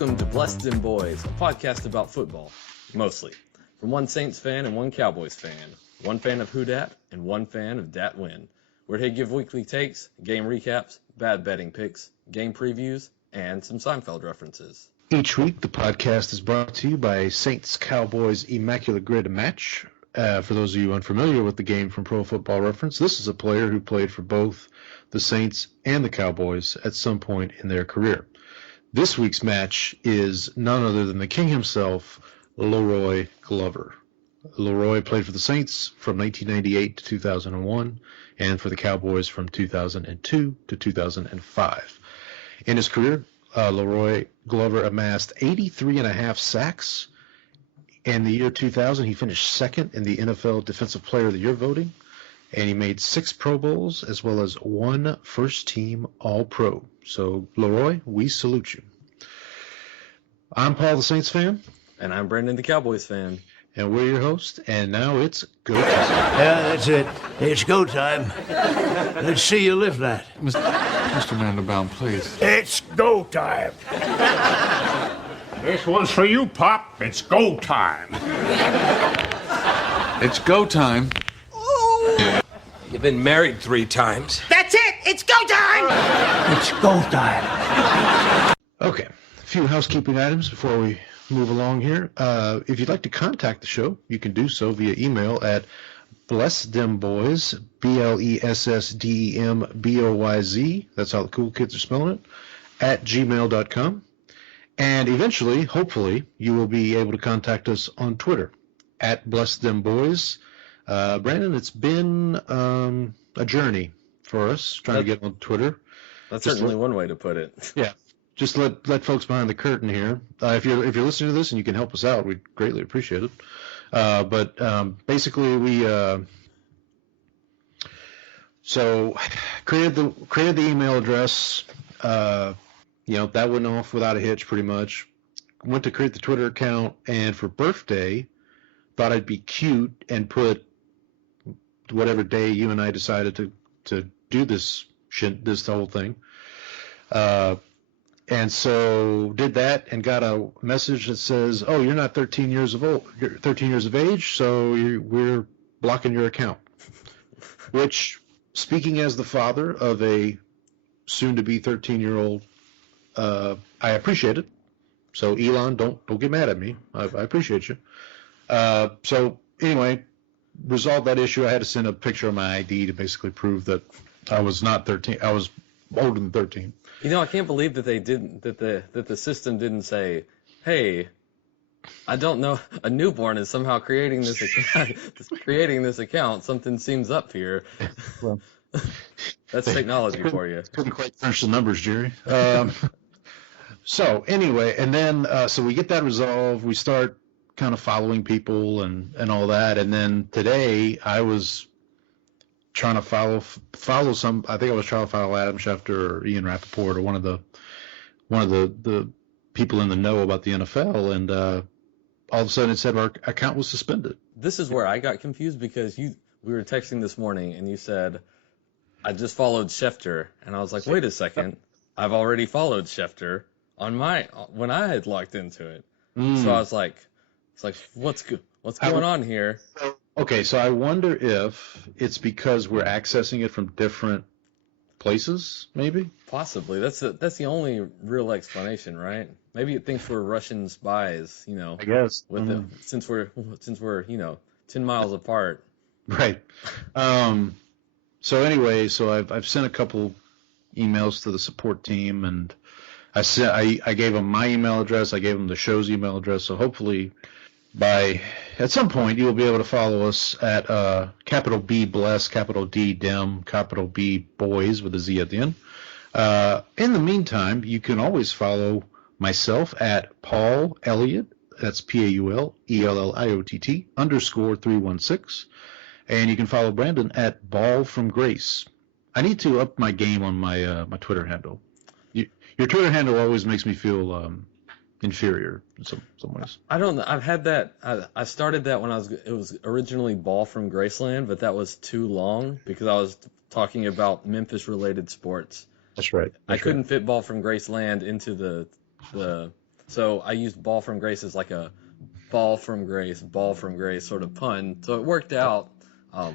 Welcome to Blessed Them Boys, a podcast about football, mostly. From one Saints fan and one Cowboys fan, one fan of Who Dat and one fan of Dat Win. We're here to give weekly takes, game recaps, bad betting picks, game previews, and some Seinfeld references. Each week, the podcast is brought to you by Saints-Cowboys Immaculate Grid Match. For those of you unfamiliar with the game from Pro Football Reference, this is a player who played for both the Saints and the Cowboys at some point in their career. This week's match is none other than the king himself, Leroy Glover. Leroy played for the Saints from 1998 to 2001 and for the Cowboys from 2002 to 2005. In his career, Leroy Glover amassed 83.5 sacks. In the year 2000, he finished second in the NFL Defensive Player of the Year voting, and he made 6 Pro Bowls as well as 1 first-team All-Pro. So, Leroy, we salute you. I'm Paul, the Saints fan. And I'm Brandon, the Cowboys fan. And we're your host, and now it's go time. Yeah, that's it. It's go time. Let's see you live that. Mr. Mandelbaum, please. It's go time. This one's for you, Pop. It's go time. It's go time. You've been married 3 times. That's it! It's go time! It's go time. Okay, a few housekeeping items before we move along here. If you'd like to contact the show, you can do so via email at blessdemboys, BLESSDEMBOYZ, that's how the cool kids are spelling it, at gmail.com. And eventually, hopefully, you will be able to contact us on Twitter at blessdemboys. Brandon, it's been a journey for us trying to get on Twitter. That's certainly one way to put it. Yeah, just let folks behind the curtain here. If you're listening to this and you can help us out, we'd greatly appreciate it. But basically, we so created the email address. That went off without a hitch, pretty much. Went to create the Twitter account, and for birthday, thought I'd be cute and put whatever day you and I decided to do this whole thing. And so did that and got a message that says, "Oh, you're not 13 years of age, so we're blocking your account." Which, speaking as the father of a soon-to-be 13-year-old, I appreciate it. So Elon, don't get mad at me. I appreciate you. So anyway, resolved that issue. I had to send a picture of my ID to basically prove that I was not 13. I was older than 13. I can't believe that that the system didn't say, "Hey, I don't know, a newborn is somehow creating this account. Something seems up here." Well, that's technology for you. Couldn't quite crunch the numbers, Jerry. So anyway, and then so we get that resolved. We start kind of following people and all that. And then today I was trying to follow some. I think I was trying to follow Adam Schefter or Ian Rappaport or one of the people in the know about the NFL. And all of a sudden it said our account was suspended. This is where I got confused because we were texting this morning and you said, "I just followed Schefter," and I was like, "Wait a second, I've already followed Schefter when I had logged into it." So I was like, what's going on here? Okay, so I wonder if it's because we're accessing it from different places, maybe. Possibly. That's the only real explanation, right? Maybe it thinks we're Russian spies, I guess. Since we're 10 miles apart. Right. So anyway, I've sent a couple emails to the support team, and I gave them my email address. I gave them the show's email address. So hopefully, at some point, you will be able to follow us at capital B Bless, capital D Dem, capital B Boys with a Z at the end. In the meantime, you can always follow myself at Paul Elliott. That's PAULELLIOTT _316. And you can follow Brandon at Ball from Grace. I need to up my game on my my Twitter handle. Your Twitter handle always makes me feel inferior in some ways. I don't know. I've had that. I started that when it was originally Ball from Graceland, but that was too long because I was talking about Memphis-related sports. That's right. I couldn't fit Ball from Graceland into the So I used ball from grace as like a ball from grace sort of pun. So it worked out. I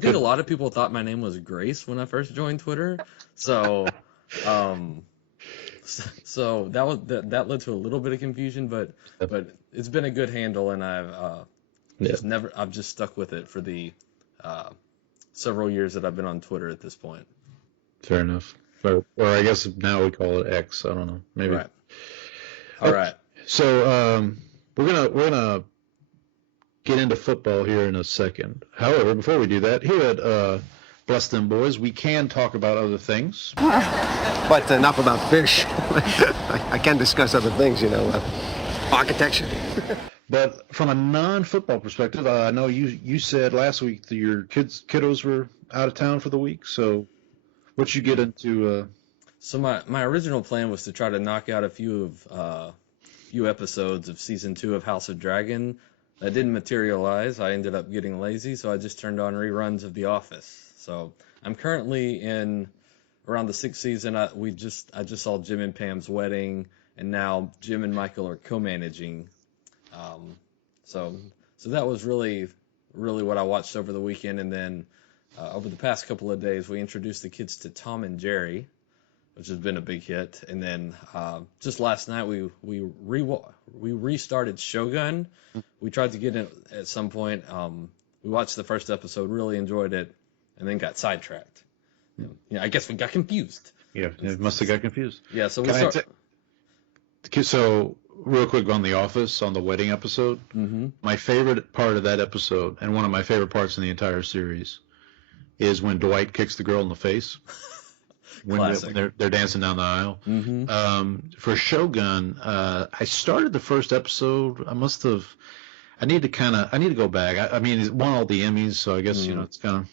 think a lot of people thought my name was Grace when I first joined Twitter. So, so that led to a little bit of confusion, but it's been a good handle, and I've just stuck with it for the several years that I've been on Twitter at this point. Fair enough. Or I guess now we call it X. I don't know. Maybe. Right. All right. So we're gonna get into football here in a second. However, before we do that, here at Bless Them Boys, we can talk about other things. But enough about fish. I can discuss other things, architecture. But from a non-football perspective, I know you said last week that your kiddos were out of town for the week. So what you get into? So my original plan was to try to knock out a few episodes of season 2 of House of Dragon. That didn't materialize. I ended up getting lazy, so I just turned on reruns of The Office. So I'm currently in around the 6th season. I just saw Jim and Pam's wedding, and now Jim and Michael are co-managing. So that was really what I watched over the weekend, and then over the past couple of days we introduced the kids to Tom and Jerry, which has been a big hit. And then just last night we restarted Shogun. We tried to get it at some point. We watched the first episode, really enjoyed it, and then got sidetracked. I guess we got confused. Yeah, it must have got confused. Yeah, so So real quick on The Office, on the wedding episode, my favorite part of that episode, and one of my favorite parts in the entire series, is when Dwight kicks the girl in the face. When they're dancing down the aisle. For Shogun, I started the first episode. I need to go back. I mean, it won all the Emmys, so I guess it's kind of.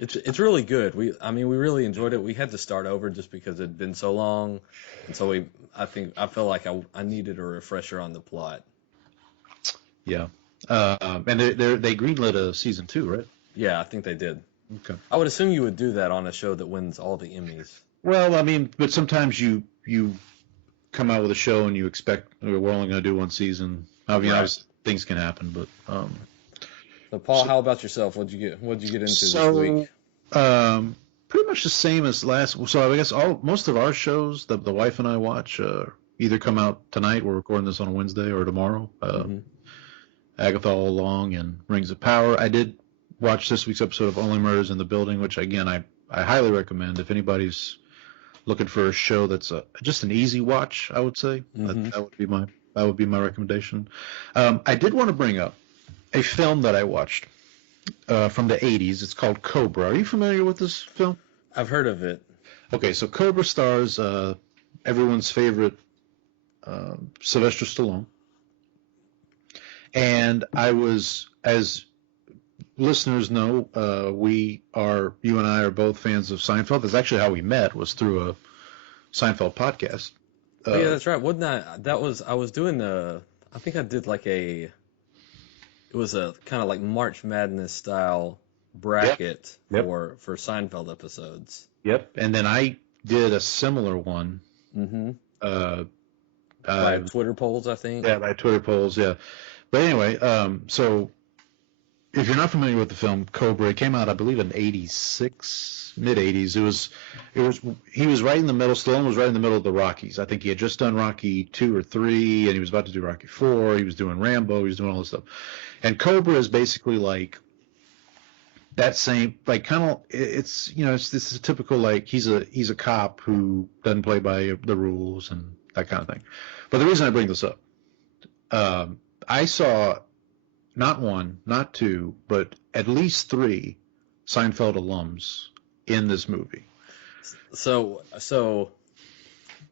It's really good. We really enjoyed it. We had to start over just because it had been so long, and so I felt like I needed a refresher on the plot. Yeah, and they greenlit a season 2, right? Yeah, I think they did. Okay. I would assume you would do that on a show that wins all the Emmys. Well, I mean, but sometimes you come out with a show and you expect we're only going to do one season. I mean, obviously things can happen, but. So, Paul, how about yourself? What'd you get into this week? Pretty much the same as last. So I guess most of our shows that the wife and I watch either come out tonight. We're recording this on a Wednesday, or tomorrow. Agatha All Along and Rings of Power. I did watch this week's episode of Only Murders in the Building, which again I highly recommend if anybody's looking for a show that's just an easy watch. I would say that would be my recommendation. I did want to bring up a film that I watched from the 80s. It's called Cobra. Are you familiar with this film? I've heard of it. Okay, so Cobra stars everyone's favorite Sylvester Stallone. And I was, as listeners know, you and I are both fans of Seinfeld. That's actually how we met, was through a Seinfeld podcast. Yeah, that's right. I was doing I think I did it was a kind of like March Madness style bracket for Seinfeld episodes. Yep. And then I did a similar one. By Twitter polls, I think. Yeah, by Twitter polls, yeah. But anyway, so if you're not familiar with the film Cobra, it came out, I believe, in '86, mid-'80s. He was right in the middle. Stallone was right in the middle of the Rockies. I think he had just done Rocky 2 or 3, and he was about to do Rocky 4. He was doing Rambo. He was doing all this stuff. And Cobra is basically like that same, like, kind of, it's this is typical, like, he's a cop who doesn't play by the rules and that kind of thing. But the reason I bring this up, I saw not one, not two, but at least 3 Seinfeld alums in this movie. So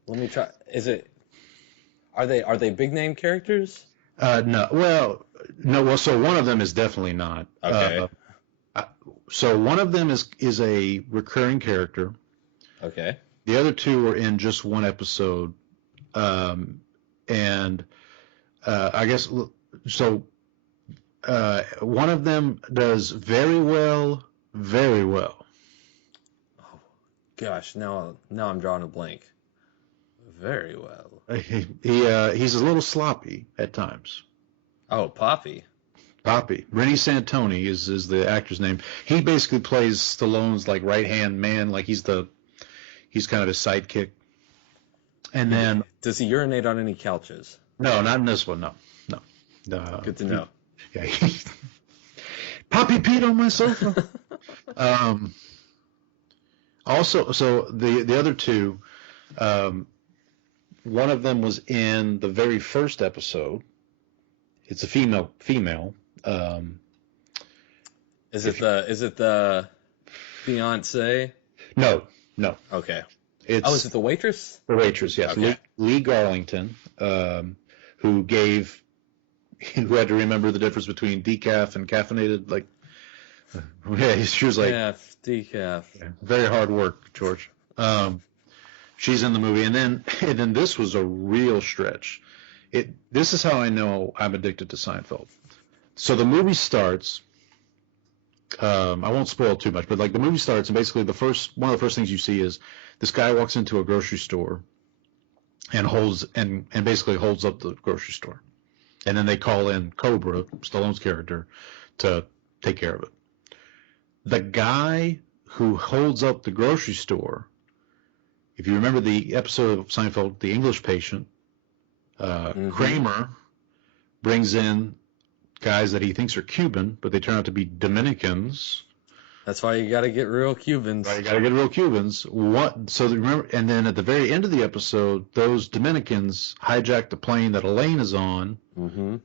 let me try. Are they big name characters? No. Well, no. Well, so one of them is definitely not. Okay. So one of them is a recurring character. Okay. The other 2 were in just one episode, and I guess so. One of them does very well, very well. Oh, gosh, now I'm drawing a blank. Very well. He's a little sloppy at times. Oh, Poppy. Poppy. Rennie Santoni is the actor's name. He basically plays Stallone's like right hand man, like he's kind of his sidekick. And then does he urinate on any couches? No, not in this one. No. Good to know. Yeah. Poppy peed on my sofa. Also, so the other two, one of them was in the very first episode. It's a female. Is it the fiance? No. Okay. Is it the waitress? The waitress, yes. Okay. Lee Garlington, who had to remember the difference between decaf and caffeinated. Like, yeah, she was like, decaf. Very hard work, George. She's in the movie, and then this was a real stretch. This is how I know I'm addicted to Seinfeld. So the movie starts. I won't spoil too much, but like the movie starts, and basically one of the first things you see is this guy walks into a grocery store and basically holds up the grocery store, and then they call in Cobra, Stallone's character, to take care of it. The guy who holds up the grocery store, if you remember the episode of Seinfeld, The English Patient, Kramer brings in guys that he thinks are Cuban, but they turn out to be Dominicans. That's why you got to get real Cubans. Right, you got to get real Cubans. So remember, and then at the very end of the episode, those Dominicans hijack the plane that Elaine is on. Mm-hmm.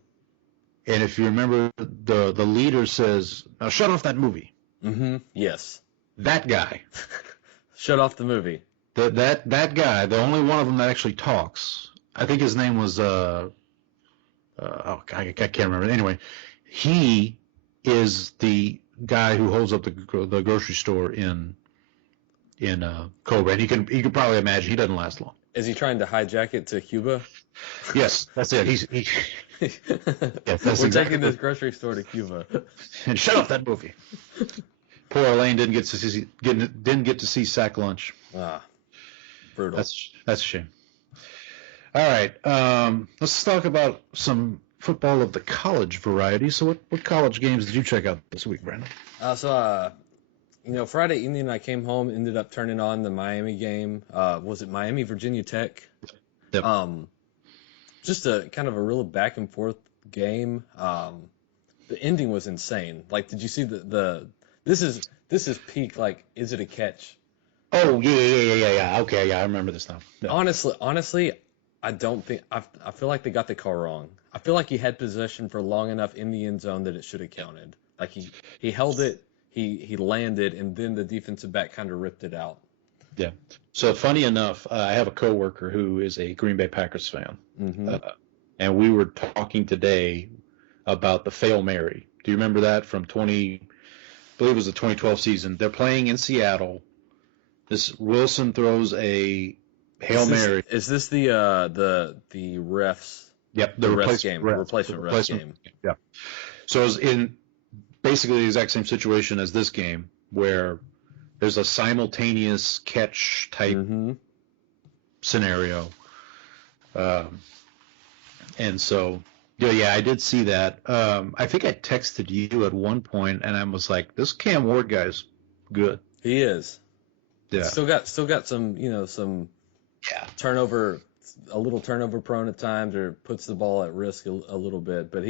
And if you remember, the leader says, "Now shut off that movie." Mm-hmm. Yes. That guy. Shut off the movie. That guy, the only one of them that actually talks. I think his name was I can't remember. Anyway, he is the guy who holds up the grocery store in Cobra, and you can probably imagine he doesn't last long. Is he trying to hijack it to Cuba? Yes, that's it. Yes, that's We're exactly taking this grocery store to Cuba. And shut off that movie. Poor Elaine didn't get to see sack lunch. Brutal. That's a shame. All right, let's talk about some football of the college variety. So what college games did you check out this week, Brandon? Friday evening I came home, ended up turning on the Miami game. Was it Miami, Virginia Tech? Yep. Just a kind of a real back and forth game. The ending was insane. Like, did you see this is peak, like, is it a catch? Oh, yeah. Okay, yeah, I remember this now. Yeah. Honestly, I don't think I feel like they got the call wrong. I feel like he had possession for long enough in the end zone that it should have counted. Like he held it, he landed, and then the defensive back kind of ripped it out. Yeah. So funny enough, I have a coworker who is a Green Bay Packers fan, and we were talking today about the Fail Mary. Do you remember that from I believe it was the 2012 season? They're playing in Seattle. This Wilson throws a Hail Mary. Is this the refs? Yep, the replacement refs game. Yeah. So it was in basically the exact same situation as this game, where there's a simultaneous catch type scenario. And so, yeah, I did see that. I think I texted you at one point, and I was like, "This Cam Ward guy's good." He is. Yeah. Still got some turnover, a little turnover prone at times, or puts the ball at risk a little bit. But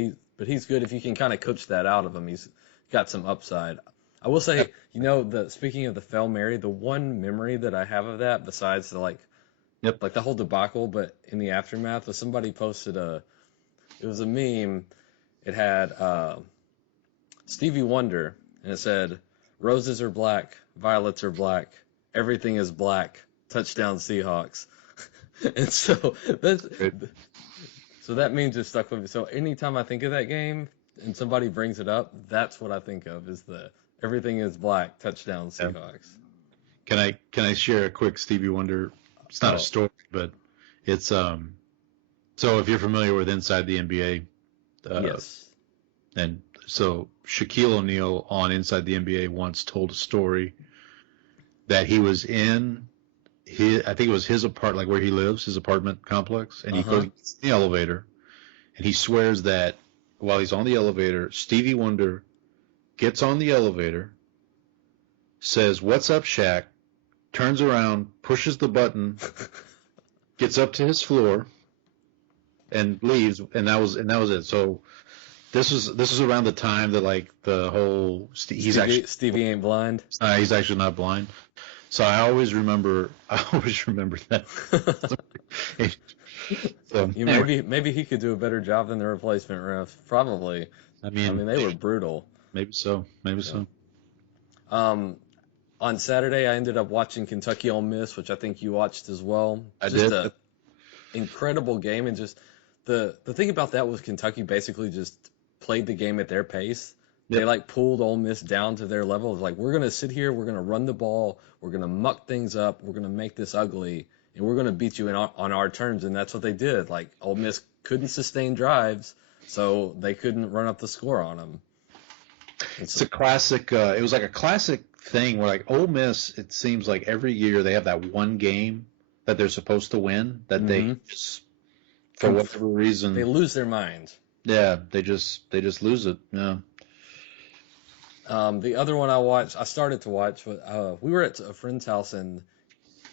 he's good if you can kind of coach that out of him. He's got some upside. I will say, speaking of the Fail Mary, the one memory that I have of that, besides the like the whole debacle, but in the aftermath, was somebody posted it was a meme. It had Stevie Wonder, and it said, "Roses are black, violets are black, everything is black, touchdown Seahawks." And so that means it stuck with me. So anytime I think of that game and somebody brings it up, that's what I think of, is the everything is black, touchdown Seahawks. Can I share a quick Stevie Wonder? It's not a story, but it's so if you're familiar with Inside the NBA, yes. And so Shaquille O'Neal on Inside the NBA once told a story that he was in I think it was his apartment, like where he lives, his apartment complex, and he goes in the elevator, and he swears that while he's on the elevator, Stevie Wonder gets on the elevator, says, "What's up, Shaq?" Turns around, pushes the button, gets up to his floor, and leaves, and that was it. So this was around the time that like the whole Stevie ain't blind. He's actually not blind. So I always remember that. So, maybe he could do a better job than the replacement ref. Probably. I mean they were brutal. Maybe so. On Saturday, I ended up watching Kentucky Ole Miss, which I think you watched as well. I did. An incredible game, and just the thing about that was Kentucky basically just played the game at their pace. Yep. They like pulled Ole Miss down to their level. Like, we're gonna sit here, we're gonna run the ball, we're gonna muck things up, we're gonna make this ugly, and we're gonna beat you on our terms. And that's what they did. Like, Ole Miss couldn't sustain drives, so they couldn't run up the score on them. It's a classic. It was like a classic thing where, like, Ole Miss, it seems like every year they have that one game that they're supposed to win that they just, for whatever reason, they lose their mind. Yeah, they just lose it. Yeah. The other one I started to watch. We were at a friend's house, and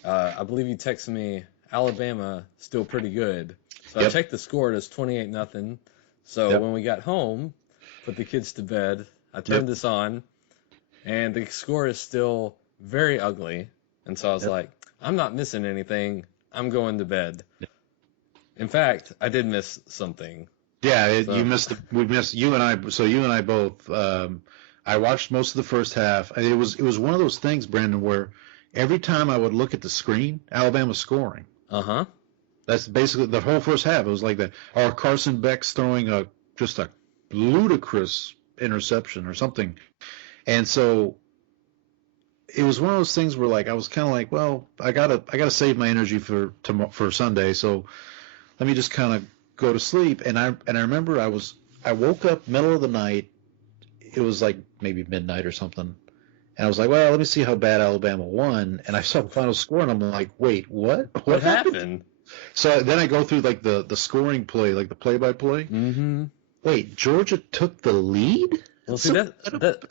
I believe you texted me, Alabama still pretty good. So I checked the score. It was 28-0. So when we got home, put the kids to bed, I turned this on, and the score is still very ugly. And so I was like, I'm not missing anything. I'm going to bed. In fact, I did miss something. Yeah, you missed. You and I. So you and I both. I watched most of the first half. It was one of those things, Brandon, where every time I would look at the screen, Alabama's scoring. That's basically the whole first half. It was like that. Or Carson Beck's throwing just a ludicrous interception or something. And so it was one of those things where, like, I was kind of like, well, I gotta save my energy for Sunday, so let me just kind of go to sleep. And I remember I woke up middle of the night. It was like maybe midnight or something, and I was like, well, let me see how bad Alabama won. And I saw the final score, and I'm like, wait, what happened? So then I go through like the scoring play, like the play-by-play. Wait, Georgia took the lead? Well, see,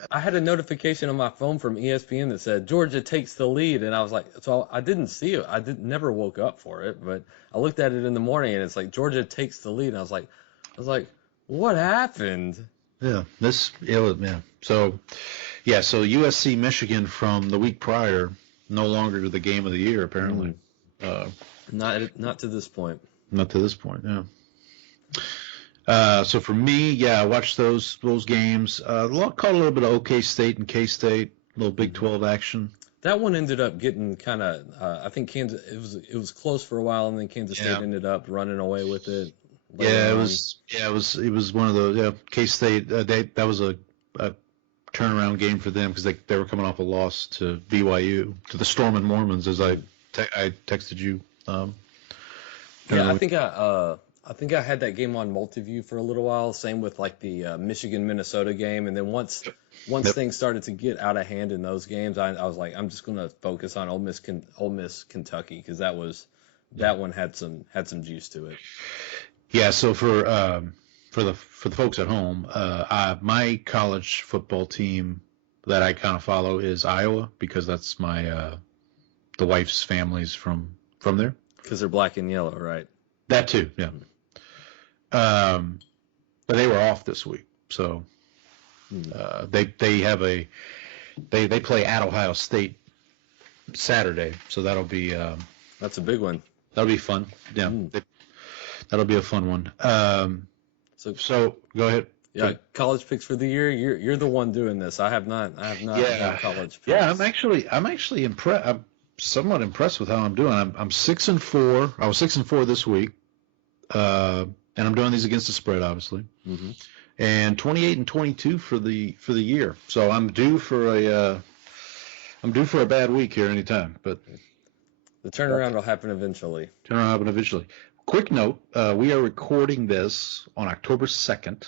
I had a notification on my phone from ESPN that said Georgia takes the lead, and I was like, so I didn't see it. I never woke up for it, but I looked at it in the morning, and it's like Georgia takes the lead, and I was like, what happened? Yeah, So USC Michigan from the week prior, no longer the game of the year apparently. Not to this point. Not to this point, yeah. So for me, I watched those games. Caught a little bit of OK State and K-State, a little Big 12 action. That one ended up getting kind of. I think Kansas. It was close for a while, and then Kansas State ended up running away with it. It was one of those. Yeah, K-State. That was a turnaround game for them because they were coming off a loss to BYU, to the Stormin' Mormons, as I texted you. I think I had that game on Multiview for a little while. Same with like the Michigan-Minnesota game, and then once things started to get out of hand in those games, I was like, I'm just going to focus on Ole Miss Kentucky, because that one had some juice to it. Yeah. So for the folks at home, my college football team that I kind of follow is Iowa, because that's my the wife's family's from there. Because they're black and yellow, right? That too, yeah. But they were off this week, so they have they play at Ohio State Saturday, so that'll be that's a big one. That'll be fun. Yeah, that'll be a fun one. So go ahead. Yeah, college picks for the year. You're the one doing this. I have not done college picks. Yeah, I'm actually impressed. I'm somewhat impressed with how I'm doing. I'm 6-4. I was 6-4 this week. And I'm doing these against the spread, obviously. And 28-22 for the year. So I'm due for a bad week here anytime. But the turnaround will happen eventually. Quick note: we are recording this on October 2nd.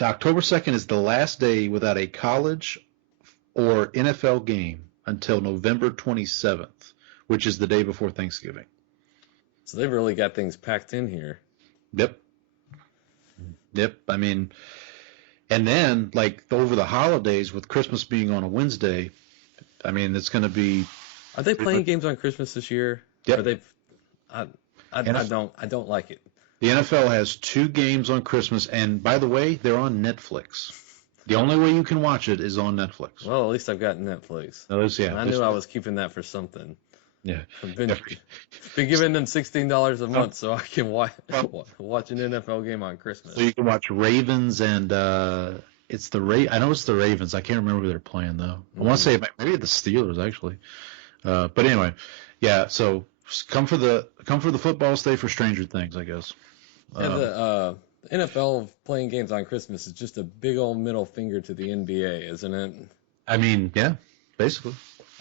October 2nd is the last day without a college or NFL game until November 27th, which is the day before Thanksgiving. So they've really got things packed in here. Yep. I mean, and then like over the holidays with Christmas being on a Wednesday, I mean, it's going to be. Are they playing games on Christmas this year? Yep. Are they? I don't like it. The NFL has 2 games on Christmas, and by the way, they're on Netflix. The only way you can watch it is on Netflix. Well, at least I've got Netflix. I knew I was keeping that for something. Yeah. I've been giving them $16 a month so I can watch an NFL game on Christmas. So you can watch Ravens and it's the I know it's the Ravens. I can't remember who they're playing though. I want to say maybe the Steelers actually. But anyway, yeah. So come for the football, stay for Stranger Things, I guess. Yeah, the NFL playing games on Christmas is just a big old middle finger to the NBA, isn't it? I mean, yeah, basically.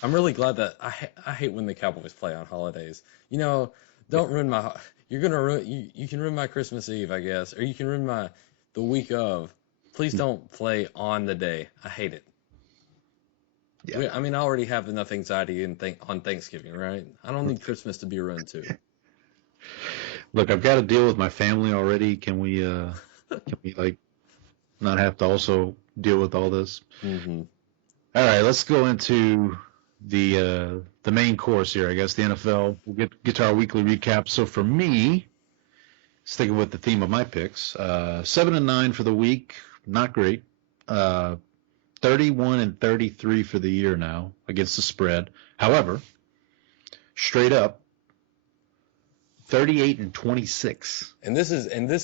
I'm really glad that I hate when the Cowboys play on holidays. You know, don't ruin my. You're gonna ruin. You can ruin my Christmas Eve, I guess, or you can ruin the week of. Please don't play on the day. I hate it. Yeah. I mean, I already have enough anxiety on Thanksgiving, right? I don't need Christmas to be ruined too. Look, I've got to deal with my family already. Can we like not have to also deal with all this? Mm-hmm. All right, let's go into the main course here. I guess the NFL. We'll get to our weekly recap. So for me, sticking with the theme of my picks, 7-9 for the week, not great. 31-33 for the year now against the spread. However, straight up, 38-26. And this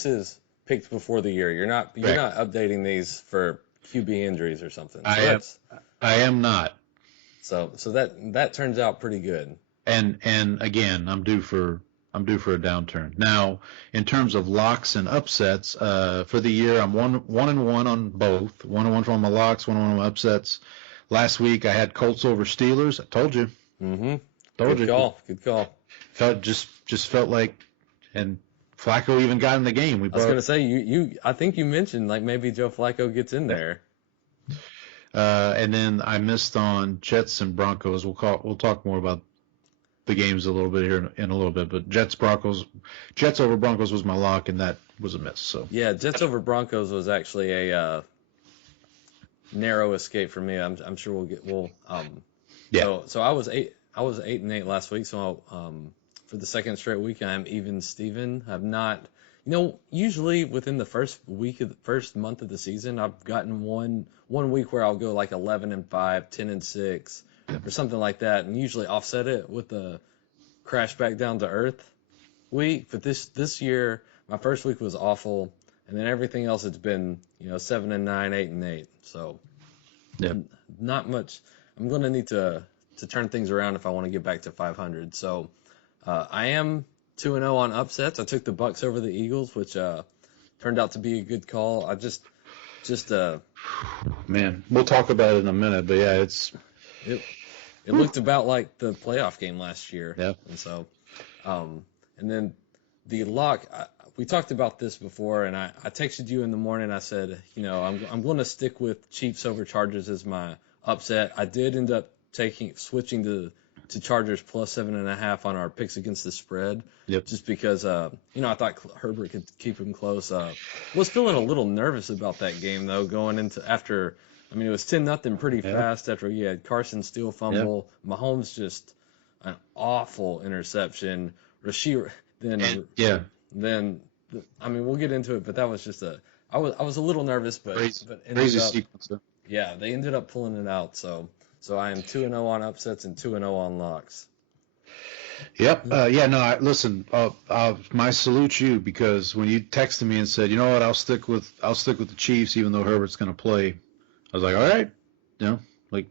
is picked before the year. You're not updating these for QB injuries or something. So I am not. So that turns out pretty good. And again, I'm due for a downturn. Now, in terms of locks and upsets, for the year, I'm 1-1 on both. 1-1 from my locks, 1-1 on my upsets. Last week I had Colts over Steelers. I told you. Mm-hmm. Good call. Felt like, and Flacco even got in the game. I was gonna say I think you mentioned like maybe Joe Flacco gets in there. And then I missed on Jets and Broncos. We'll talk more about the games a little bit here in a little bit. But Jets over Broncos was my lock, and that was a miss. So yeah, Jets over Broncos was actually a narrow escape for me. I'm sure we'll yeah. So I was 8-8 last week. So for the second straight week, I'm even Steven. I've not. Usually within the first month of the season, I've gotten one week where I'll go like 11-5, 10-6, or something like that, and usually offset it with the crash back down to earth week. But this year, my first week was awful, and then everything else it's been 7-9, 8-8. So not much. I'm gonna need to turn things around if I want to get back to 500. So I am 2-0 on upsets. I took the Bucks over the Eagles, which turned out to be a good call. I just man, we'll talk about it in a minute, but yeah, it looked about like the playoff game last year. Yeah. And so and then the lock, we talked about this before, and I texted you in the morning. I said, I'm going to stick with Chiefs over Chargers as my upset. I did end up switching to Chargers plus 7.5 on our picks against the spread. Yep. Just because, I thought Herbert could keep him close. Was feeling a little nervous about that game though, going into after. I mean, it was 10-0 pretty fast after he had Carson Steele fumble. Yep. Mahomes just an awful interception. Rashid then. I mean, we'll get into it, but that was just I was a little nervous, but crazy sequence. Yeah, they ended up pulling it out. So I am 2-0 on upsets and 2-0 on locks. Yep. Listen. My salute you, because when you texted me and said, you know what, I'll stick with the Chiefs even though Herbert's going to play, I was like, all right, like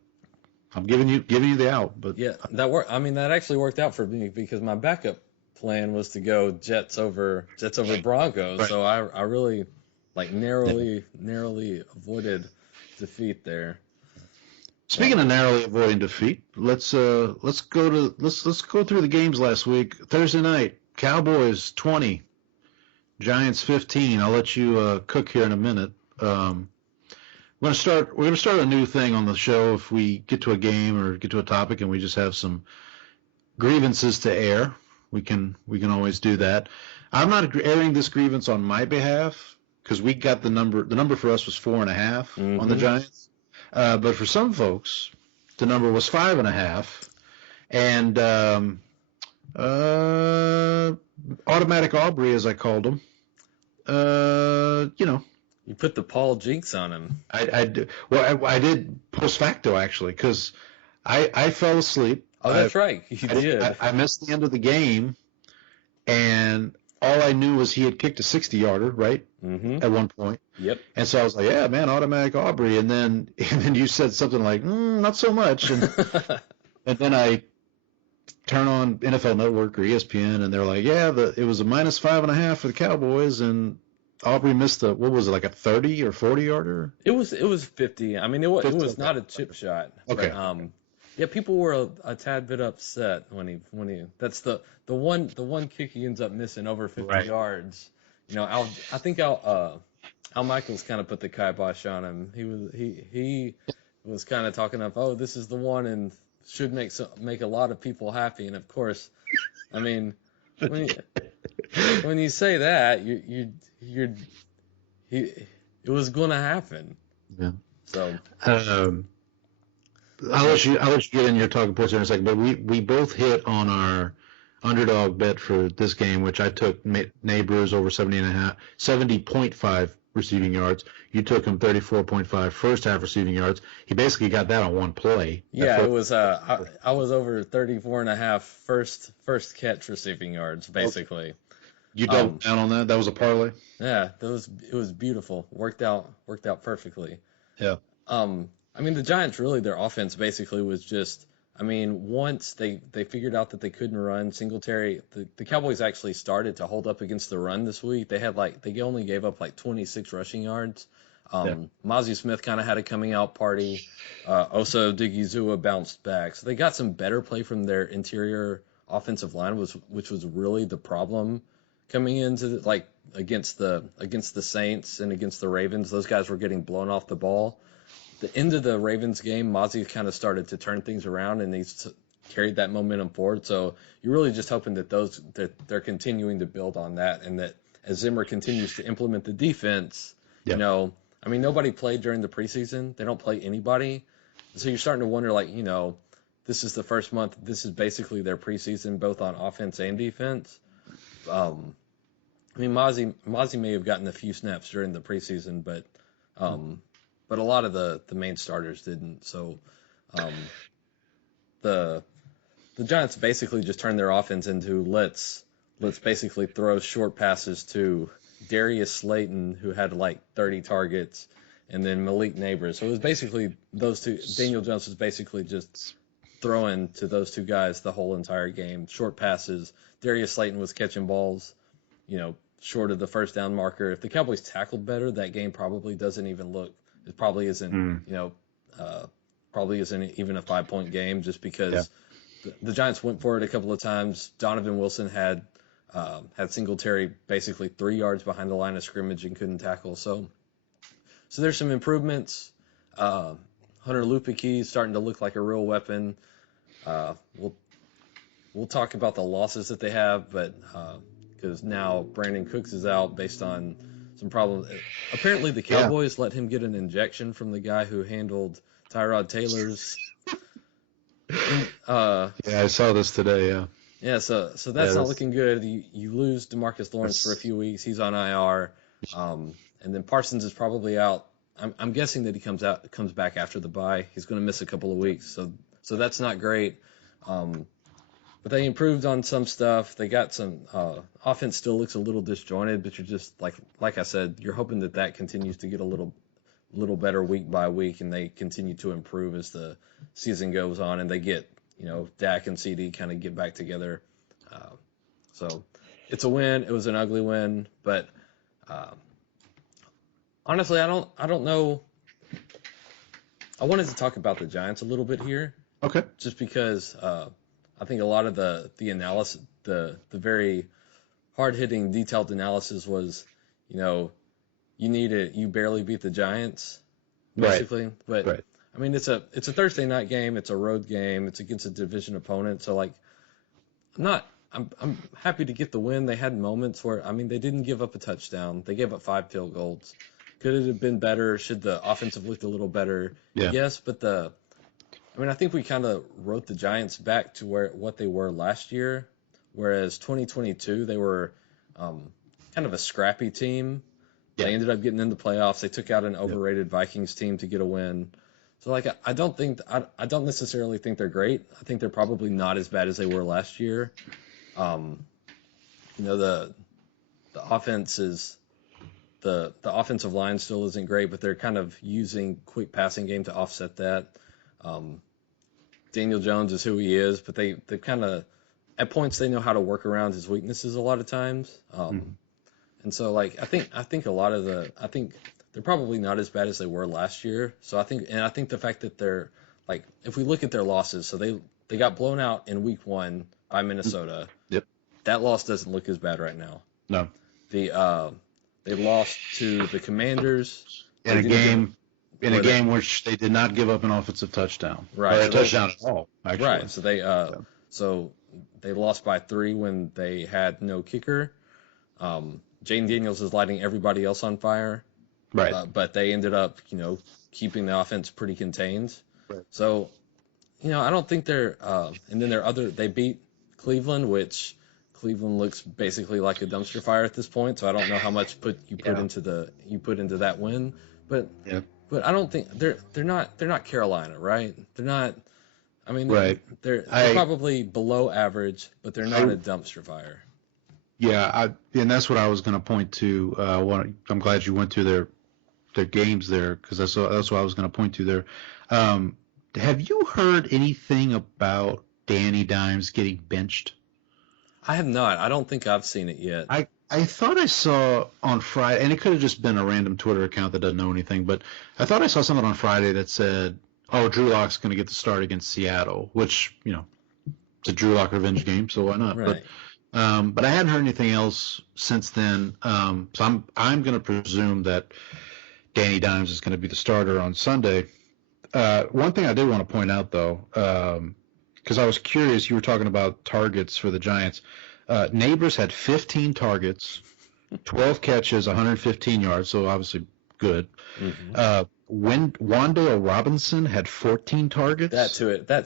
I'm giving you the out. But yeah, that worked. I mean, that actually worked out for me because my backup plan was to go Jets over Broncos. Right. So I really narrowly avoided defeat there. Speaking of narrowly avoiding defeat, let's go through the games last week. Thursday night, Cowboys 20, Giants 15. I'll let you cook here in a minute. We're gonna start a new thing on the show if we get to a game or get to a topic and we just have some grievances to air. We can always do that. I'm not airing this grievance on my behalf because we got the number. The number for us was 4.5 on the Giants, but for some folks, the number was 5.5. And Automatic Aubrey, as I called him, You put the Paul jinx on him. I did post facto actually because I fell asleep. Oh, that's right. You did. I missed the end of the game, and all I knew was he had kicked a 60-yarder, right? Mm-hmm. At one point. Yep. And so I was like, yeah, man, Automatic Aubrey. And then you said something like, not so much. And and then I turn on NFL Network or ESPN, and they're like, yeah, it was a minus 5.5 for the Cowboys, and Aubrey missed what was it, like a 30 or 40-yarder? It was 50. I mean, it was not a chip shot. Okay. But, yeah, people were a tad bit upset when he. That's the one kick he ends up missing over 50 yards. I think Al Michaels kind of put the kibosh on him. He was kind of talking up, oh, this is the one and should make a lot of people happy. And of course, I mean, when you say that, it was going to happen. Yeah. So. I'll let you get in your talking points in a second, but we both hit on our underdog bet for this game, which I took Neighbors over 70.5 receiving yards. You took him 34.5 first half receiving yards. He basically got that on one play. Yeah, it was. I was over 34.5 first catch receiving yards, basically. Okay. You doubled down on that? That was a parlay? Yeah, it was beautiful. Worked out perfectly. Yeah. I mean, the Giants really, their offense basically was just, I mean, once they figured out that they couldn't run, Singletary, the Cowboys actually started to hold up against the run this week. They only gave up like 26 rushing yards. Mozzie Smith kind of had a coming out party. Osa Odigizua bounced back. So they got some better play from their interior offensive line, which was really the problem coming into against the Saints and against the Ravens. Those guys were getting blown off the ball. The end of the Ravens game, Mozzie kind of started to turn things around, and he's carried that momentum forward. So you're really just hoping that they're continuing to build on that, and that as Zimmer continues to implement the defense, I mean, nobody played during the preseason. They don't play anybody. So you're starting to wonder, this is the first month. This is basically their preseason, both on offense and defense. I mean, Mozzie may have gotten a few snaps during the preseason, but a lot of the main starters didn't. So the Giants basically just turned their offense into let's basically throw short passes to Darius Slayton, who had like 30 targets, and then Malik Neighbors. So it was basically those two. Daniel Jones was basically just throwing to those two guys the whole entire game. Short passes. Darius Slayton was catching balls, short of the first down marker. If the Cowboys tackled better, that game probably doesn't even look. It probably isn't, probably isn't even a 5-point game just because the Giants went for it a couple of times. Donovan Wilson had Singletary basically 3 yards behind the line of scrimmage and couldn't tackle. So there's some improvements. Hunter Lupicki is starting to look like a real weapon. We'll talk about the losses that they have, but because now Brandon Cooks is out based on some problems. Apparently, the Cowboys let him get an injection from the guy who handled Tyrod Taylor's. I saw this today. Yeah. Yeah, so that's not looking good. You lose DeMarcus Lawrence for a few weeks. He's on IR, and then Parsons is probably out. I'm guessing that he comes back after the bye. He's going to miss a couple of weeks, so that's not great. But they improved on some stuff. They got some offense still looks a little disjointed, but you're just like I said, you're hoping that continues to get a little better week by week, and they continue to improve as the season goes on, and they get Dak and CD kind of get back together. So it's a win. It was an ugly win, but honestly, I don't know. I wanted to talk about the Giants a little bit here. Okay. Just because I think a lot of the analysis, the very hard-hitting, detailed analysis was, you barely beat the Giants, basically. Right. But I mean, it's a Thursday night game. It's a road game. It's against a division opponent. So I'm happy to get the win. They had moments where, I mean, they didn't give up a touchdown. They gave up 5 field goals. Could it have been better? Should the offense have looked a little better? Yeah. Yes, but I think we kind of wrote the Giants back to what they were last year, whereas 2022 they were kind of a scrappy team. Yeah. They ended up getting into playoffs. They took out an overrated Vikings team to get a win. So I don't necessarily think they're great. I think they're probably not as bad as they were last year. The offense is the offensive line still isn't great, but they're kind of using quick passing game to offset that. Daniel Jones is who he is, but they kind of at points they know how to work around his weaknesses a lot of times. And so I think they're probably not as bad as they were last year. So I think the fact that they're if we look at their losses, so they got blown out in week 1 by Minnesota. Yep. That loss doesn't look as bad right now. No. They lost to the Commanders in a game which they did not give up an offensive touchdown. Right. Or a touchdown at all, actually. Right. So they lost by 3 when they had no kicker. Jane Daniels is lighting everybody else on fire. Right. But they ended up, keeping the offense pretty contained. Right. So, I don't think they're and then they beat Cleveland, which Cleveland looks basically like a dumpster fire at this point. So I don't know how much you put into that win. But I don't think they're not Carolina, right? They're not. I mean, they're probably below average, but they're not a dumpster fire. Yeah, and that's what I was going to point to. I'm glad you went through their games there, because that's what I was going to point to there. Have you heard anything about Danny Dimes getting benched? I have not. I don't think I've seen it yet. I thought I saw on Friday, and it could have just been a random Twitter account that doesn't know anything, but I thought I saw something on Friday that said, Drew Lock's going to get the start against Seattle, which, it's a Drew Lock revenge game, so why not? Right. But I hadn't heard anything else since then. So I'm going to presume that Danny Dimes is going to be the starter on Sunday. One thing I did want to point out, though, because I was curious, you were talking about targets for the Giants. Neighbors had 15 targets, 12 catches, 115 yards, so obviously good. Mm-hmm. Wan'Dale Robinson had 14 targets. That's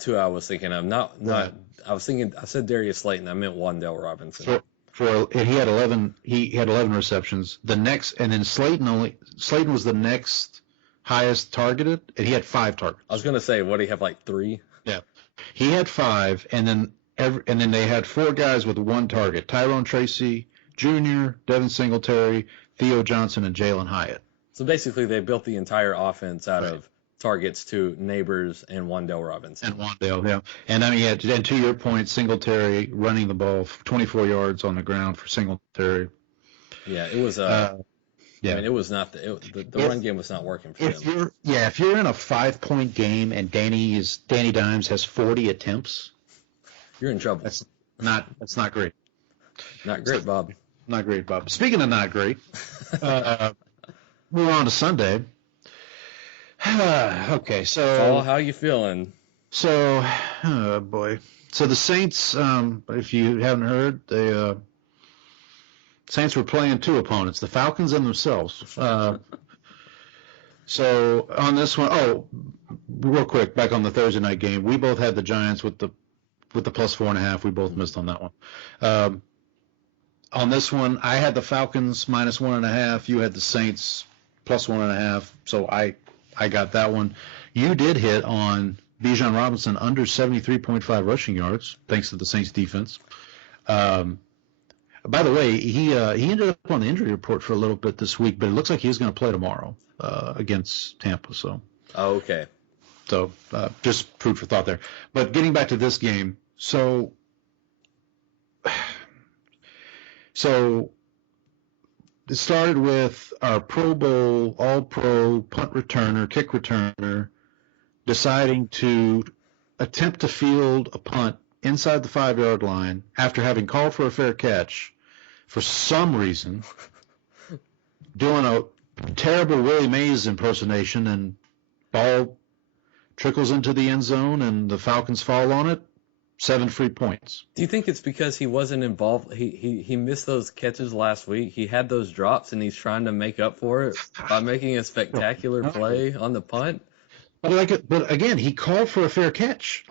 who I was thinking of. I said Darius Slayton. I meant Wan'Dale Robinson. And he had 11. He had 11 receptions. And then Slayton was the next highest targeted, and he had 5 targets. I was gonna say, what, do he have 3? Yeah, he had 5, and then they had 4 guys with 1 target: Tyrone Tracy Jr., Devin Singletary, Theo Johnson, and Jalen Hyatt. So basically, they built the entire offense out of targets to Neighbors and Wan'Dale Robinson. And Wan'Dale, yeah. And I mean, and to your point, Singletary running the ball 24 yards on the ground for Singletary. Yeah, it was. I mean, it was not the run game was not working for them. If you're in a 5-point game and Danny Dimes has 40 attempts, you're in trouble. That's not great. Not great, Bob. Not great, Bob. Speaking of not great, we're on to Sunday. Okay, so Paul, how you feeling? So, oh boy. So the Saints, if you haven't heard, the Saints were playing 2 opponents, the Falcons and themselves. So on this one, real quick, back on the Thursday night game, we both had the Giants with the plus 4.5. We both missed on that one. On this one, I had the Falcons minus 1.5. You had the Saints plus 1.5. So I got that one. You did hit on Bijan Robinson under 73.5 rushing yards, thanks to the Saints defense. By the way, he ended up on the injury report for a little bit this week, but it looks like he's going to play tomorrow against Tampa. So. Oh, okay. So just food for thought there. But getting back to this game, so it started with our Pro Bowl, All-Pro punt returner, kick returner, deciding to attempt to field a punt inside the 5-yard line after having called for a fair catch for some reason, doing a terrible Willie Mays impersonation, and ball trickles into the end zone and the Falcons fall on it. 7 free points. Do you think it's because he wasn't involved? He missed those catches last week. He had those drops, and he's trying to make up for it by making a spectacular play on the punt. But again, he called for a fair catch.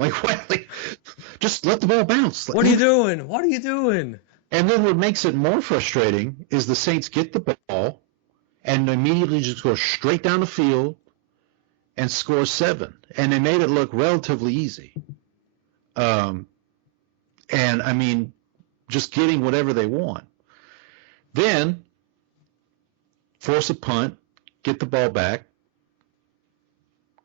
Just let the ball bounce. What are you doing? What are you doing? And then what makes it more frustrating is the Saints get the ball and immediately just go straight down the field and score 7. And they made it look relatively easy. And I mean, just getting whatever they want. Then force a punt, get the ball back,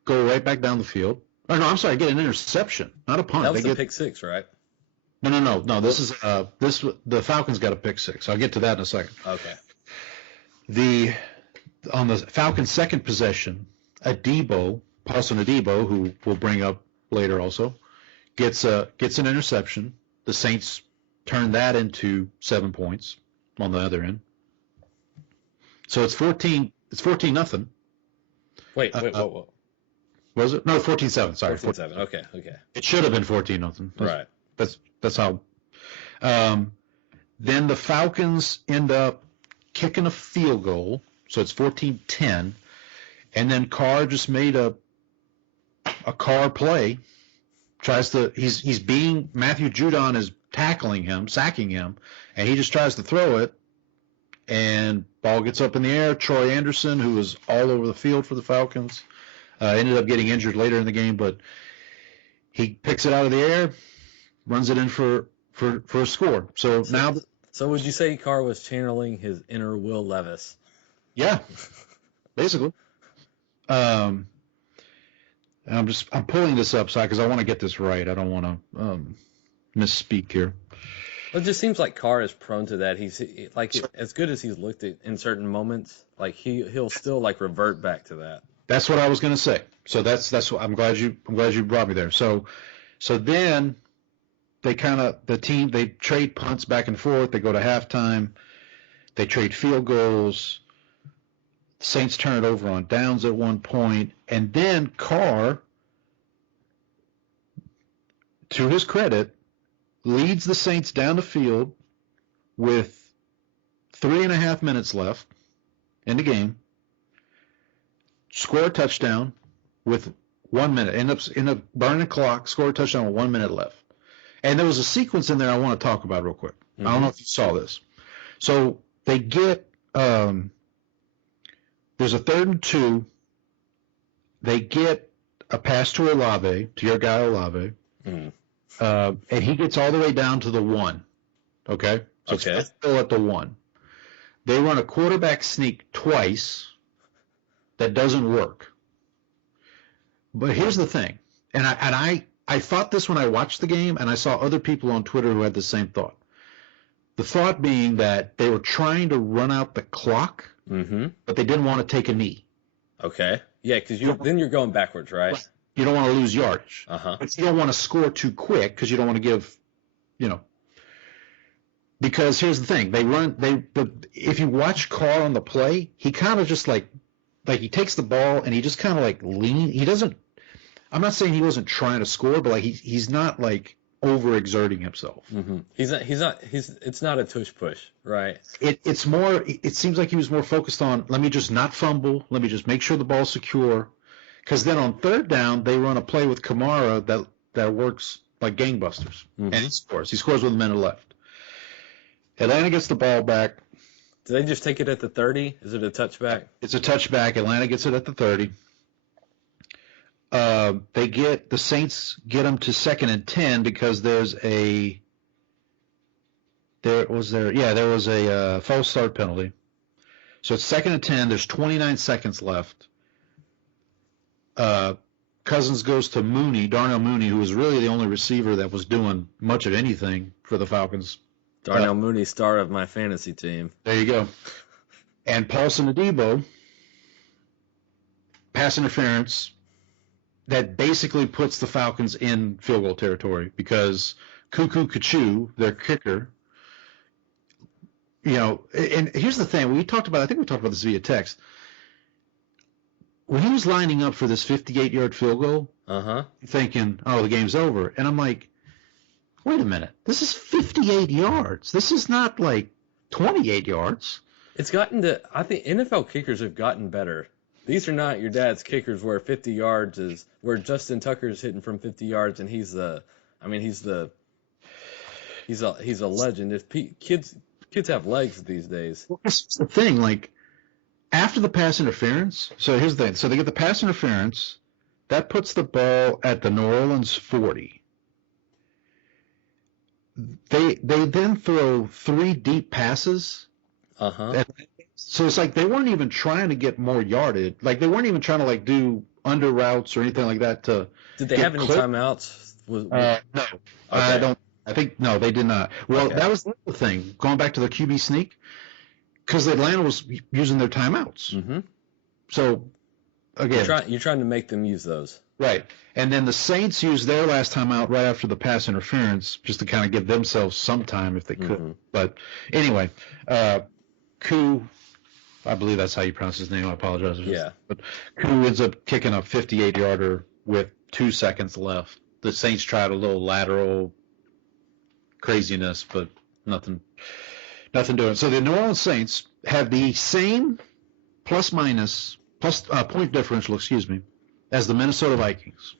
go right back down the field. Or no, I'm sorry, get an interception, not a punt. That was the pick 6, right? No. This is the Falcons got a pick 6. I'll get to that in a second. Okay. On the Falcons' second possession, Paulson Adebo, who we'll bring up later also, gets an interception. The Saints turn that into 7 points on the other end. So it's 14. It's 14-0. Wait. Was it? No, 14-7. Sorry, 14-7. Okay. It should have been 14-0. Right. That's how. Then the Falcons end up kicking a field goal, so it's 14-10, and then Carr just made a Carr play. He's being Matthew Judon is tackling him, sacking him, and he just tries to throw it, and ball gets up in the air. Troy Anderson, who was all over the field for the Falcons, ended up getting injured later in the game, but he picks it out of the air, runs it in for a score. So now. So would you say Carr was channeling his inner Will Levis? Yeah, basically. I'm pulling this up because I want to get this right. I don't want to misspeak here. Well, it just seems like Carr is prone to that. He's like as good as he's looked at in certain moments, like he'll still like revert back to that. That's what I was going to say. So that's what I'm glad you brought me there. So then they they trade punts back and forth. They go to halftime. They trade field goals. The Saints turn it over on downs at one point, and then Carr, to his credit, leads the Saints down the field with 3.5 minutes left in the game. Score a touchdown with 1 minute. End up burning the clock. Score a touchdown with 1 minute left. And there was a sequence in there I want to talk about real quick. Mm-hmm. I don't know if you saw this. So they get there's a 3rd and 2. They get a pass to Olave, to your guy Olave, and he gets all the way down to the 1. Okay? So it's still at the 1. They run a quarterback sneak twice. That doesn't work. But here's the thing, and I thought this when I watched the game, and I saw other people on Twitter who had the same thought. The thought being that they were trying to run out the clock, but they didn't want to take a knee. Okay. Yeah, because then you're going backwards, right? You don't want to lose yardage. Uh-huh. But you don't want to score too quick because you don't want to give, Because here's the thing. If you watch Carr on the play, he kind of just like he takes the ball and he just kind of like he doesn't. I'm not saying he wasn't trying to score, but like he's not like overexerting himself. Mm-hmm. It's not a tush push, right? It's more. It seems like he was more focused on let me just not fumble. Let me just make sure the ball's secure. Because then on 3rd down they run a play with Kamara that works like gangbusters, and he scores. He scores with a minute left. Atlanta gets the ball back. Do they just take it at the 30? Is it a touchback? It's a touchback. Atlanta gets it at the 30. The Saints get them to 2nd and 10 because there was a false start penalty. So it's 2nd and 10. There's 29 seconds left. Cousins goes to Darnell Mooney, who was really the only receiver that was doing much of anything for the Falcons. Darnell Mooney, star of my fantasy team. There you go. And Paulson Adebo, pass interference, that basically puts the Falcons in field goal territory because Koo de Grâce, their kicker, and here's the thing. I think we talked about this via text. When he was lining up for this 58-yard field goal, thinking, oh, the game's over. And I'm like, wait a minute. This is 58 yards. This is not like 28 yards. It's gotten to, I think NFL kickers have gotten better. These are not your dad's kickers where 50 yards is, where Justin Tucker's hitting from 50 yards and he's a legend. If kids have legs these days. Well, this is the thing, like, after the pass interference, so here's the thing. So they get the pass interference, that puts the ball at the New Orleans 40. They then throw 3 deep passes. Uh-huh. So it's like they weren't even trying to get more yardage. Like they weren't even trying to like do under routes or anything like that to. Did they have any timeouts? No, Okay. I don't. I think no, they did not. Well, Okay. that was the other thing. Going back to the QB sneak, because Atlanta was using their timeouts. Mm-hmm. So again, You're trying to make them use those. right. And then the Saints used their last timeout right after the pass interference, just to kind of give themselves some time if they could. Mm-hmm. But anyway, Koo, I believe that's how you pronounce his name. I apologize. Yeah. But Koo ends up kicking a 58-yarder with 2 seconds left. The Saints tried a little lateral craziness, but nothing doing. So the New Orleans Saints have the same point differential, as the Minnesota Vikings.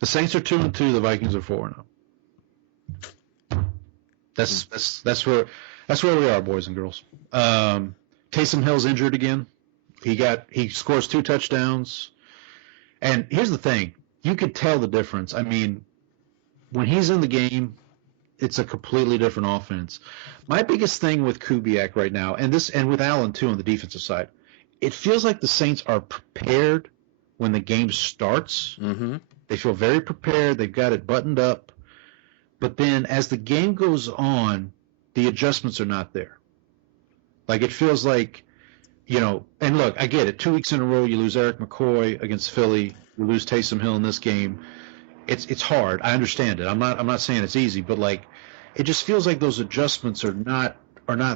The Saints are 2-2. The Vikings are 4-0. That's where we are, boys and girls. Taysom Hill's injured again. He scores 2 touchdowns. And here's the thing. You could tell the difference. I mean, when he's in the game, it's a completely different offense. My biggest thing with Kubiak right now, and with Allen too on the defensive side, it feels like the Saints are prepared when the game starts. Mm-hmm. They feel very prepared. They've got it buttoned up. But then as the game goes on, the adjustments are not there. Like it feels like, and look, I get it. 2 weeks in a row, you lose Eric McCoy against Philly. You lose Taysom Hill in this game. It's hard. I understand it. I'm not saying it's easy, but like, it just feels like those adjustments are not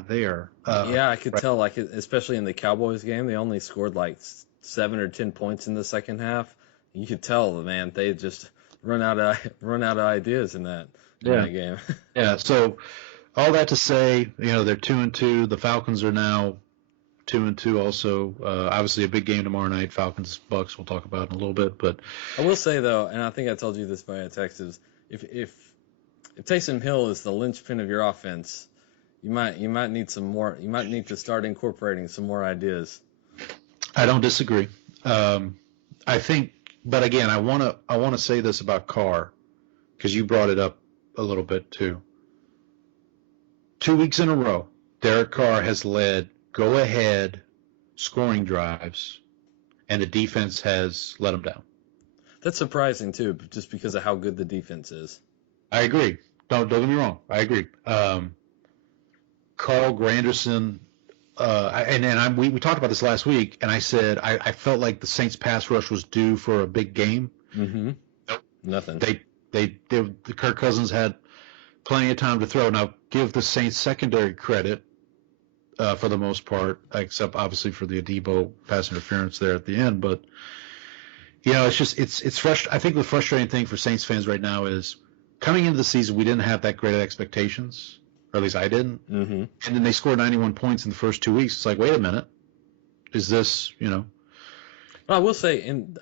there. Yeah, I could tell, like, especially in the Cowboys game, they only scored like 7 or 10 points in the second half. You could tell, man, they just run out of ideas in that game. Yeah. So all that to say, they're 2-2. The Falcons are now 2-2 also. Obviously a big game tomorrow night, Falcons-Bucks, we'll talk about in a little bit. But I will say, though, and I think I told you this via text, is if Taysom Hill is the linchpin of your offense, you might need some more. You might need to start incorporating some more ideas. I don't disagree. I think, but again, I want to say this about Carr, because you brought it up a little bit too. 2 weeks in a row, Derek Carr has led go-ahead scoring drives, and the defense has let him down. That's surprising too, just because of how good the defense is. I agree. Don't get me wrong. I agree. Carl Granderson, we talked about this last week, and I said I felt like the Saints pass rush was due for a big game. Mm-hmm. Nope. Nothing. Kirk Cousins had plenty of time to throw. Now, give the Saints secondary credit for the most part, except obviously for the Adebo pass interference there at the end. But it's frustrating. I think the frustrating thing for Saints fans right now is coming into the season, we didn't have that great expectations, or at least I didn't. Mm-hmm. And then they scored 91 points in the first 2 weeks. It's like, wait a minute, is this Well, I will say, to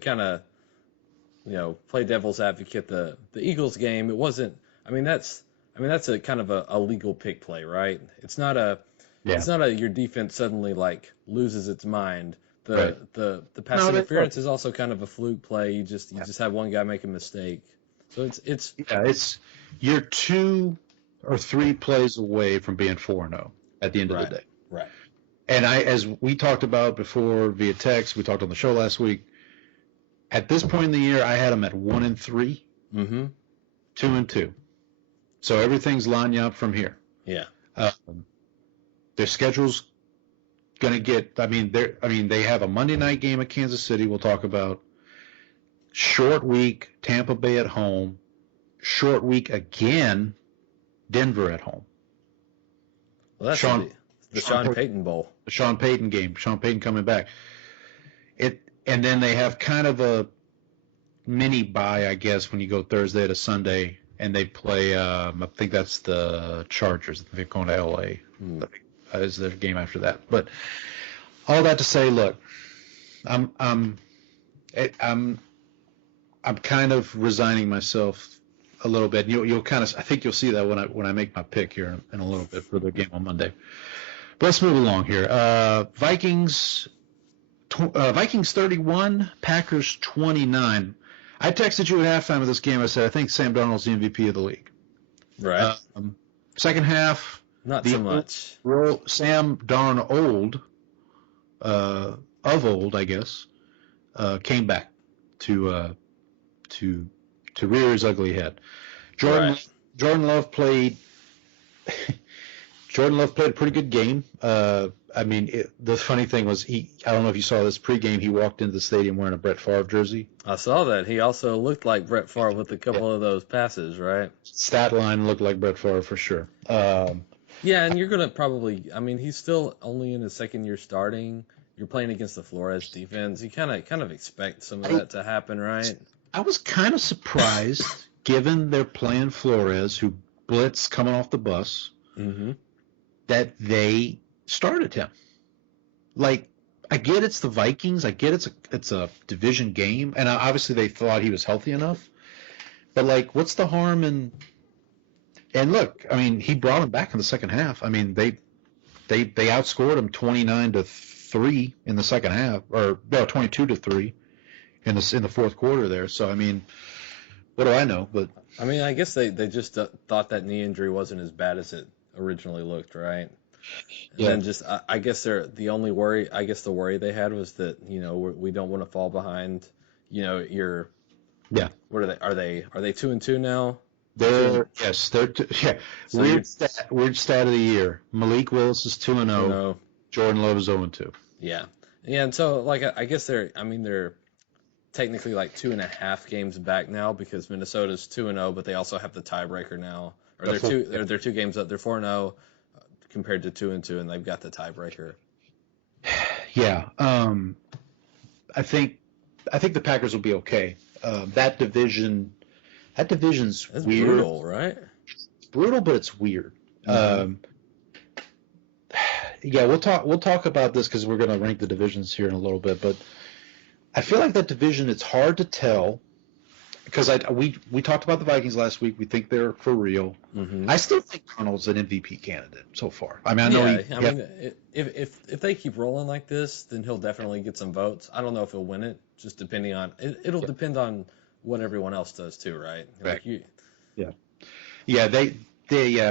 kind of play devil's advocate, the Eagles game, it wasn't. That's a kind of a legal pick play, right? It's not your defense suddenly like loses its mind. The pass interference is also kind of a fluke play. You just have one guy make a mistake. So it's you're 2 or 3 plays away from being 4-0 at the end of the day. Right. And as we talked about before via text, we talked on the show last week. At this point in the year, I had them at 1-3, 2-2. So everything's lining up from here. Yeah. Their schedule's going to get. They have a Monday night game at Kansas City. We'll talk about. Short week, Tampa Bay at home. Short week again, Denver at home. Well, that's the Sean Payton Bowl. The Sean Payton game. Sean Payton coming back. And then they have kind of a mini bye, I guess, when you go Thursday to Sunday, and they play. I think that's the Chargers. I think they're going to L.A. Is their game after that. But all that to say, look, I'm kind of resigning myself a little bit. You'll kind of, I think you'll see that when I make my pick here in a little bit for the game on Monday. But let's move along here. Vikings 31, Packers 29. I texted you at halftime of this game. I said I think Sam Darnold's the MVP of the league. Right. Second half, Not so much. Sam Darnold, of old, I guess, came back to rear his ugly head. Jordan Love played. Jordan Love played a pretty good game. I mean, the funny thing was, I don't know if you saw this pregame, he walked into the stadium wearing a Brett Favre jersey. I saw that. He also looked like Brett Favre with a couple of those passes, right? Stat line looked like Brett Favre for sure. Yeah, and you're going to probably, I mean, he's still only in his second year starting. You're playing against the Flores defense. You kind of expect some of that to happen, right? I was kind of surprised, given they're playing Flores, who blitz coming off the bus, that they started him. Like, I get it's the Vikings. I get it's a division game, and obviously they thought he was healthy enough. But like, what's the harm in? And look, I mean, he brought him back in the second half. I mean, they outscored him 29-3 in the second half, or no, 22-3 in the fourth quarter there. So I mean, what do I know? But I mean, I guess they just thought that knee injury wasn't as bad as it originally looked, right? And then just I guess the worry they had was that, you know, we don't want to fall behind, you know, what are they 2-2 now? They're So weird stat of the year. Malik Willis is 2-0. Jordan Love is 0-2. Yeah, and so like I guess they're technically like 2.5 games back now because Minnesota's 2-0, but they also have the tiebreaker now. Or they're 2 games up. They're 4-0 compared to 2-2, and they've got the tiebreaker. Yeah, I think the Packers will be okay. That division's That's weird. brutal, right? It's brutal, but it's weird. Yeah, we'll talk about this because we're going to rank the divisions here in a little bit, but I feel like that division, it's hard to tell because we talked about the Vikings last week. We think they're for real. I still think Darnold's an MVP candidate so far. I mean, I know if they keep rolling like this, then he'll definitely get some votes. I don't know if he'll win it, just depending on it'll depend on what everyone else does too, right? Right. Like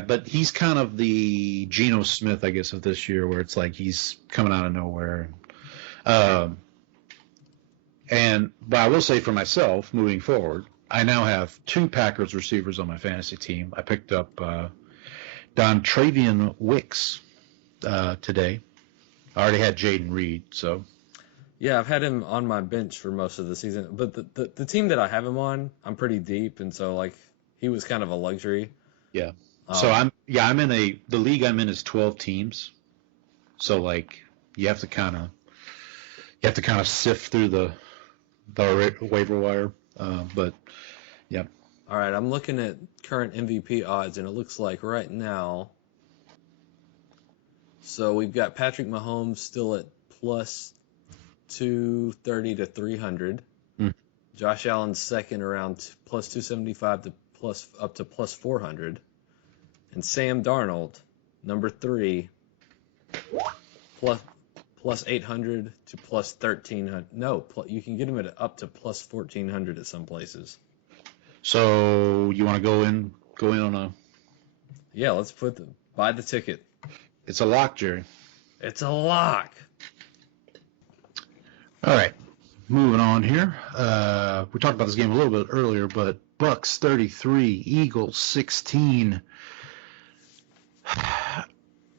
but he's kind of the Geno Smith, I guess, of this year, where it's like he's coming out of nowhere. But I will say for myself, moving forward, I now have 2 Packers receivers on my fantasy team. I picked up Dontravian Wicks today. I already had Jaden Reed, so. Yeah, I've had him on my bench for most of the season, but the team that I have him on, I'm pretty deep, and so like he was kind of a luxury. Yeah. So I'm in the league I'm in is 12 teams. So like you have to kind of sift through the waiver wire. But yeah. All right, I'm looking at current MVP odds, and it looks like right now. So we've got Patrick Mahomes still at plus 230 to 300. Josh Allen second around plus 275 to up to plus 400. And Sam Darnold, number 3, plus 800 to plus 1,300. No, you can get him at up to plus 1,400 at some places. So you want to go in on a? Yeah, let's buy the ticket. It's a lock, Jerry. It's a lock. All right, moving on here. We talked about this game a little bit earlier, but Bucks 33, Eagles 16. How's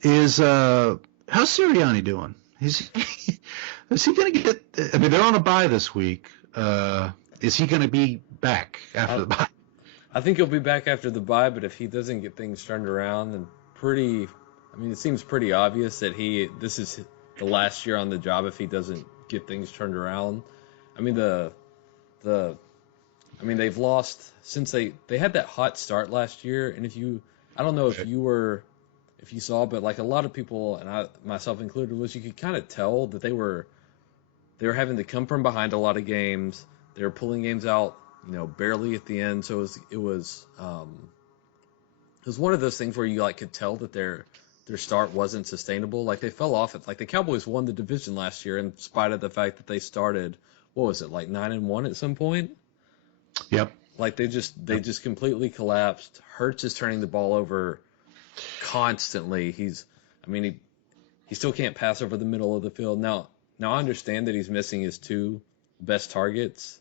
Sirianni doing? Is he going to get? I mean, they're on a bye this week. Is he going to be back after the bye? I think he'll be back after the bye, but if he doesn't get things turned around, then it seems pretty obvious that this is the last year on the job if he doesn't get things turned around. I mean, the I mean, they've lost since they had that hot start last year. And I don't know if you saw, but like a lot of people, and I myself included, was you could kind of tell that they were having to come from behind a lot of games. They were pulling games out, barely at the end. So it was one of those things where you like could tell that their start wasn't sustainable. Like they fell off. Like the Cowboys won the division last year in spite of the fact that they started, what was it, like 9-1 at some point? Yep. Like they just completely collapsed. Hurts is turning the ball over constantly. He still can't pass over the middle of the field. Now I understand that he's missing his two best targets.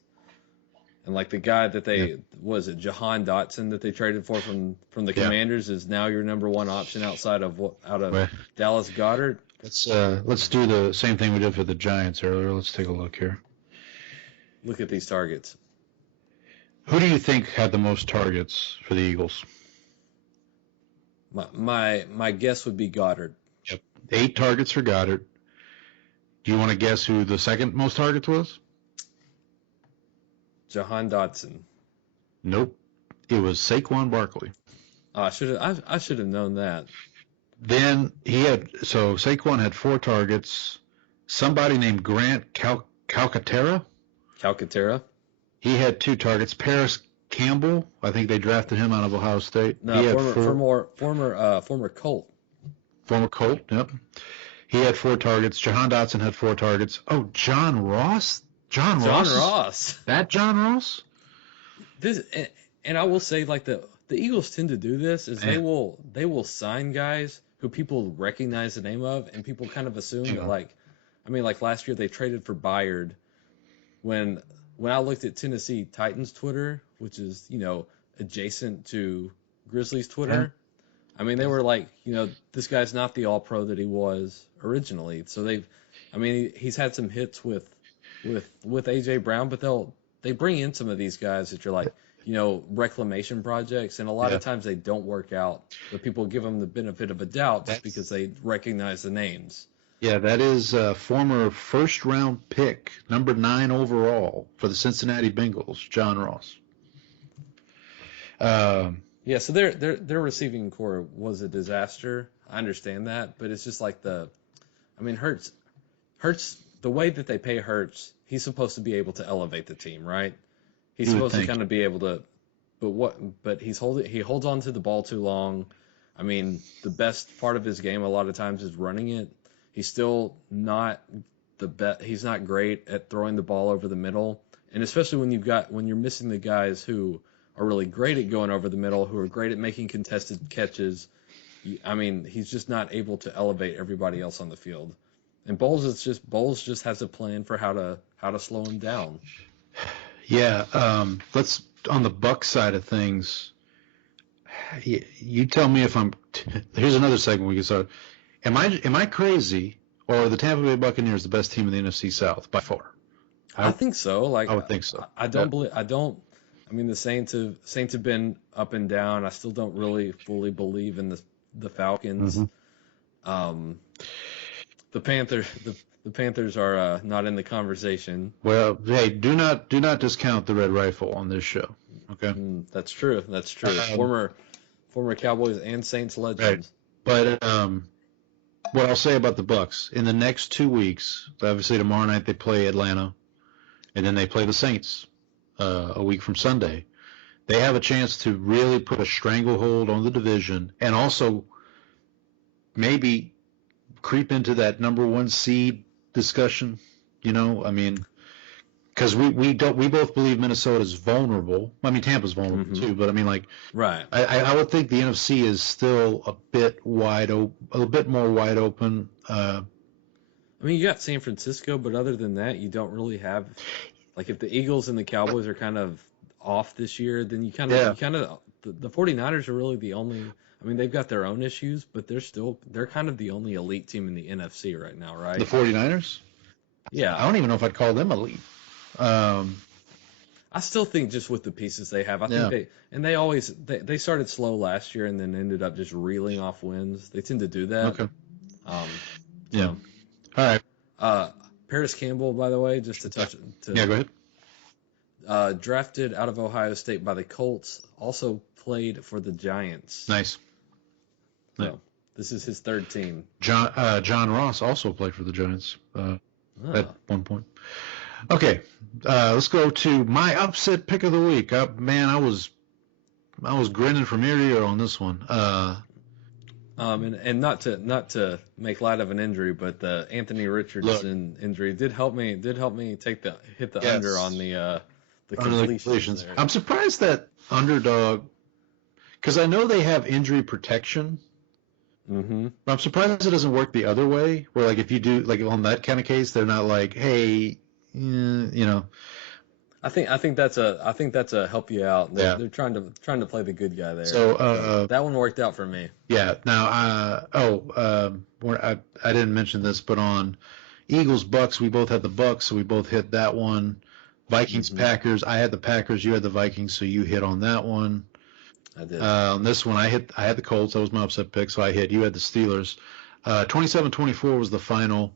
And like the guy that Jahan Dotson that they traded for from the Commanders is now your number one option outside of Dallas Goedert. Let's do the same thing we did for the Giants earlier. Let's take a look here. Look at these targets. Who do you think had the most targets for the Eagles? My guess would be Goddard. Yep. 8 targets for Goddard. Do you want to guess who the second most targets was? Jahan Dotson. Nope. It was Saquon Barkley. I should have known that. Then Saquon had 4 targets. Somebody named Grant Calcaterra. He had 2 targets. Paris Campbell, I think they drafted him out of Ohio State. No, he had former Colt. Former Colt, yep. He had 4 targets. Jahan Dotson had 4 targets. Oh, John Ross? John Ross. That John Ross? And I will say, like the Eagles tend to do this is they will sign guys who people recognize the name of, and people kind of assume that like last year they traded for Byard. When I looked at Tennessee Titans Twitter, which is adjacent to Grizzlies Twitter, they were like, this guy's not the All-Pro that he was originally. So he's had some hits with AJ Brown, but they bring in some of these guys that you're like, reclamation projects, and a lot of times they don't work out, but people give them the benefit of a doubt just because they recognize the names. Yeah, that is a former first-round pick, number 9 overall for the Cincinnati Bengals, John Ross. So their receiving core was a disaster. I understand that, but it's just like Hurts, the way that they pay Hurts, he's supposed to be able to elevate the team, right? He's supposed to kind of be able to, but he holds on to the ball too long. The best part of his game a lot of times is running it. He's still not the best. He's not great at throwing the ball over the middle, and especially when you're missing the guys who are really great at going over the middle, who are great at making contested catches. He's just not able to elevate everybody else on the field. And Bowles just has a plan for how to slow him down. Yeah, let's on the Bucs side of things. You tell me if I'm. Here's another segment we can start. Am I crazy, or are the Tampa Bay Buccaneers the best team in the NFC South by far? I think so. I would think so. The Saints have been up and down. I still don't really fully believe in the Falcons. Mm-hmm. The Panthers are not in the conversation. Well, hey, do not discount the Red Rifle on this show. Okay, that's true. Former Cowboys and Saints legends. Right. But what I'll say about the Bucs in the next 2 weeks, obviously tomorrow night they play Atlanta, and then they play the Saints a week from Sunday. They have a chance to really put a stranglehold on the division, and also maybe creep into that number 1 seed discussion. Because we both believe Minnesota's vulnerable. Tampa's vulnerable too, but right. I would think the NFC is still a bit more wide open. You got San Francisco, but other than that, you don't really have if the Eagles and the Cowboys are kind of off this year, then the 49ers are really the only. They've got their own issues, but they're kind of the only elite team in the NFC right now, right? The 49ers? Yeah. I don't even know if I'd call them elite. I still think just with the pieces they have, I think they started slow last year and then ended up just reeling off wins. They tend to do that. Okay. All right. Paris Campbell, by the way, just to touch. Yeah, go drafted out of Ohio State by the Colts, also played for the Giants. Nice. So this is his third team. John Ross also played for the Giants at one point. Okay, let's go to my upset pick of the week. Man, I was grinning from ear to ear on this one. And not to make light of an injury, but the Anthony Richardson injury did help me hit the under on the completions. There. I'm surprised that Underdog, because I know they have injury protection. Mm-hmm. But I'm surprised it doesn't work the other way, where like if you do like on that kind of case, they're not like, hey, you know. I think that's a help you out. They're trying to play the good guy there. So that one worked out for me. Yeah. Now, I didn't mention this, but on Eagles Bucks, we both had the Bucks, so we both hit that one. Vikings Packers, I had the Packers, you had the Vikings, so you hit on that one. I did. On this one, I had the Colts. That was my upset pick, so I hit. You had the Steelers. 27-24 was the final.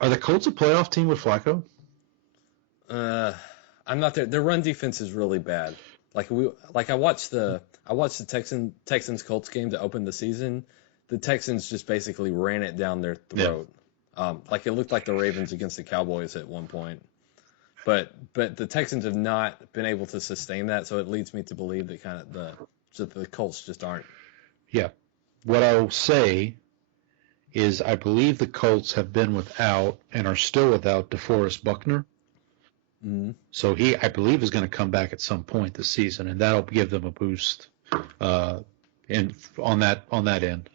Are the Colts a playoff team with Flacco? I'm not there. Their run defense is really bad. I watched the Texans Colts game to open the season. The Texans just basically ran it down their throat. Yeah. It looked like the Ravens against the Cowboys at one point. But the Texans have not been able to sustain that, so it leads me to believe that the Colts just aren't. Yeah. What I'll say is I believe the Colts have been without and are still without DeForest Buckner. Mm-hmm. So I believe, is going to come back at some point this season, and that'll give them a boost. And on that end,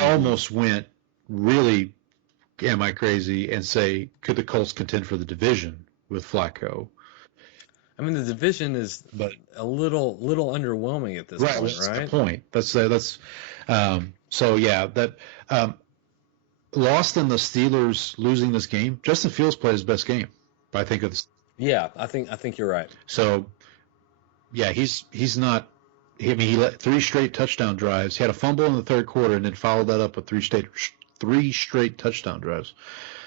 I almost went really, am I crazy, and say, could the Colts contend for the division with Flacco? I mean, the division is a little underwhelming at this point, right? That's the point. That's so yeah. That lost in the Steelers losing this game. Justin Fields played his best game, I think of this. Yeah, I think you're right. So, yeah, he's not. I mean, he let 3 straight touchdown drives. He had a fumble in the third quarter, and then followed that up with 3 straight touchdown drives.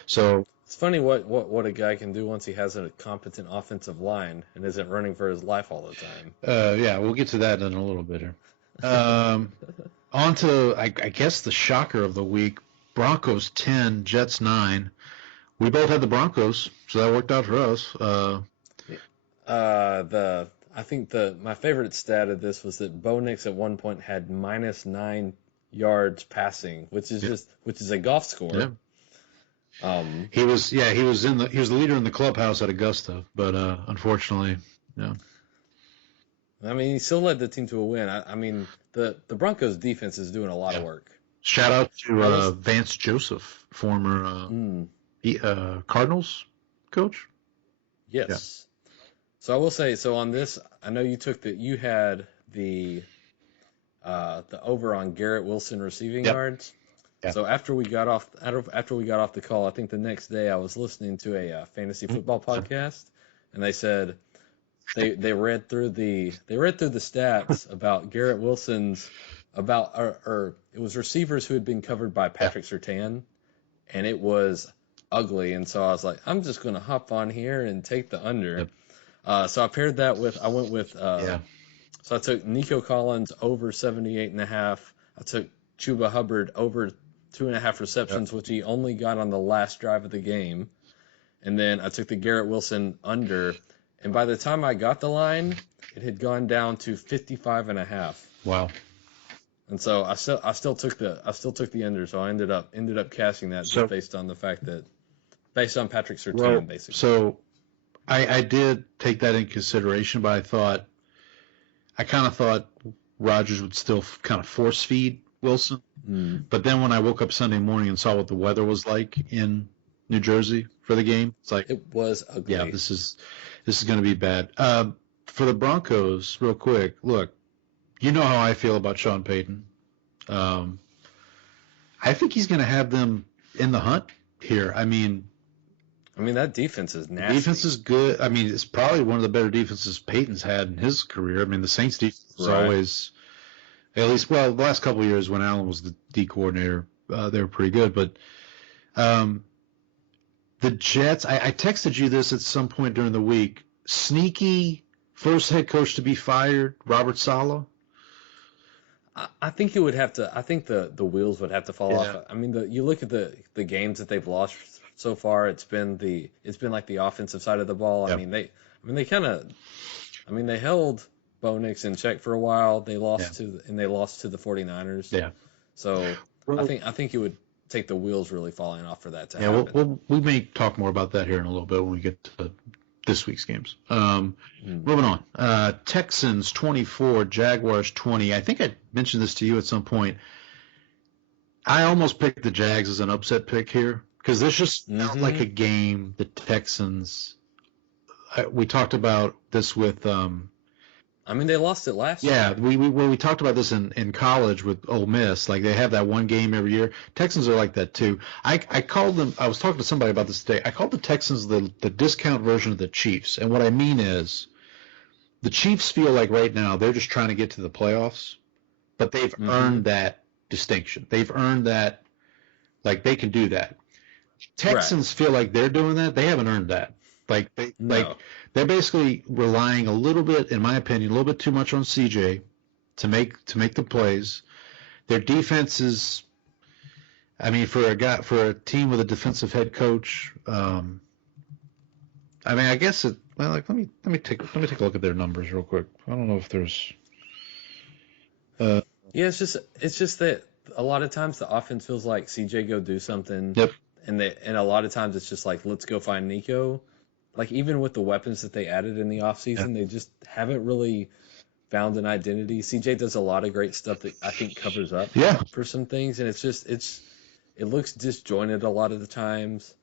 So it's funny what a guy can do once he has a competent offensive line and isn't running for his life all the time. Yeah, we'll get to that in a little bit here. On to I guess the shocker of the week: Broncos 10, Jets 9. We both had the Broncos, so that worked out for us. I think my favorite stat of this was that Bo Nix at one point had -9 yards passing, which is a golf score. Yeah. He was the leader in the clubhouse at Augusta, but unfortunately, yeah. I mean, he still led the team to a win. I mean, the Broncos defense is doing a lot of work. Shout out to Vance Joseph, former Cardinals coach. Yes. Yeah. So I will say, on this, I know you had the over on Garrett Wilson receiving yards. Yeah. So after we got off the call, I think the next day I was listening to a fantasy football podcast, and they said they read through the stats about Garrett Wilson's or it was receivers who had been covered by Patrick Surtain, and it was ugly. And so I was like, I'm just going to hop on here and take the under. Yep. So I paired that with So I took Nico Collins over 78.5. I took Chuba Hubbard over 2.5 receptions, which he only got on the last drive of the game. And then I took the Garrett Wilson under. And by the time I got the line, it had gone down to 55.5. Wow. And so I still took the under. So I ended up cashing that just based on Patrick Surtain, basically. So I did take that in consideration, but I kind of thought Rodgers would still kind of force feed Wilson. But then when I woke up Sunday morning and saw what the weather was like in New Jersey for the game, it's like it was ugly. Yeah, this is going to be bad. For the Broncos, real quick, look, you know how I feel about Sean Payton. I think he's going to have them in the hunt here. I mean, that defense is nasty. The defense is good. I mean, it's probably one of the better defenses Payton's had in his career. I mean, the Saints defense is always, at least, the last couple of years when Allen was the D coordinator, they were pretty good. But the Jets, I texted you this at some point during the week. sneaky first head coach to be fired, Robert Saleh? I think it would have to. I think the wheels would have to fall off. I mean, you look at the games that they've lost so far. It's been like the offensive side of the ball. Yep. They held Bo Nix in check for a while. They lost to the 49ers. Yeah. So I think it would take the wheels really falling off for that to happen. We may talk more about that here in a little bit when we get to this week's games. Moving on. Texans 24, Jaguars 20. I think I mentioned this to you at some point. I almost picked the Jags as an upset pick here because this just felt like a game the Texans. We talked about this with. They lost it last year. Yeah, we talked about this in college with Ole Miss. Like, they have that one game every year. Texans are like that too. I called them. I was talking to somebody about this today. I called the Texans the discount version of the Chiefs. And what I mean is, the Chiefs feel like right now they're just trying to get to the playoffs, but they've earned that distinction. They've earned that, like, they can do that. Texans feel like they're doing that. They haven't earned that. They're basically relying a little bit, in my opinion, a little bit too much on CJ to make the plays. Their defense is, for a team with a defensive head coach. I guess it. Well, let me take a look at their numbers real quick. I don't know if there's. It's just that a lot of times the offense feels like CJ go do something. Yep. And a lot of times it's just like, let's go find Nico. Like, even with the weapons that they added in the offseason, they just haven't really found an identity. CJ does a lot of great stuff that I think covers up for some things, and it looks disjointed a lot of the times.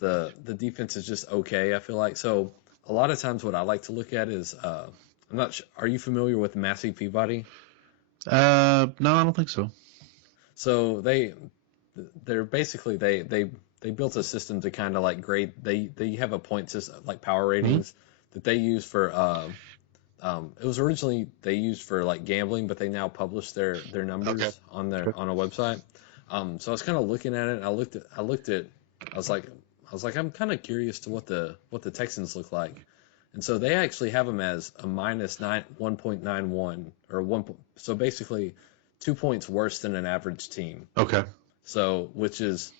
The defense is just okay, I feel like. So a lot of times what I like to look at is I'm not sure, are you familiar with Massey Peabody? No, I don't think so. So they're basically they built a system to kind of like grade. They have a point system, like power ratings that they use for. It was originally they used for like gambling, but they now publish their numbers on a website. So I was kind of looking at it. And I looked at. I was like, I'm kind of curious to what the Texans look like, and so they actually have them as a minus 1.91 or 1. So basically, 2 points worse than an average team. Okay. So which is,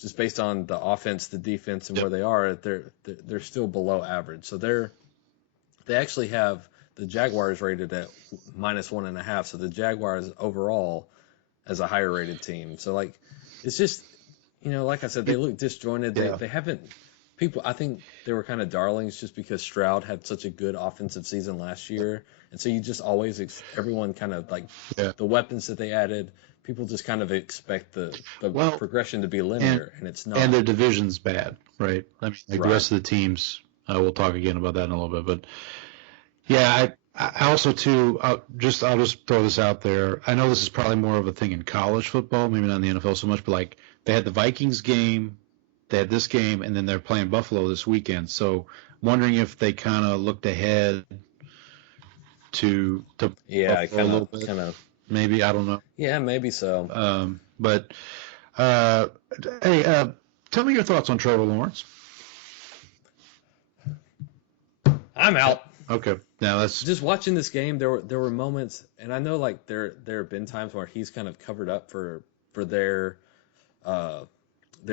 just based on the offense, the defense, and where they are, they're still below average. So they actually have the Jaguars rated at minus 1.5. So the Jaguars overall as a higher rated team. So like, it's just, like I said, they look disjointed. They haven't. People, I think they were kind of darlings just because Stroud had such a good offensive season last year, and so you just always everyone kind of like the weapons that they added. People just kind of expect the progression to be linear, and it's not. And their division's bad, right? The rest of the teams. We'll talk again about that in a little bit, but yeah, I also too. I'll just throw this out there. I know this is probably more of a thing in college football, maybe not in the NFL so much, but like they had the Vikings game, they had this game, and then they're playing Buffalo this weekend. So wondering if they kind of looked ahead to Buffalo a little bit. Maybe, I don't know. Yeah, maybe so. But tell me your thoughts on Trevor Lawrence. I'm out. Okay. Now that's just watching this game. There were moments, and I know like there have been times where he's kind of covered up for their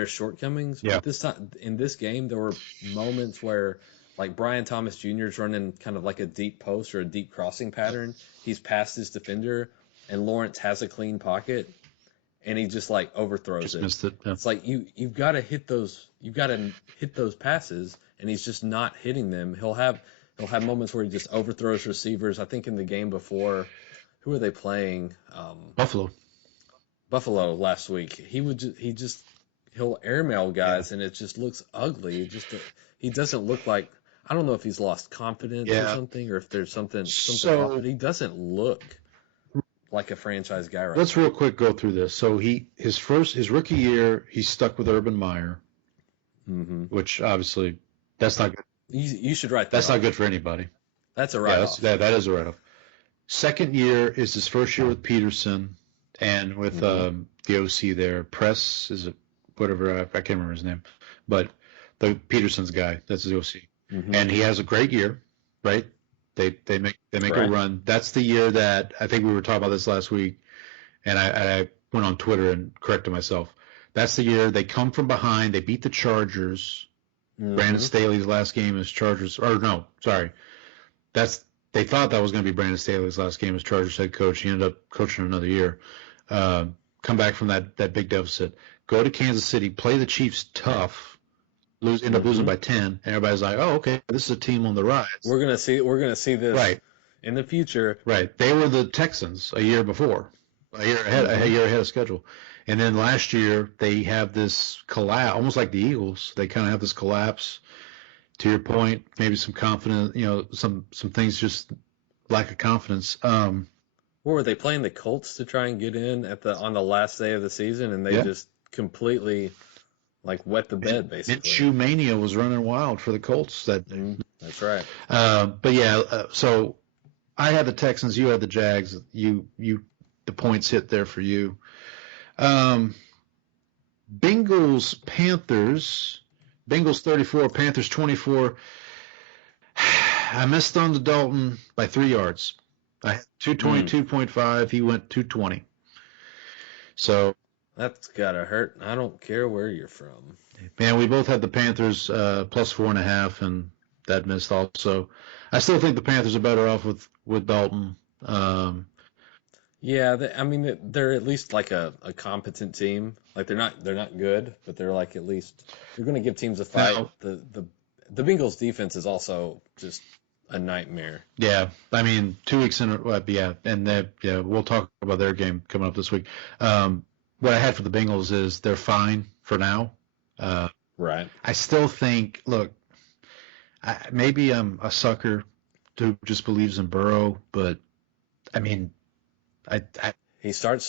shortcomings. Yeah. But this time in this game, there were moments where like Brian Thomas Jr. is running kind of like a deep post or a deep crossing pattern. He's past his defender, and Lawrence has a clean pocket, and he just like overthrows it. Missed it. Yeah. It's like you've got to hit those. You've got to hit those passes, and he's just not hitting them. He'll have moments where he just overthrows receivers. I think in the game before, who are they playing? Buffalo last week. He'll airmail guys, and it just looks ugly. He doesn't look like. I don't know if he's lost confidence or something, or if there's something wrong, but he doesn't look like a franchise guy right Let's now. real quick go through this. So his rookie year, he's stuck with Urban Meyer, which obviously that's not good. You should write that. That's not good for anybody. That's a write-off. That is a write-off. Second year is his first year with Peterson and with the OC there. Press is it whatever I can't remember his name, but the Peterson's guy. That's his OC. and he has a great year, right? They make a run. That's the year that I think we were talking about this last week, and I went on Twitter and corrected myself. That's the year they come from behind. They beat the Chargers. Brandon Staley's last game as Chargers, or no, sorry. They thought that was going to be Brandon Staley's last game as Chargers head coach. He ended up coaching another year. Come back from that big deficit. Go to Kansas City, play the Chiefs tough, end up losing by 10, and everybody's like, oh, okay, this is a team on the rise. We're gonna see this in the future. Right. They were the Texans a year before, a year ahead of schedule. And then last year they have this collapse, almost like the Eagles. They kind of have this collapse. To your point, maybe some confidence, some things just lack of confidence. What were they playing the Colts to try and get in on the last day of the season, and they just completely wet the bed basically. Minshew mania was running wild for the Colts that day. That's right. So I had the Texans, you had the Jags. The points hit there for you. Bengals Panthers. Bengals 34, Panthers 24. I missed on the Dalton by 3 yards. I had 222.5. He went 220. So that's gotta hurt. I don't care where you're from. Man, we both had the Panthers plus 4.5, and that missed also. I still think the Panthers are better off with Dalton. Yeah, they're at least like a competent team. Like they're not good, but they're like at least you're going to give teams a fight. No. The Bengals defense is also just a nightmare. Yeah, 2 weeks in, and we'll talk about their game coming up this week. What I had for the Bengals is they're fine for now. Right. I still think, look, maybe I'm a sucker who just believes in Burrow, but they start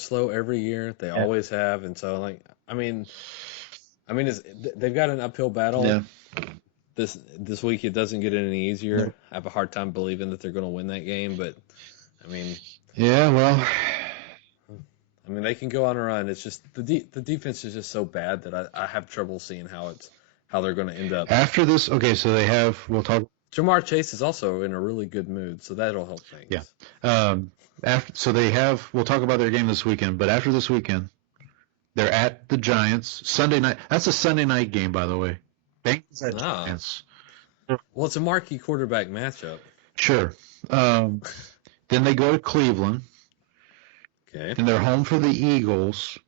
slow every year. They always have, and so they've got an uphill battle. Yeah. This week it doesn't get any easier. No. I have a hard time believing that they're going to win that game, but yeah, well, they can go on a run. It's just the defense is just so bad that I have trouble seeing how they're going to end up. After this, okay, so we'll talk. Jamar Chase is also in a really good mood, so that'll help things. Yeah. We'll talk about their game this weekend, but after this weekend, they're at the Giants Sunday night. That's a Sunday night game, by the way. Bengals at Giants. Well, it's a marquee quarterback matchup. Sure. Then they go to Cleveland. Okay. And they're home for the Eagles,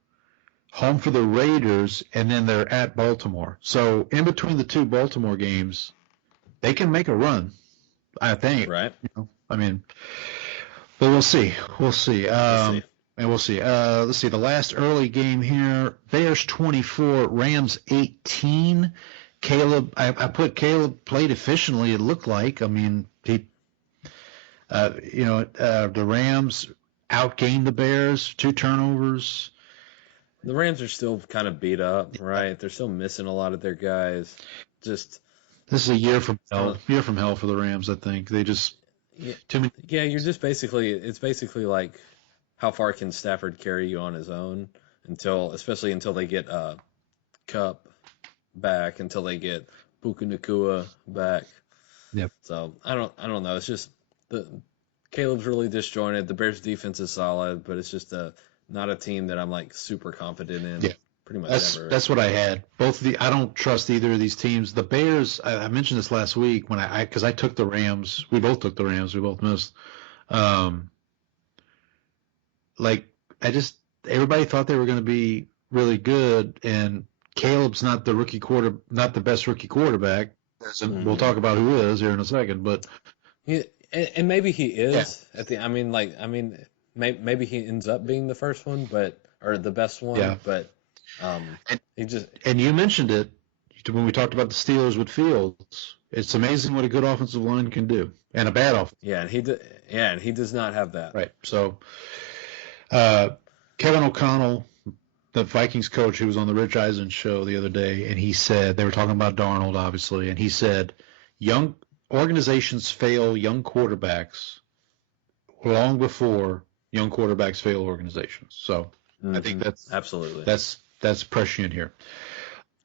home for the Raiders, and then they're at Baltimore. So in between the two Baltimore games, they can make a run, I think. Right. But we'll see. We'll see. And we'll see. Let's see. The last early game here: Bears 24, Rams 18. Caleb, I put Caleb played efficiently. It looked like. The Rams outgained the Bears, 2 turnovers. The Rams are still kind of beat up, right? They're still missing a lot of their guys. This is a year from hell. Year from hell for the Rams. I think they just. Yeah, you're just it's basically like how far can Stafford carry you on his own especially until they get Cup back, until they get Puka Nacua back. Yep. So I don't know. It's just Caleb's really disjointed. The Bears defense is solid, but it's just not a team that I'm super confident in. Yeah. Pretty much ever. That's what I had. I don't trust either of these teams. The Bears, I mentioned this last week because I took the Rams. We both took the Rams. We both missed. Everybody thought they were going to be really good, and Caleb's not the best rookie quarterback. Mm-hmm. We'll talk about who is here in a second, but and maybe he is at the. Maybe he ends up being the first one, or the best one, yeah. But. And you mentioned it when we talked about the Steelers with Fields. It's amazing what a good offensive line can do, and a bad offensive. Yeah, and he does not have that. Right. So, Kevin O'Connell, the Vikings coach, who was on the Rich Eisen show the other day, and he said they were talking about Darnold, obviously, and he said young organizations fail young quarterbacks long before young quarterbacks fail organizations. So I think that's absolutely that's prescient here.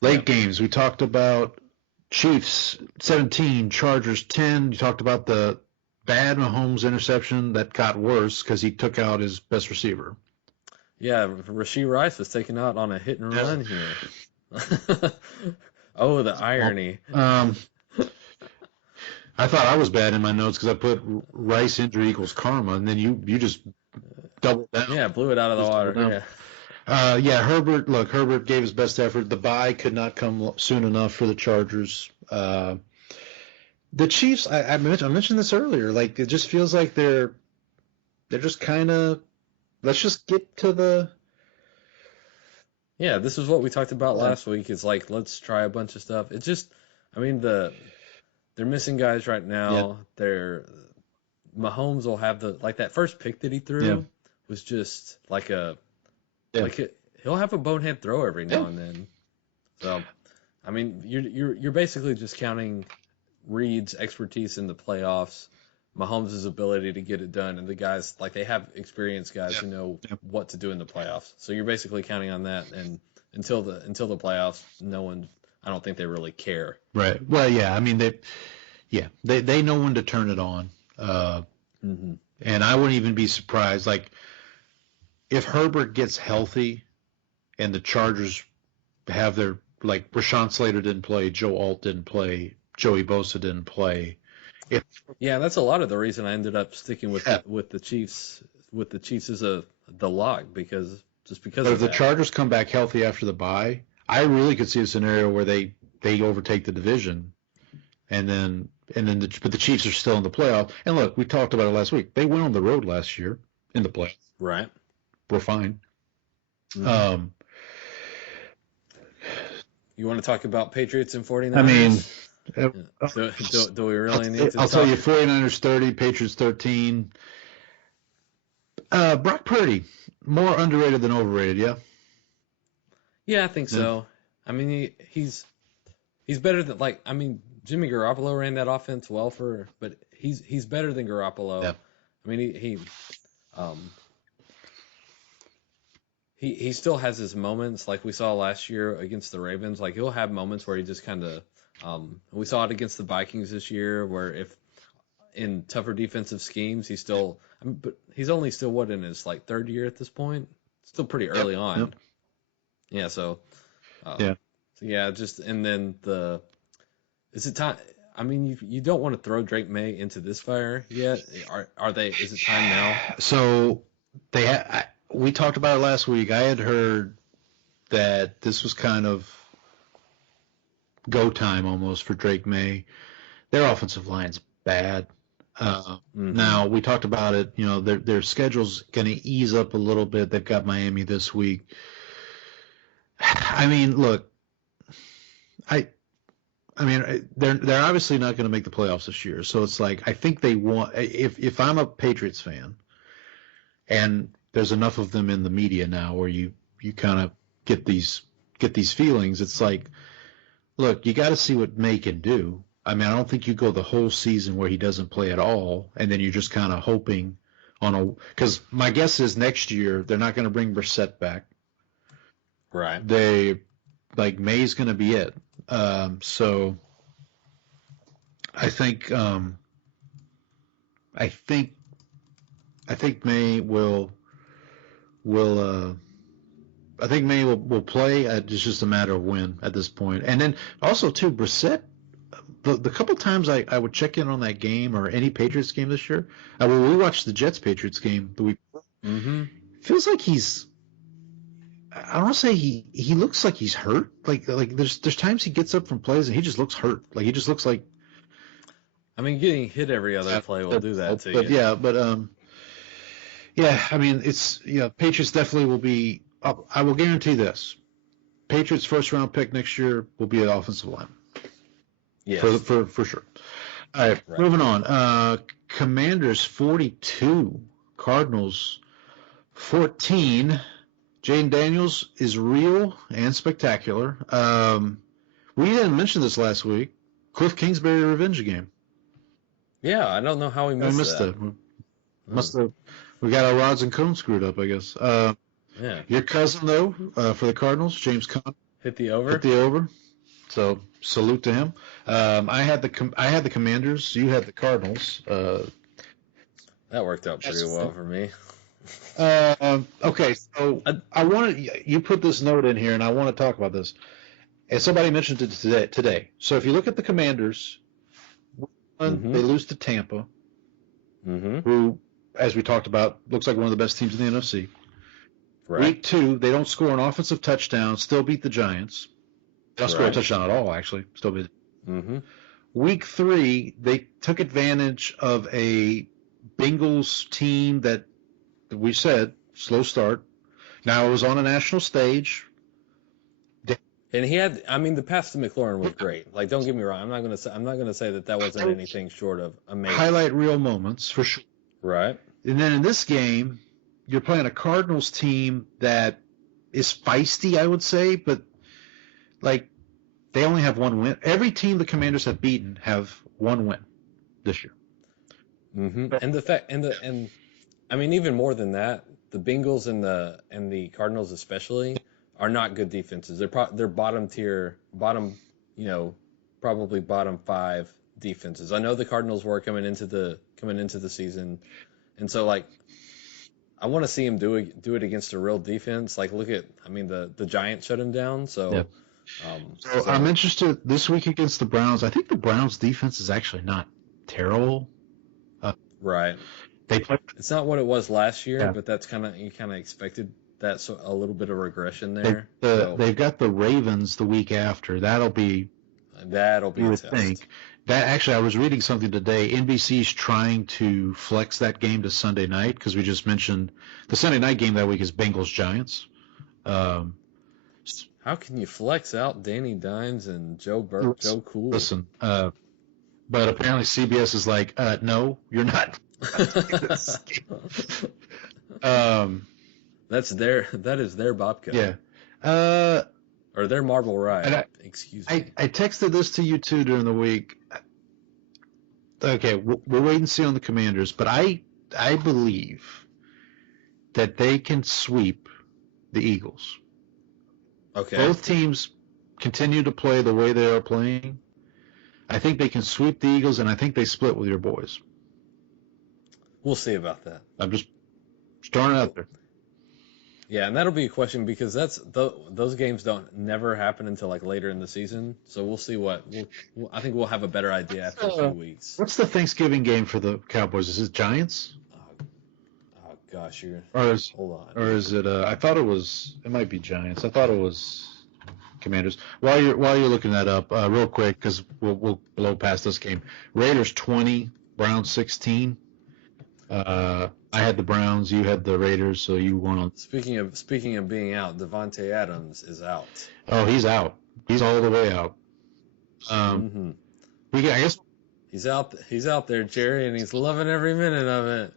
Late games. We talked about Chiefs 17, Chargers 10. You talked about the bad Mahomes interception that got worse because he took out his best receiver. Yeah, Rashee Rice was taken out on a hit and run here. Oh, the irony. I thought I was bad in my notes because I put Rice injury equals karma, and then you just doubled down. Yeah, blew it out of the water. Yeah. Herbert gave his best effort. The bye could not come soon enough for the Chargers. The Chiefs, I mentioned this earlier. Like, it just feels like they're just kind of, let's just get to the. Yeah, this is what we talked about last week. It's like, let's try a bunch of stuff. It's just, I mean, they're missing guys right now. Yeah. Mahomes will have that first pick that he threw was just like he'll have a bonehead throw every now and then. So, I mean, you're basically just counting Reed's expertise in the playoffs, Mahomes' ability to get it done, and the guys, like, they have experienced guys who know what to do in the playoffs. So you're basically counting on that, and until the playoffs, I don't think they really care. Right. Well, yeah. I mean, they know when to turn it on. And I wouldn't even be surprised, like, if Herbert gets healthy and the Chargers have their, like, Rashawn Slater didn't play, Joe Alt didn't play, Joey Bosa didn't play. That's a lot of the reason I ended up sticking with the Chiefs. With the Chiefs as the lock because of if that. the Chargers come back healthy after the bye, I really could see a scenario where they overtake the division, but the Chiefs are still in the playoff. And look, we talked about it last week. They went on the road last year in the playoffs. Right. We're fine. Mm-hmm. You want to talk about Patriots and 49ers? I mean, do we really need to? I'll tell you, 49ers 30, Patriots 13. Brock Purdy, more underrated than overrated, yeah? Yeah, I think so. I mean, he's better than, like, I mean, Jimmy Garoppolo ran that offense well but he's better than Garoppolo. Yeah. I mean, he still has his moments, like we saw last year against the Ravens. Like, he'll have moments where he just kind of we saw it against the Vikings this year, where if in tougher defensive schemes, but he's only still in his, like, third year at this point. Still pretty early on. Yep. Yeah. So. And then is it time? I mean, you don't want to throw Drake May into this fire yet. Are they? Is it time now? So we talked about it last week. I had heard that this was kind of go time almost for Drake May. Their offensive line's bad. Now, we talked about it. You know, their schedule's going to ease up a little bit. They've got Miami this week. I mean, look, I mean, they're obviously not going to make the playoffs this year. So it's like, I think they want, if I'm a Patriots fan, and there's enough of them in the media now where you kind of get these feelings, it's like, look, you got to see what May can do. I mean, I don't think you go the whole season where he doesn't play at all, and then you're just kind of hoping because my guess is next year they're not going to bring Brissett back. Right. May's going to be it. So I think May will play. It's just a matter of when at this point. And then also too, Brissett. The couple times I would check in on that game or any Patriots game this year, when we watched the Jets-Patriots game the week before, feels like I don't want to say he looks like he's hurt. Like there's times he gets up from plays and he just looks hurt. Like he just looks like. I mean, getting hit every other play will do that to you. I mean, it's Patriots definitely will be. I will guarantee this: Patriots first round pick next year will be an offensive line. Yes. For sure. All right, moving on. Commanders 42, Cardinals 14. Jaden Daniels is real and spectacular. We didn't mention this last week. Cliff Kingsbury revenge game. Yeah, I don't know how we missed that. We got our rods and cones screwed up, I guess. Your cousin, though, for the Cardinals, James Conner. Hit the over. So salute to him. I had the Commanders. You had the Cardinals. That worked out pretty well for me. Okay, so I wanted you put this note in here, and I want to talk about this. And somebody mentioned it today. So if you look at the Commanders, they lose to Tampa, who, as we talked about, looks like one of the best teams in the NFC. Right. Week 2, they don't score an offensive touchdown, still beat the Giants. They don't score a touchdown at all, actually. Still beat. Week 3, they took advantage of a Bengals team that we said, slow start. Now it was on a national stage. And he had, I mean, the pass to McLaurin was great. Like, don't get me wrong. I'm not gonna say that wasn't anything short of amazing. Highlight reel moments for sure. Right. And then in this game, you're playing a Cardinals team that is feisty, I would say, but like they only have one win. Every team the Commanders have beaten have one win this year. And the fact, and I mean, even more than that, the Bengals and the Cardinals especially are not good defenses. They're bottom tier, probably bottom 5 defenses. I know the Cardinals were coming into the season, and so like I want to see him do it against a real defense. Like look at, I mean the Giants shut him down. So, yep. So I'm interested this week against the Browns. I think the Browns defense is actually not terrible. Right. They play. It's not what it was last year, but that's you kind of expected that, so a little bit of regression there. They've got the Ravens the week after. That'll be a test. Think. That actually, I was reading something today. NBC's trying to flex that game to Sunday night because we just mentioned the Sunday night game that week is Bengals Giants. How can you flex out Danny Dimes and Joe Cool? Listen, but apparently CBS is like, no, you're not. That is their Bobcat. Yeah. Or their Marble Ride. Excuse me. I texted this to you too during the week. Okay, we'll wait and see on the Commanders, but I believe that they can sweep the Eagles. Okay. Both teams continue to play the way they are playing. I think they can sweep the Eagles, and I think they split with your boys. We'll see about that. I'm just throwing it out there. Yeah, and that'll be a question because those games never happen until like later in the season. So we'll see I think we'll have a better idea after a few weeks. What's the Thanksgiving game for the Cowboys? Is it Giants? Oh gosh, hold on. Or is it? I thought it might be Giants. I thought it was Commanders. While you're looking that up, real quick, because we'll blow past this game. Raiders 20, Browns 16. I had the Browns, you had the Raiders, so you won on. Speaking of being out, Devontae Adams is out. Oh, he's out. He's all the way out. I guess he's out there, Jerry, and he's loving every minute of it.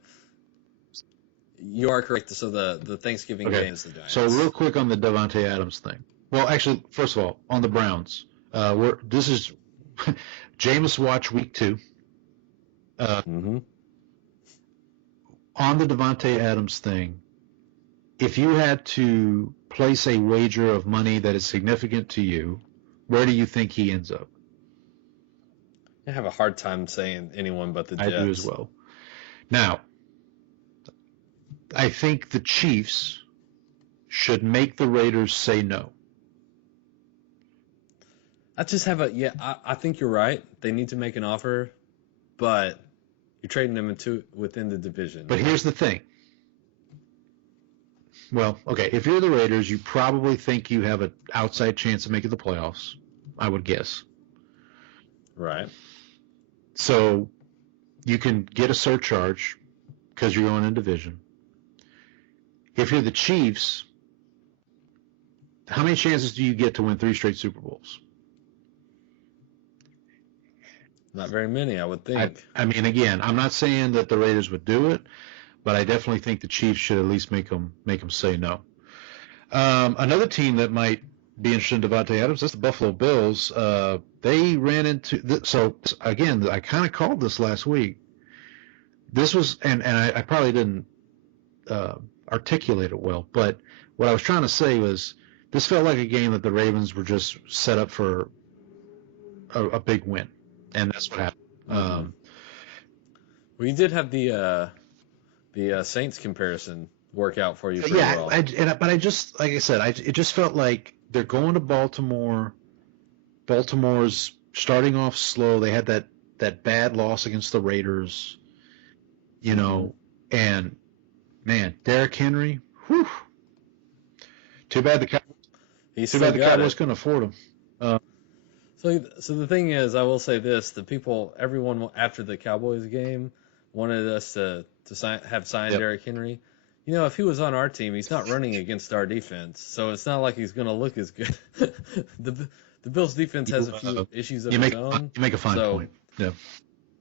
You are correct. So the Thanksgiving game is the Giants. So real quick on the Devontae Adams thing. Well, actually, first of all, on the Browns, this is Jameis watch week 2. On the Devontae Adams thing, if you had to place a wager of money that is significant to you, where do you think he ends up? I have a hard time saying anyone but the Jets. I do as well. Now, I think the Chiefs should make the Raiders say no. I think you're right. They need to make an offer, but you're trading them within the division. But here's the thing. Well, okay, if you're the Raiders, you probably think you have an outside chance of making the playoffs, I would guess. Right. So you can get a surcharge because you're going in division. If you're the Chiefs, how many chances do you get to win 3 straight Super Bowls? Not very many, I would think. I mean, again, I'm not saying that the Raiders would do it, but I definitely think the Chiefs should at least make them say no. Another team that might be interested in Devontae Adams, that's the Buffalo Bills. They ran into so again, I kind of called this last week. This was, and I probably didn't articulate it well, but what I was trying to say was this felt like a game that the Ravens were just set up for a big win, and that's what happened. Well, you did have the Saints comparison work out for you pretty well. But I just, like I said, it just felt like they're going to Baltimore. Baltimore's starting off slow. They had that bad loss against the Raiders, and man, Derrick Henry, whew. Too bad the Cowboys couldn't afford him. So the thing is, I will say this: everyone after the Cowboys game wanted us to have signed Derrick Henry. If he was on our team, he's not running against our defense, so it's not like he's going to look as good. The Bills' defense has a few issues of its own. You make a fine point. Yeah.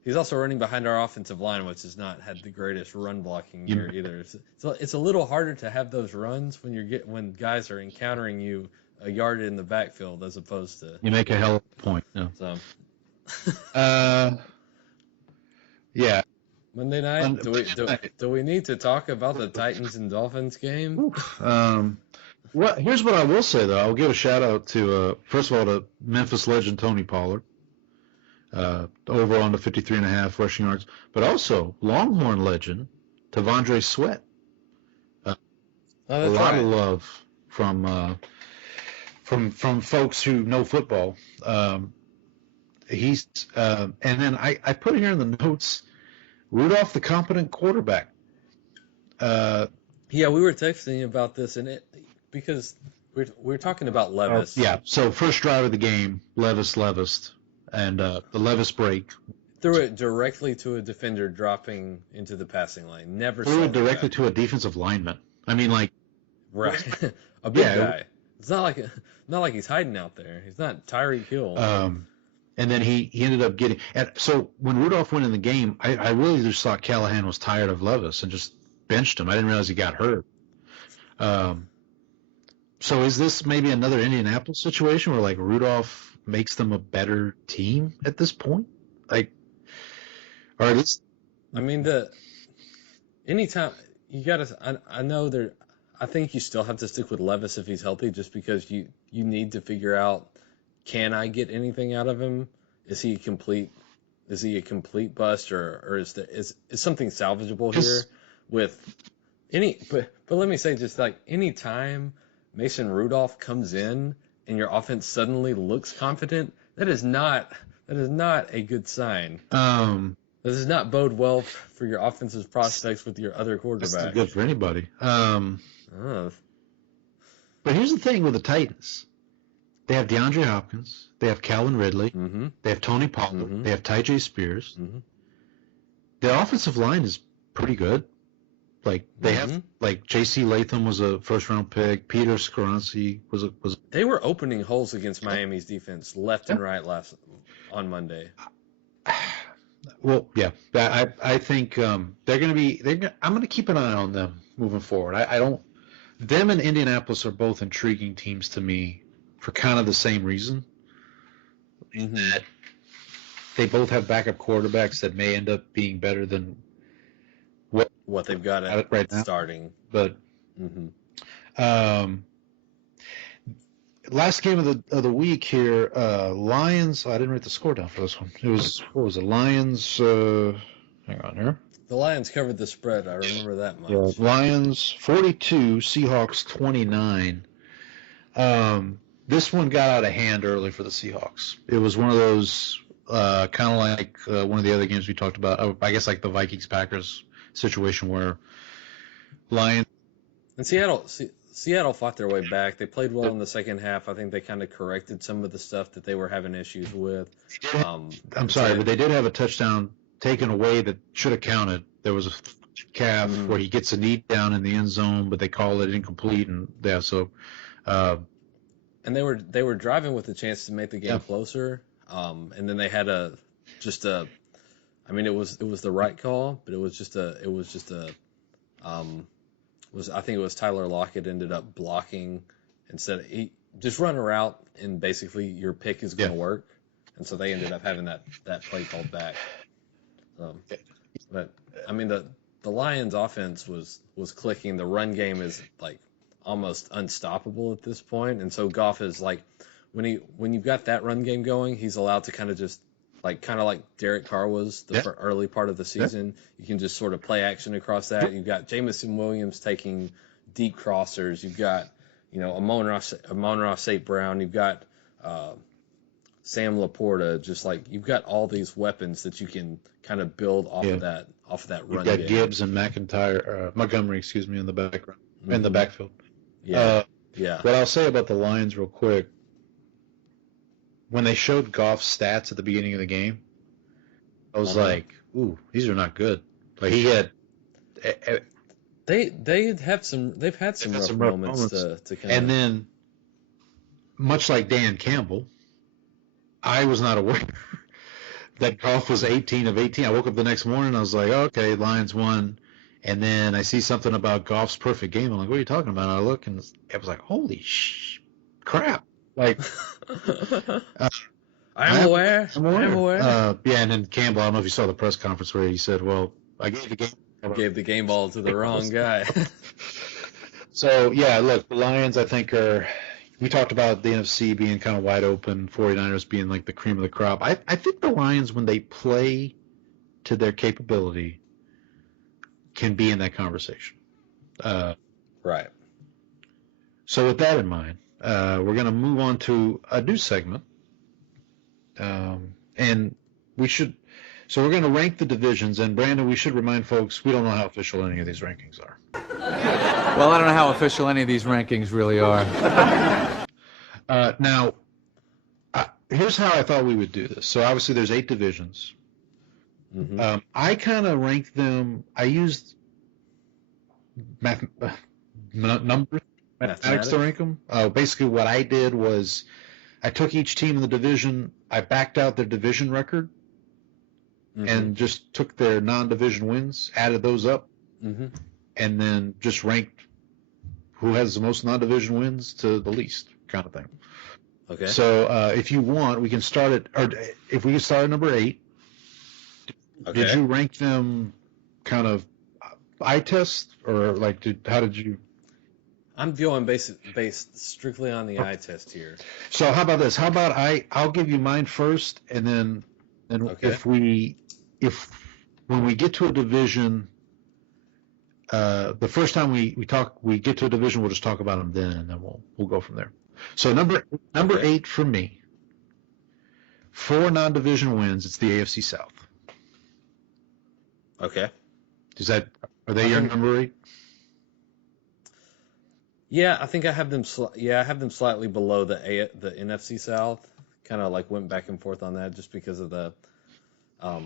He's also running behind our offensive line, which has not had the greatest run blocking year either. So it's a little harder to have those runs when guys are encountering you a yard in the backfield as opposed to. You make a hell of a point. Yeah. So. Yeah. Monday night. Do we need to talk about the Titans and Dolphins game? Here's what I will say though. I'll give a shout out to first of all to Memphis legend Tony Pollard. Over on the 53.5 rushing yards, but also Longhorn legend T'Vondre Sweat. A lot of love from folks who know football. He's and then I put here in the notes Rudolph the competent quarterback. Yeah, we were texting about this because we're talking about Levis. So first drive of the game, Levis. And the Levis break. Threw it directly to a defender dropping into the passing lane. Never threw it directly to a defensive lineman. I mean, like. Right. A big guy. It's not like he's hiding out there. He's not Tyreek Hill. And then he ended up getting. So when Rudolph went in the game, I really just thought Callahan was tired of Levis and just benched him. I didn't realize he got hurt. So is this maybe another Indianapolis situation where like Rudolph makes them a better team at this point? Like, or at least. I mean, anytime you gotta. I know there. I think you still have to stick with Levis if he's healthy, just because you need to figure out, can I get anything out of him? Is he a complete bust, or is something salvageable here with any? But let me say, just like any time Mason Rudolph comes in and your offense suddenly looks confident, that is not a good sign. This does not bode well for your offensive prospects with your other quarterback. That's not good for anybody. But here's the thing with the Titans. They have DeAndre Hopkins. They have Calvin Ridley. Mm-hmm. They have Tony Pollard. Mm-hmm. They have Ty Spears. Mm-hmm. Their offensive line is pretty good. Like they have, like J.C. Latham was a first-round pick. Peter Skoronski was. They were opening holes against Miami's defense left and right on Monday. Well, yeah, I think they're going to be. I'm going to keep an eye on them moving forward. I don't. Them and Indianapolis are both intriguing teams to me for kind of the same reason. That they both have backup quarterbacks that may end up being better than what they've got at right now. Starting. But last game of the week here, Lions. I didn't write the score down for this one. It was, what was it? Lions. Hang on here. The Lions covered the spread. I remember that much. Yeah, Lions 42, Seahawks 29. This one got out of hand early for the Seahawks. It was one of those kind of like one of the other games we talked about. I guess like the Vikings-Packers situation where Lions and Seattle fought their way back. They played well in the second half. I think they kind of corrected some of the stuff that they were having issues with. I'm sorry, but they did have a touchdown taken away that should have counted. There was a calf where he gets a knee down in the end zone, but they call it incomplete, and and they were driving with a chance to make the game closer. And then they had I mean, it was the right call, but I think it was Tyler Lockett ended up blocking instead. He just run a route and basically your pick is going to work, and so they ended up having that play called back. But I mean the Lions offense was clicking. The run game is like almost unstoppable at this point, and so Goff is like when you've got that run game going, he's allowed to kind of just like Derek Carr was the early part of the season. You can just sort of play action across that. You've got Jamison Williams taking deep crossers. You've got Amon-Ra St. Brown. You've got Sam Laporta. Just like you've got all these weapons that you can kind of build off of that run. You've got game. Gibbs and Montgomery, in the background, in the backfield. Yeah. What I'll say about the Lions real quick, when they showed Goff's stats at the beginning of the game, I was like, ooh, these are not good. Like he had they've had some rough moments to kind of. And then much like Dan Campbell, I was not aware that Goff was 18 of 18. I woke up the next morning and I was like, okay, Lions won. And then I see something about Goff's perfect game. I'm like, what are you talking about? And I look and I was like, holy crap. Like, I'm aware. Yeah, and then Campbell, I don't know if you saw the press conference where he said, well, I gave the game ball to the wrong guy. So, yeah, look, the Lions, I think, we talked about the NFC being kind of wide open, 49ers being like the cream of the crop. I think the Lions, when they play to their capability, can be in that conversation. Right. So with that in mind, we're going to move on to a new segment. And so we're going to rank the divisions. And Brandon, we should remind folks, we don't know how official any of these rankings are. Well, I don't know how official any of these rankings really are. Now, here's how I thought we would do this. So obviously there's 8 divisions. Mm-hmm. I kind of ranked mathematics to rank them. Basically what I did was I took each team in the division, I backed out their division record, and just took their non-division wins, added those up, and then just ranked who has the most non-division wins to the least, kind of thing. Okay. So if you want, we can start if we can start at number 8. Okay. Did you rank them kind of eye test, or like how did you? I'm going based strictly on the eye test here. So how about this? How about I'll give you mine first, and then if when we get to a division, the first time we get to a division, we'll just talk about them then, and then we'll go from there. So number 8 for me, 4 non-division wins. It's the AFC South. Okay. Are they your number 8? Yeah, I think I have them. I have them slightly below the NFC South. Kind of like went back and forth on that just because of I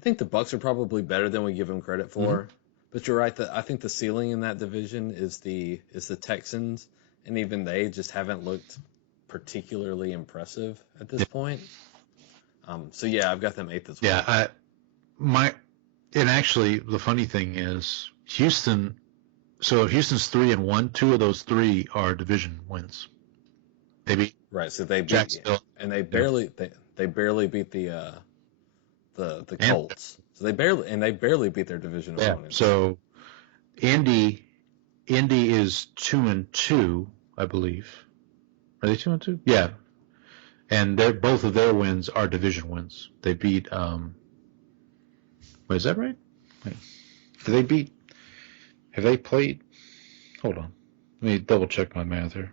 think the Bucs are probably better than we give them credit for. But you're right that I think the ceiling in that division is the Texans, and even they just haven't looked particularly impressive at this point. So yeah, I've got them 8th as well. Yeah, and actually the funny thing is Houston. So if Houston's 3-1, 2 of those 3 are division wins. They beat so they beat Jacksonville, and they barely beat the Colts. So they barely beat their division opponents. So Indy is 2-2, I believe. Are they 2-2? Yeah. And both of their wins are division wins. They beat wait, is that right? Wait. Have they played? Hold on. Let me double check my math here.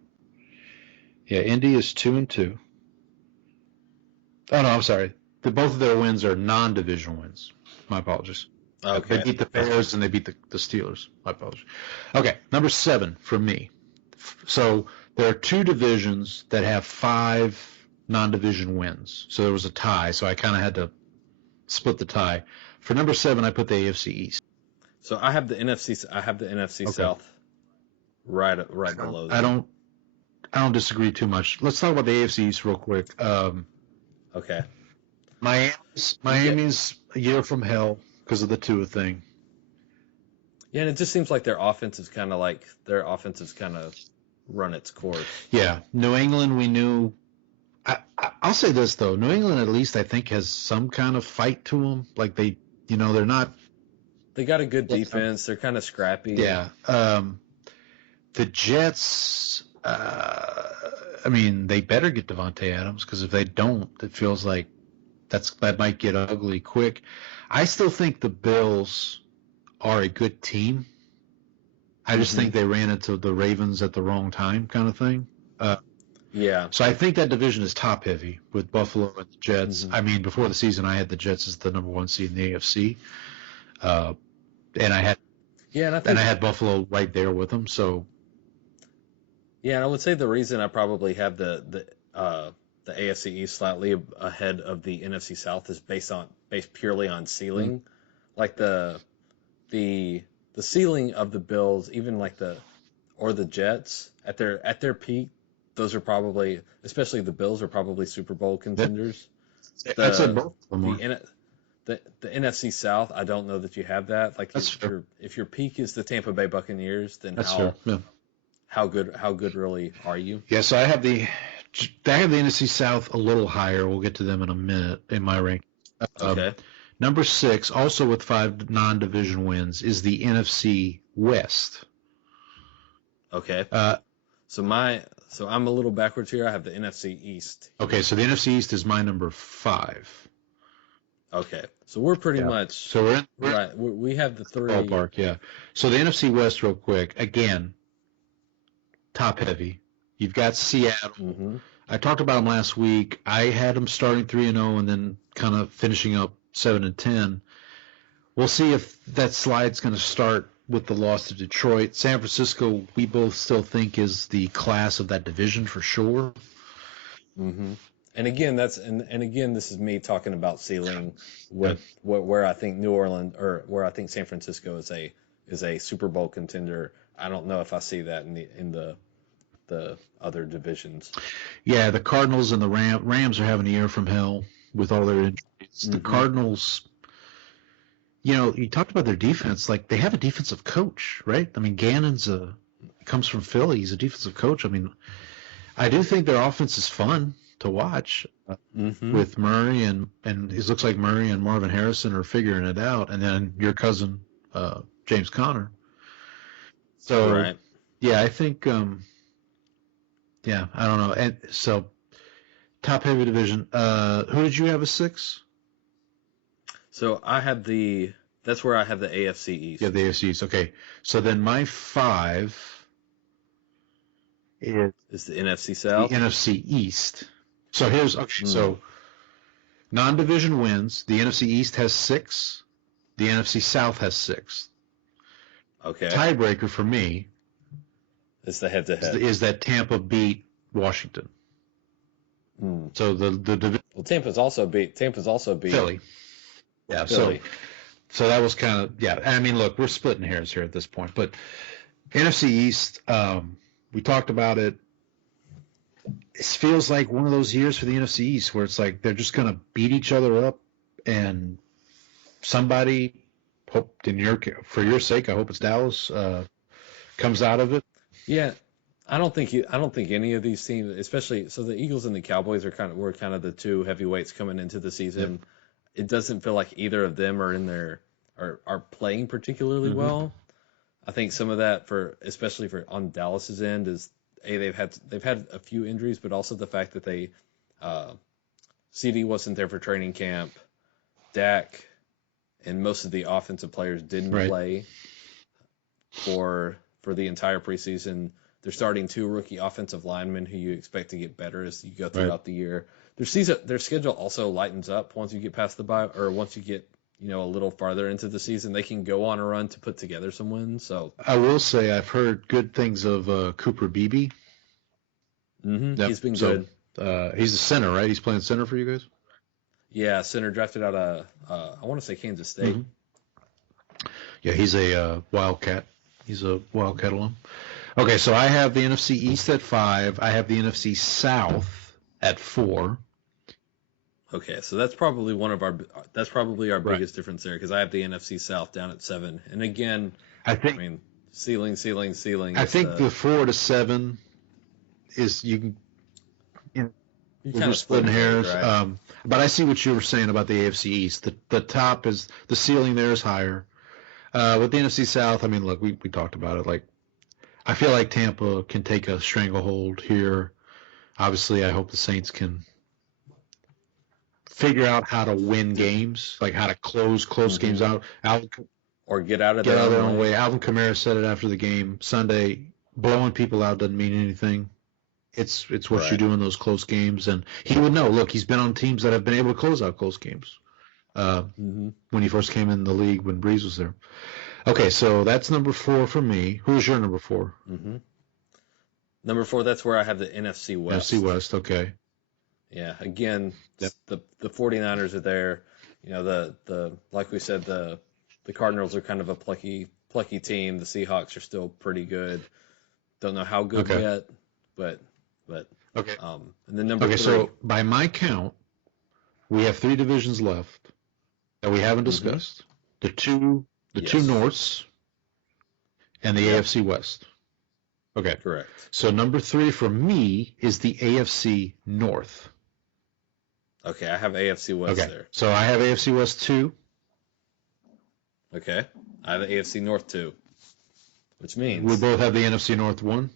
Yeah, Indy is 2-2. Oh no, I'm sorry. Both of their wins are non-division wins. My apologies. Okay. They beat the Bears and they beat the Steelers. My apologies. Okay, number 7 for me. So there are 2 divisions that have 5 non-division wins. So there was a tie. So I kind of had to split the tie. For number 7, I put the AFC East. So I have the NFC South right below that. I don't disagree too much. Let's talk about the AFC East real quick. Okay. Miami's a year from hell because of the Tua thing. Yeah, and it just seems like their offense is kind of run its course. Yeah, New England, we knew. I'll say this though, New England at least I think has some kind of fight to them. Like they're not. They got a good defense. They're kind of scrappy. Yeah. The Jets. I mean, they better get Devontae Adams, because if they don't, it feels like that might get ugly quick. I still think the Bills are a good team. I just think they ran into the Ravens at the wrong time, kind of thing. Yeah. So I think that division is top heavy with Buffalo and the Jets. I mean, before the season, I had the Jets as the number 1 seed in the AFC, and I had Buffalo right there with them. So yeah, and I would say the reason I probably have the AFC East slightly ahead of the NFC South is based purely on ceiling, like the ceiling of the Bills, even like the Jets at their peak. Those are probably, especially the Bills, are probably Super Bowl contenders. I'd say both of them. The NFC South, I don't know that you have that. Like That's if your peak is the Tampa Bay Buccaneers, then That's fair. Yeah. how good really are you? Yeah, so I have the NFC South a little higher. We'll get to them in a minute in my rank. Okay. Number 6, also with 5 non-division wins, is the NFC West. Okay. So I'm a little backwards here. I have the NFC East. Okay, so the NFC East is my number 5. Okay, so we're pretty much. So we're right. We have the 3 ballpark. Yeah. So the NFC West, real quick, again, top heavy. You've got Seattle. I talked about them last week. I had them starting 3-0 and then kind of finishing up 7-10. We'll see if that slide's going to start with the loss to Detroit. San Francisco, we both still think is the class of that division for sure. And again, this is me talking about ceiling where I think New Orleans, or where I think San Francisco is a Super Bowl contender. I don't know if I see that in the other divisions. Yeah, the Cardinals and the Rams are having a year from hell with all their injuries. The Cardinals, you talked about their defense. Like, they have a defensive coach, right? I mean, Gannon's comes from Philly. He's a defensive coach. I mean, I do think their offense is fun to watch with Murray, and it looks like Murray and Marvin Harrison are figuring it out. And then your cousin, James Conner. So, right. Yeah, I think, I don't know. And so, top heavy division. Who did you have as 6? So that's where I have the AFC East. Yeah, the AFC East. Okay. So then my 5 is the NFC South. The NFC East. So here's so non-division wins. The NFC East has 6. The NFC South has 6. Okay. Tiebreaker for me is the head-to-head. Is that Tampa beat Washington? So the division. Well, Tampa's also beat Philly. Yeah. Philly. So that was kind of, yeah. I mean, look, we're splitting hairs here at this point, but NFC East, we talked about it. It feels like one of those years for the NFC East where it's like they're just going to beat each other up, and somebody, for your sake, I hope it's Dallas, comes out of it. Yeah, I don't think any of these teams, especially the Eagles and the Cowboys, were kind of the 2 heavyweights coming into the season. Yep. It doesn't feel like either of them are playing particularly well. I think some of that especially on Dallas's end is they've had a few injuries, but also the fact that CD wasn't there for training camp, Dak and most of the offensive players didn't play for the entire preseason. They're starting 2 rookie offensive linemen who you expect to get better as you go throughout the year. Their schedule also lightens up once you get past the bye, or once you get a little farther into the season. They can go on a run to put together some wins. So I will say I've heard good things of Cooper Beebe. Yep. He's been good. He's a center, right? He's playing center for you guys. Yeah, center, drafted out of I want to say Kansas State. Yeah, he's a Wildcat. He's a Wildcat alum. Okay, so I have the NFC East at 5. I have the NFC South at 4. Okay, so that's probably our biggest difference there, because I have the NFC South down at 7. And again, ceiling. I think the 4 to 7 is you're kind of splitting hairs. Right? But I see what you were saying about the AFC East. The top is the ceiling there is higher. With the NFC South, I mean, look, we talked about it. Like, I feel like Tampa can take a stranglehold here. Obviously, I hope the Saints can figure out how to win games, like how to close games out. Or get out of Get their out of their own own way. way. Alvin Kamara said it after the game Sunday. Blowing people out doesn't mean anything. It's what you do in those close games, and he would know. Look, he's been on teams that have been able to close out close games. When he first came in the league, when Breeze was there. Okay, so that's number 4 for me. Who's your number 4? Number 4, that's where I have the NFC West. NFC West. Okay. Yeah, again, the 49ers are there. You know, the like we said, the Cardinals are kind of a plucky team. The Seahawks are still pretty good. Don't know how good yet, but okay. And then number 3. So by my count, we have 3 divisions left that we haven't discussed. The two Norths and the AFC West. Okay. Correct. So number 3 for me is the AFC North. Okay, I have AFC West there. So I have AFC West 2. Okay. I have the AFC North 2. Which means We both have the NFC North 1.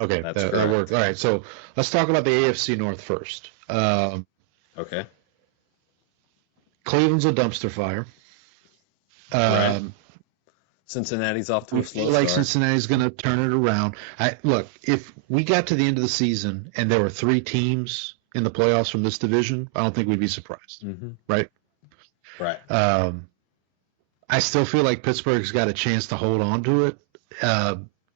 Okay, that worked. All right, so let's talk about the AFC North first. Okay. Cleveland's a dumpster fire. Right. Cincinnati's off to a slow start. Cincinnati's going to turn it around. Look, if we got to the end of the season and there were 3 teams in the playoffs from this division, I don't think we'd be surprised. Right? Right. I still feel like Pittsburgh's got a chance to hold on to it,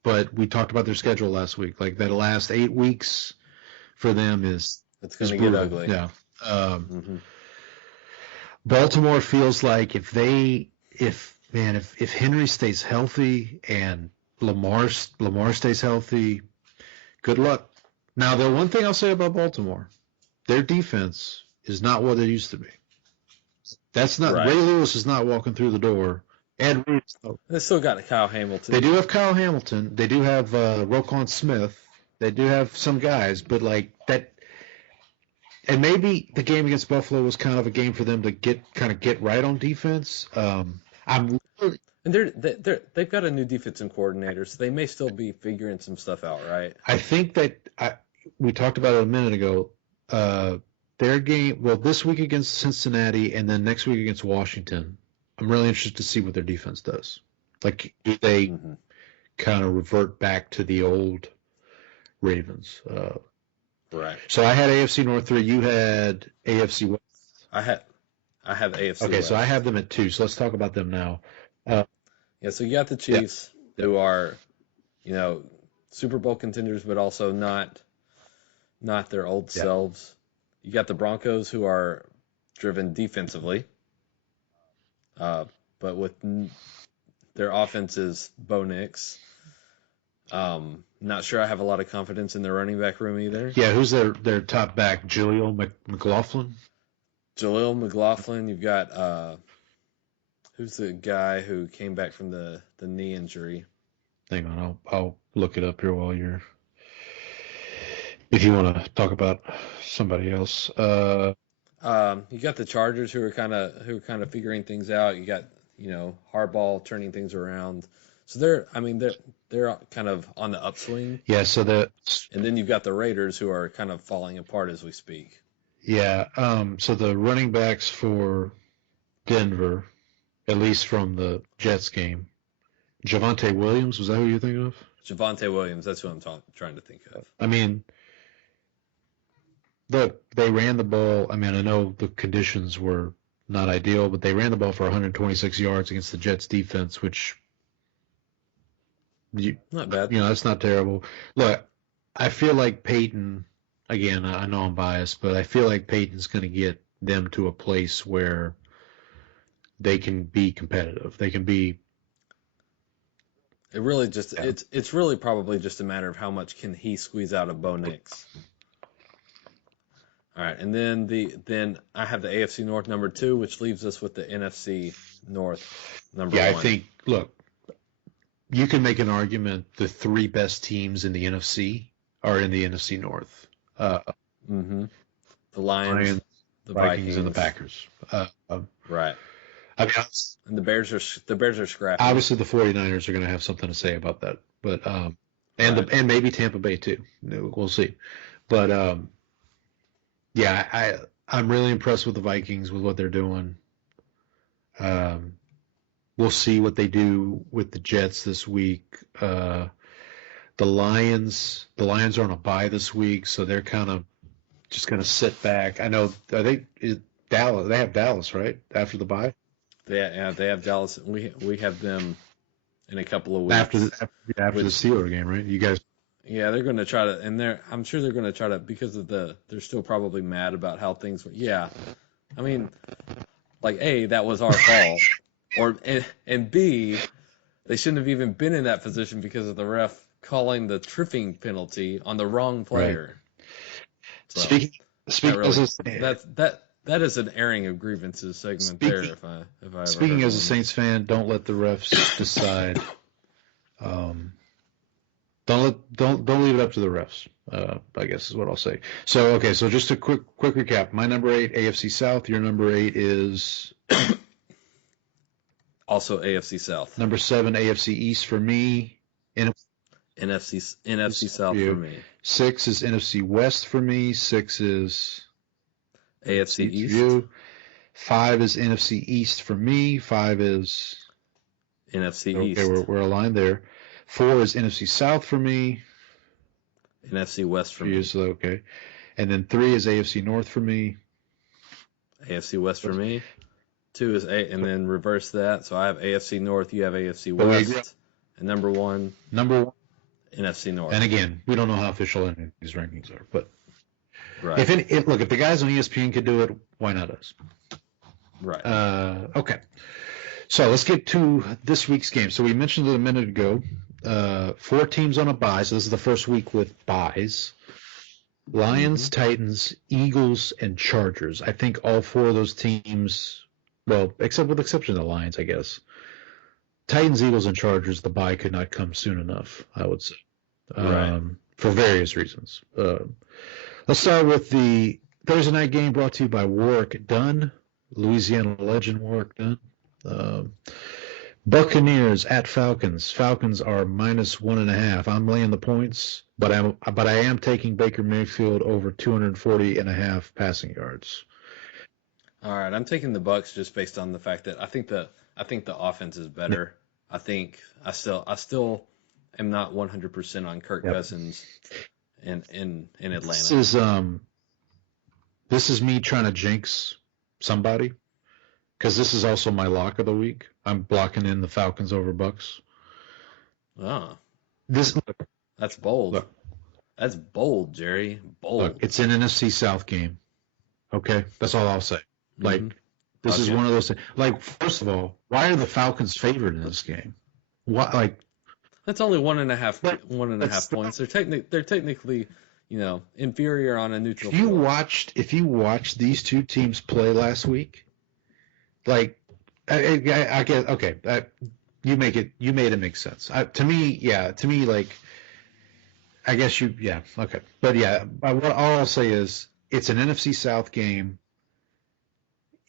but we talked about their schedule last week. Like that last 8 weeks for them it's going to get ugly. Yeah. Baltimore feels like if Henry stays healthy and Lamar stays healthy, good luck. Now, the one thing I'll say about Baltimore, their defense is not what it used to be. That's not Ray Lewis is not walking through the door. Ed Reed. They still got Kyle Hamilton. They do have Kyle Hamilton. They do have Roquan Smith. They do have some guys, but like that. And maybe the game against Buffalo was kind of a game for them to get right on defense. And they've got a new defensive coordinator, so they may still be figuring some stuff out, right? I think that we talked about it a minute ago. Their game, this week against Cincinnati and then next week against Washington, I'm really interested to see what their defense does. Like, do they kind of revert back to the old Ravens? Right. So I had AFC North 3. You had AFC West. I have AFC Okay, West. so I have them at 2. So let's talk about them now. So you got the Chiefs, who are, Super Bowl contenders, but also not their old selves. You got the Broncos, who are driven defensively, but with their offense is Bo Nix. Not sure I have a lot of confidence in their running back room either. Yeah, who's their top back? Jaleel McLaughlin? Jaleel McLaughlin. You've got who's the guy who came back from the knee injury? Hang on, I'll look it up here while if you want to talk about somebody else. You got the Chargers who are kind of figuring things out. You got Harbaugh turning things around. So they're kind of on the upswing. Yeah. And then you've got the Raiders who are kind of falling apart as we speak. Yeah. So the running backs for Denver, at least from the Jets game, Javonte Williams, was that who you're thinking of? Javonte Williams, that's who I'm trying to think of. I mean, look, they ran the ball. I mean, I know the conditions were not ideal, but they ran the ball for 126 yards against the Jets defense, which not bad. That's not terrible. Look, I feel like Peyton, again, I know I'm biased, but I feel like Peyton's going to get them to a place where they can be competitive. They can be. It really just it's really probably just a matter of how much can he squeeze out of Bo Nix. All right, and then I have the AFC North number 2, which leaves us with the NFC North number 1. Yeah, I think, look, you can make an argument the 3 best teams in the NFC are in the NFC North. The Lions, the Vikings, and the Packers. Right. I mean, and the Bears are scrappy. Obviously, the 49ers are going to have something to say about that, but and maybe Tampa Bay too. We'll see. But yeah, I'm really impressed with the Vikings with what they're doing. We'll see what they do with the Jets this week. The Lions are on a bye this week, so they're kind of just going to sit back. I know Dallas. They have Dallas right after the bye. They have Dallas. We have them in a couple of weeks After the Steelers game, right? You guys. Yeah, they're going to try to, and I'm sure they're going to try to, because of they're still probably mad about how things were. Yeah, I mean, like A, that was our fault, and B, they shouldn't have even been in that position because of the ref calling the tripping penalty on the wrong player. Right. So, speaking really, that is an airing of grievances segment there. If I ever speaking heard as a one. Saints fan, don't let the refs decide. Don't leave it up to the refs. I guess is what I'll say. So so just a quick recap. My number 8, AFC South. Your number 8 is also AFC South. Number 7, AFC East for me. NFC South for me. 6 is NFC West for me. 6 is AFC East. For you. 5 is NFC East for me. 5 is NFC East. Okay, we're aligned there. 4 is NFC South for me. NFC West for me. So, okay. And then 3 is AFC North for me. AFC West for me. 2 is and then reverse that. So I have AFC North, you have AFC West. And number 1. NFC North. And again, we don't know how official any of these rankings are, but right. If the guys on ESPN could do it, why not us? Right. Okay. So let's get to this week's game. So we mentioned it a minute ago. 4 teams on a bye. So this is the first week with byes. Lions, Titans, Eagles, and Chargers. I think all 4 of those teams, well, except with the exception of the Lions, I guess. Titans, Eagles, and Chargers, the bye could not come soon enough, I would say, for various reasons. Let's start with the Thursday night game brought to you by Warwick Dunn, Louisiana legend Warwick Dunn. Buccaneers at Falcons. Falcons are -1.5. I'm laying the points, but I am taking Baker Mayfield over 240.5 passing yards. All right, I'm taking the Bucs just based on the fact that I think the offense is better. I think I still am not 100% on Kirk Cousins in Atlanta. This is me trying to jinx somebody, because this is also my lock of the week. I'm blocking in the Falcons over Bucs. Oh, that's bold. Look, that's bold, Jerry. Bold. Look, it's an NFC South game. Okay, that's all I'll say. Like, this is one of those things. Like, first of all, why are the Falcons favored in this game? What, like? That's only 1.5 points. They're technically, inferior on a neutral. If you watched these 2 teams play last week, like, I get okay. You made it make sense. To me, like, I guess okay. But yeah, all I'll say is it's an NFC South game.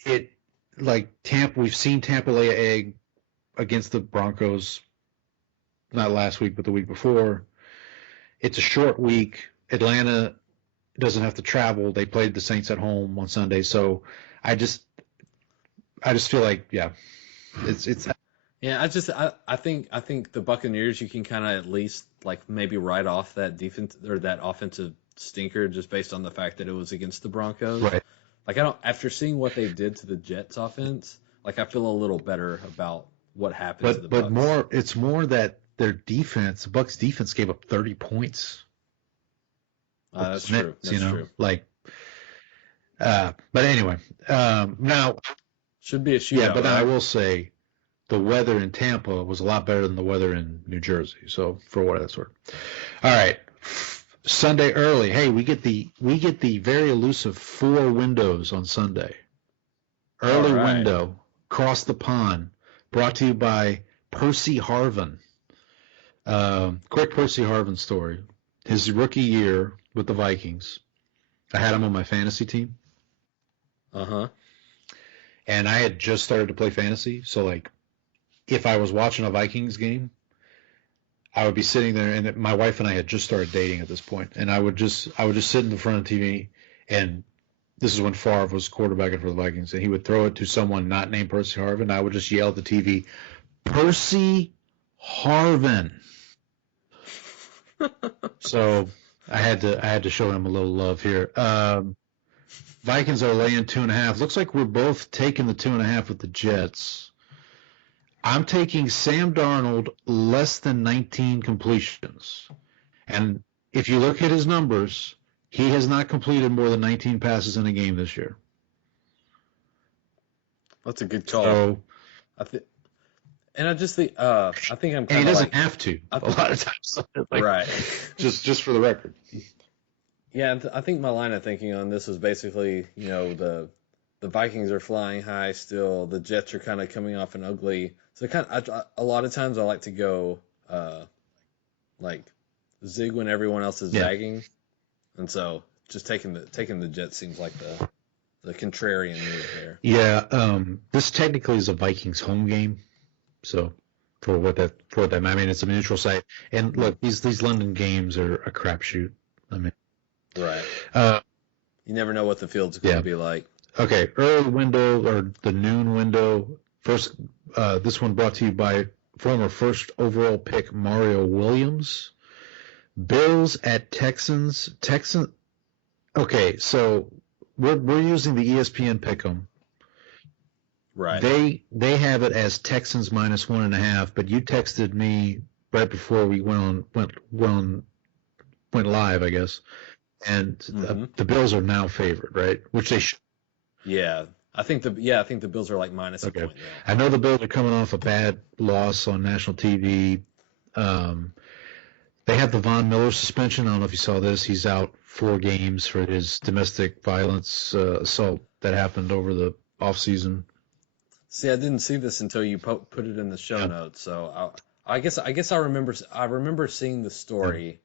We've seen Tampa lay an egg against the Broncos, not last week, but the week before. It's a short week. Atlanta doesn't have to travel. They played the Saints at home on Sunday. So I just feel like, it's. Yeah, I think the Buccaneers, you can kind of at least maybe write off that defense or that offensive stinker just based on the fact that it was against the Broncos. Right. After seeing what they did to the Jets offense, I feel a little better about what happened to the Bucs. But it's more that their defense, the Bucs defense, gave up 30 points. That's true. That's true. But anyway, now should be a shootout. Yeah, but I will say the weather in Tampa was a lot better than the weather in New Jersey. So for what that's worth. All right. Sunday early. Hey, we get the very elusive 4 windows on Sunday. Early window, across the pond, brought to you by Percy Harvin. Quick Percy Harvin story. His rookie year with the Vikings, I had him on my fantasy team. And I had just started to play fantasy, so if I was watching a Vikings game, I would be sitting there, and my wife and I had just started dating at this point, and I would just sit in the front of the TV, and this is when Favre was quarterbacking for the Vikings, and he would throw it to someone not named Percy Harvin, and I would just yell at the TV, Percy Harvin. So I had to show him a little love here. Vikings are laying 2.5. Looks like we're both taking the 2.5 with the Jets. I'm taking Sam Darnold less than 19 completions. And if you look at his numbers, he has not completed more than 19 passes in a game this year. That's a good call. So, I think I'm kind of and he doesn't have to a lot of times. Right. Just for the record. Yeah, I think my line of thinking on this was basically, the Vikings are flying high still. The Jets are kind of coming off an ugly. So a lot of times I like to go like zig when everyone else is zagging, and so just taking the Jets seems like the contrarian move there. Yeah, this technically is a Vikings home game, so for what that I mean, it's a neutral site. And look, these London games are a crapshoot. I mean, right. You never know what the field's going to be like. Okay, early window or the noon window. First, this one brought to you by former first overall pick Mario Williams. Bills at Texans. Okay, so we're using the ESPN pick'em. Right. They have it as Texans minus 1.5, but you texted me right before we went live, I guess, and the Bills are now favored, right? Which they should. Yeah. I think the Bills are like minus a point. Yeah. I know the Bills are coming off a bad loss on national TV. They have the Von Miller suspension. I don't know if you saw this. He's out 4 games for his domestic violence assault that happened over the offseason. See, I didn't see this until you put it in the show notes. So I guess I remember seeing the story.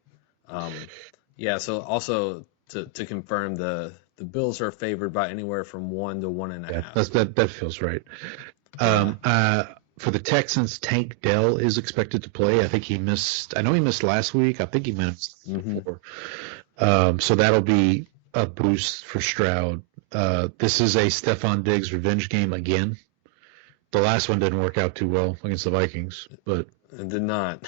So also to confirm the Bills are favored by anywhere from 1 to 1.5. Yeah, that feels right. For the Texans, Tank Dell is expected to play. I think he missed. I know he missed last week. I think he missed before. So that'll be a boost for Stroud. This is a Stephon Diggs revenge game again. The last one didn't work out too well against the Vikings, but it did not.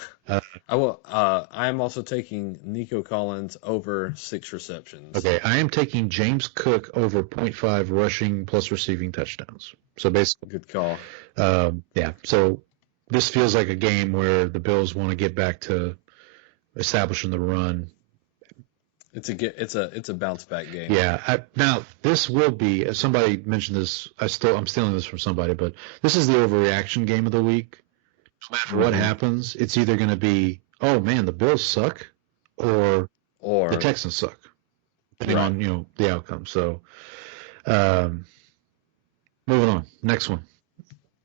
I am also taking Nico Collins over 6 receptions. Okay, I am taking James Cook over 0.5 rushing plus receiving touchdowns. So basically, good call. So this feels like a game where the Bills want to get back to establishing the run. It's a bounce back game. Yeah. Now this will be. Somebody mentioned this. I'm stealing this from somebody, but this is the overreaction game of the week. No matter what happens, it's either going to be, oh man, the Bills suck, or the Texans suck, depending on the outcome. So, moving on, next one.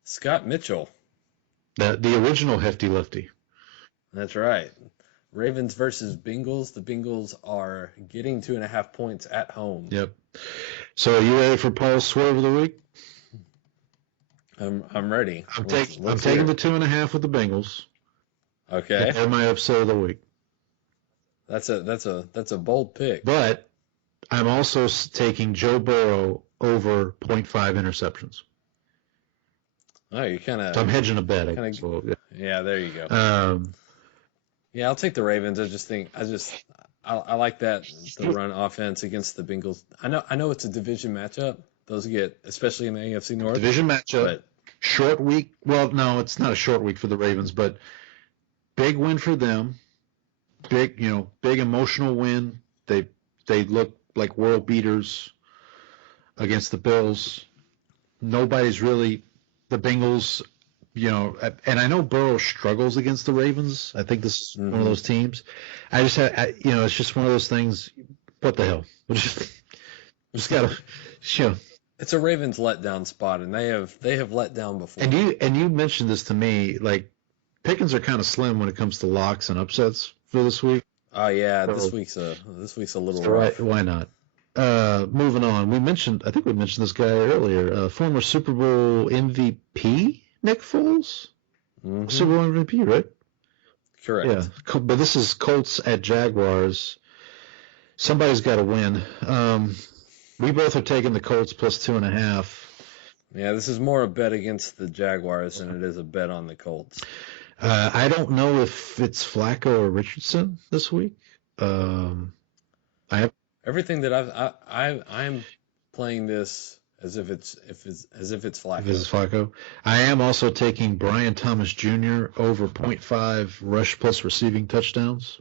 Scott Mitchell, the original hefty lefty. That's right. Ravens versus Bengals. The Bengals are getting 2.5 points at home. Yep. So, are you ready for Paul's swerve of the week? I'm ready. I'm taking the 2.5 with the Bengals. Okay. They're my upset of the week. That's a bold pick. But I'm also taking Joe Burrow over 0.5 interceptions. Oh, you're kind of. So I'm hedging a bet. Yeah, there you go. Yeah, I'll take the Ravens. I like that the run offense against the Bengals. I know it's a division matchup. Those get, especially in the AFC North. Division matchup. Short week. Well, no, it's not a short week for the Ravens, but big win for them. Big emotional win. They look like world beaters against the Bills. Nobody's really the Bengals. And I know Burrow struggles against the Ravens. I think this is one of those teams. It's just one of those things. What the hell? Just gotta, It's a Ravens letdown spot, and they have let down before. And you mentioned this to me, like pickings are kind of slim when it comes to locks and upsets for this week. Oh yeah, this week's a little rough. Why not? Moving on, I think we mentioned this guy earlier. Former Super Bowl MVP Nick Foles, Super Bowl MVP, right? Correct. Yeah, but this is Colts at Jaguars. Somebody's got to win. We both are taking the Colts plus 2.5. Yeah, this is more a bet against the Jaguars than it is a bet on the Colts. I don't know if it's Flacco or Richardson this week. Everything that I'm playing this as if it's Flacco. If it's Flacco. I am also taking Brian Thomas Jr. over 0.5 rush plus receiving touchdowns.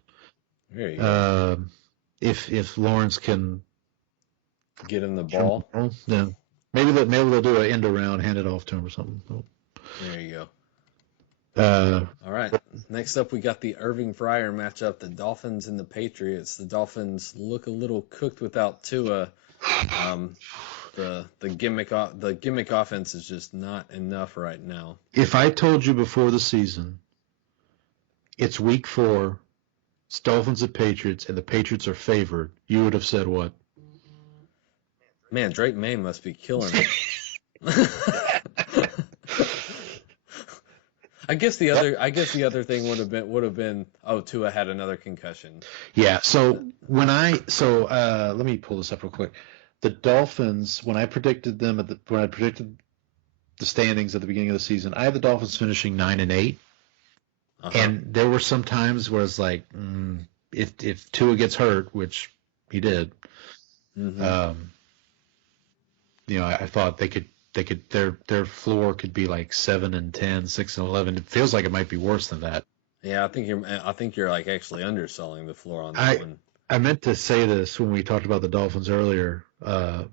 There you go. If Lawrence can get him the ball. Yeah. Maybe they'll do an end around, hand it off to him or something. There you go. All right. Next up, we got the Irving Fryer matchup: the Dolphins and the Patriots. The Dolphins look a little cooked without Tua. The gimmick offense is just not enough right now. If I told you before the season, it's week 4, it's Dolphins and Patriots, and the Patriots are favored, you would have said what? Man, Drake May must be killing it. I guess the other thing would have been Tua had another concussion. Yeah. So let me pull this up real quick. The Dolphins, when I predicted the standings at the beginning of the season, I had the Dolphins finishing 9-8, and there were some times where it's like, if Tua gets hurt, which he did, I thought their floor could be like 7-10, 6-11. It feels like it might be worse than that. Yeah, I think you're like actually underselling the floor on that one. I meant to say this when we talked about the Dolphins earlier. Am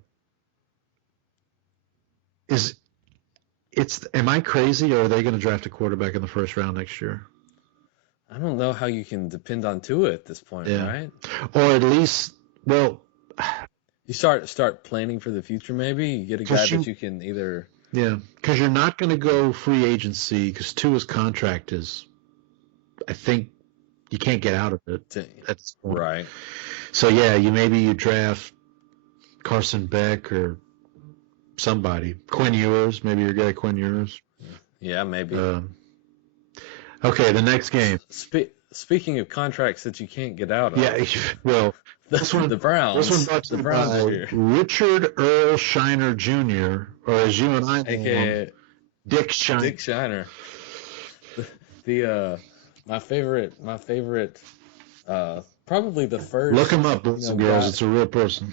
I crazy, or are they going to draft a quarterback in the first round next year? I don't know how you can depend on Tua at this point, right? Or at least, well, you start planning for the future. Maybe you get a guy that you can either. Yeah, because you're not going to go free agency because Tua's contract is, I think, you can't get out of it at this point. Right. So yeah, you draft Carson Beck or somebody. Quinn Ewers, maybe your guy Quinn Ewers. Yeah, maybe. Okay, the next game. Speaking of contracts that you can't get out of. Yeah, well, this one, the Browns. This one brought to the Browns. Richard Earl Shiner Jr., or as you and I know him, Dick Shiner. Dick Shiner. My favorite. Probably the first. Look him up, boys and girls. It's a real person.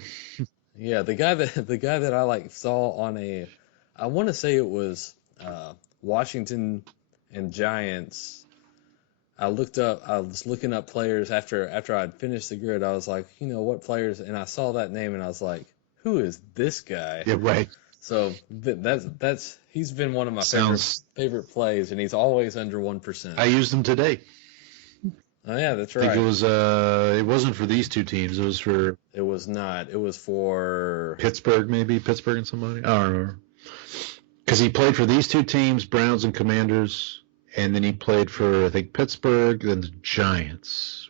Yeah, the guy that I saw on I want to say it was Washington and Giants. I was looking up players after I'd finished the grid. I was like, what players? And I saw that name and I was like, who is this guy? Yeah, right. So he's been one of my favorite plays, and he's always under 1%. I used him today. Oh yeah, that's right. I think it wasn't for these two teams. It was for. It was not. It was for Pittsburgh, maybe Pittsburgh and somebody. I don't remember. Because he played for these two teams, Browns and Commanders, and then he played for, I think, Pittsburgh, then the Giants.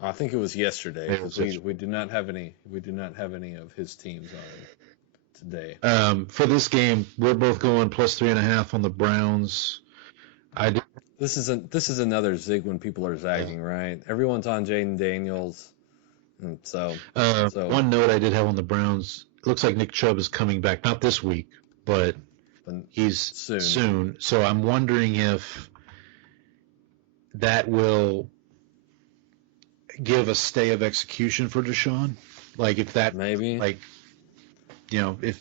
I think it was yesterday. We do not have any. We do not have any of his teams on today. For this game, we're both going plus 3.5 on the Browns. This is another zig when people are zagging, right? Everyone's on Jaden Daniels, and so. One note I did have on the Browns: it looks like Nick Chubb is coming back, not this week, but he's soon. So I'm wondering if that will give a stay of execution for Deshaun. Like if that maybe, if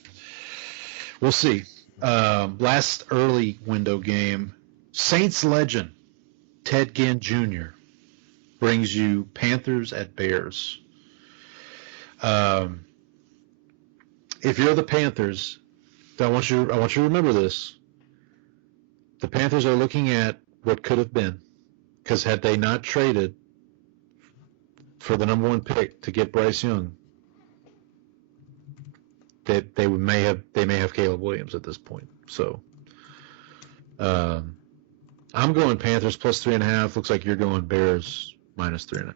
we'll see. Last early window game. Saints legend Ted Ginn Jr. brings you Panthers at Bears. If you're the Panthers, I want you to remember this. The Panthers are looking at what could have been, because had they not traded for the number 1 pick to get Bryce Young, they may have Caleb Williams at this point. So. I'm going Panthers plus 3.5. Looks like you're going Bears minus 3.5.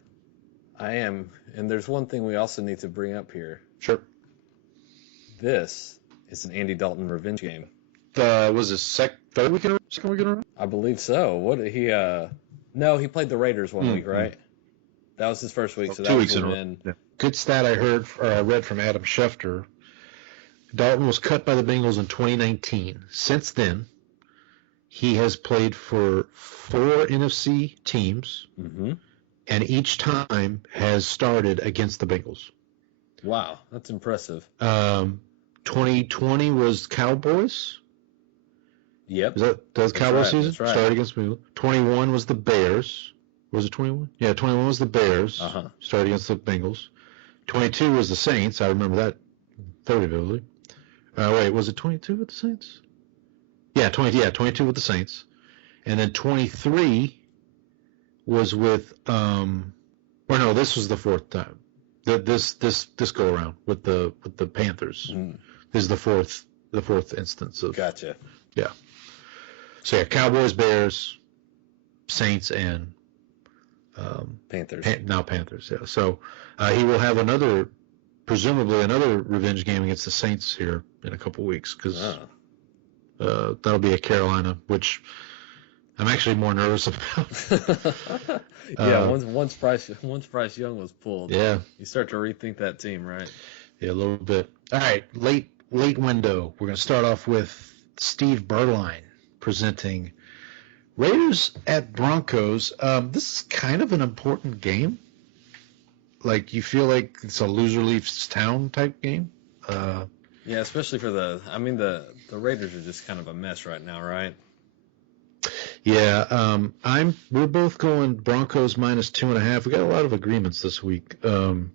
I am, and there's one thing we also need to bring up here. Sure. This is an Andy Dalton revenge game. Was this second week in a row? I believe so. What he No, he played the Raiders one week, right? That was his first week, so that 2 was weeks in a row. win. Yeah. Good stat I read from Adam Schefter. Dalton was cut by the Bengals in 2019. Since then, he has played for 4 NFC teams, and each time has started against the Bengals. Wow, that's impressive. 2020 was Cowboys. Yep. That was Cowboys season? That's right. Started against Bengals. 21 was the Bears. Was it 21? Yeah, 21 was the Bears. Started against the Bengals. 22 was the Saints. I remember that very vividly. Wait, was it 22 with the Saints? Yeah, 22 with the Saints. And then 23 was with this was the 4th time. This go around with the Panthers. This is the fourth instance of. Gotcha. Yeah. So yeah, Cowboys, Bears, Saints, and Panthers. Now Panthers. Yeah. So he will have presumably another revenge game against the Saints here in a couple weeks because that'll be at Carolina, which I'm actually more nervous about. Once Bryce Young was pulled, you start to rethink that team, right? Yeah, a little bit. All right, late window. We're going to start off with Steve Berline presenting Raiders at Broncos. This is kind of an important game. Like, you feel like it's a loser leaves town type game. Yeah, especially for the Raiders are just kind of a mess right now, right? Yeah, we're both going Broncos -2.5. We got a lot of agreements this week. For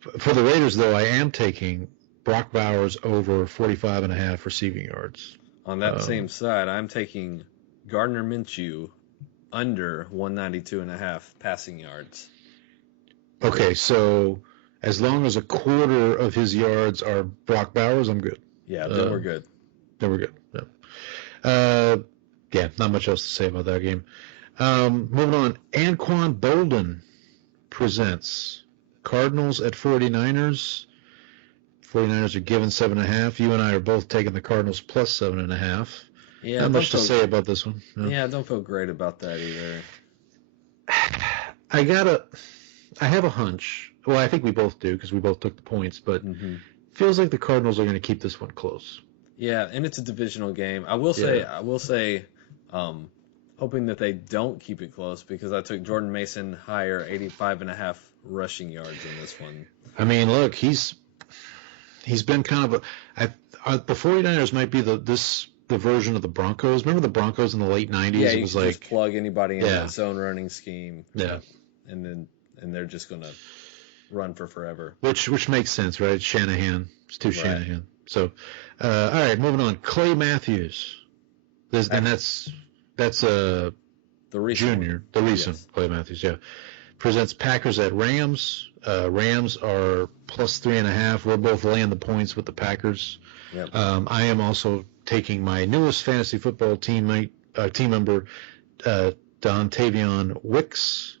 the Raiders, though, I am taking Brock Bowers over 45.5 receiving yards. On that same side, I'm taking Gardner Minshew under 192.5 passing yards. Okay, so as long as a quarter of his yards are Brock Bowers, I'm good. Yeah, then we're good. Then we're good. Yeah. Yeah, not much else to say about that game. Moving on, Anquan Bolden presents Cardinals at 49ers. 49ers are given 7.5. You and I are both taking the Cardinals plus 7.5. Yeah, not much to say about this one. No. Yeah, I don't feel great about that either. I have a hunch. Well, I think we both do because we both took the points, but feels like the Cardinals are going to keep this one close. Yeah, and it's a divisional game. I will say, hoping that they don't keep it close because I took Jordan Mason higher, 85.5 rushing yards in this one. I mean, look, he's been kind of the 49ers might be the version of the Broncos. Remember the Broncos in the late 90s? Yeah, it you was could like just plug anybody in that zone running scheme. Yeah, and they're just gonna run for forever. Which makes sense, right? Shanahan. It's too Shanahan. So, all right, moving on. Clay Matthews. And that's the junior, the recent Clay Matthews. Yeah, presents Packers at Rams. Rams are plus 3.5. We're both laying the points with the Packers. Yep. I am also taking my newest fantasy football team member, Dontavian Wicks.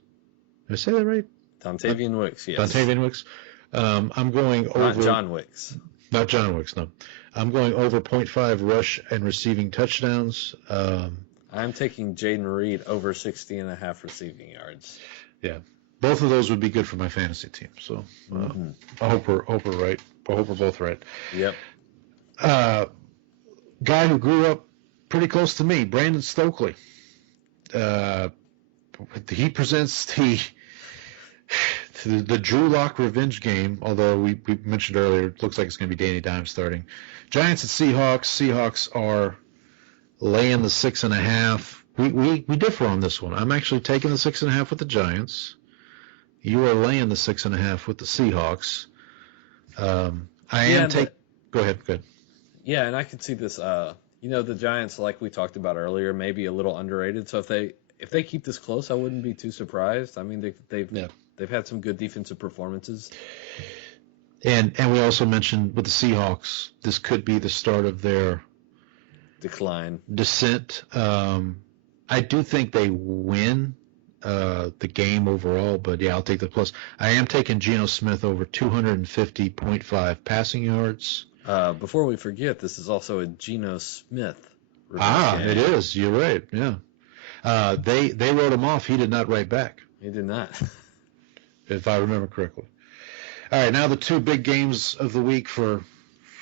Did I say that right? Dontavian Wicks, yes. Dontavian Wicks. I'm going over. Not John Wicks. Not John Wicks, no. I'm going over 0.5 rush and receiving touchdowns. I'm taking Jaden Reed over 60.5 receiving yards. Yeah. Both of those would be good for my fantasy team. So I hope we're right. I hope we're both right. Yep. Guy who grew up pretty close to me, Brandon Stokely. He presents the Drew Lock revenge game, although we mentioned earlier, it looks like it's going to be Danny Dimes starting. Giants at Seahawks. Seahawks are laying the 6.5. We differ on this one. I'm actually taking the 6.5 with the Giants. You are laying the 6.5 with the Seahawks. Go ahead. Yeah, and I could see this. The Giants, like we talked about earlier, maybe a little underrated. So if they keep this close, I wouldn't be too surprised. I mean, they've had some good defensive performances. And we also mentioned with the Seahawks, this could be the start of their descent. I do think they win the game overall, but yeah, I'll take the plus. I am taking Geno Smith over 250.5 passing yards. Before we forget, this is also a Geno Smith revenge game. It is. You're right. Yeah. They wrote him off. He did not write back, He did not. if I remember correctly. All right, now the two big games of the week for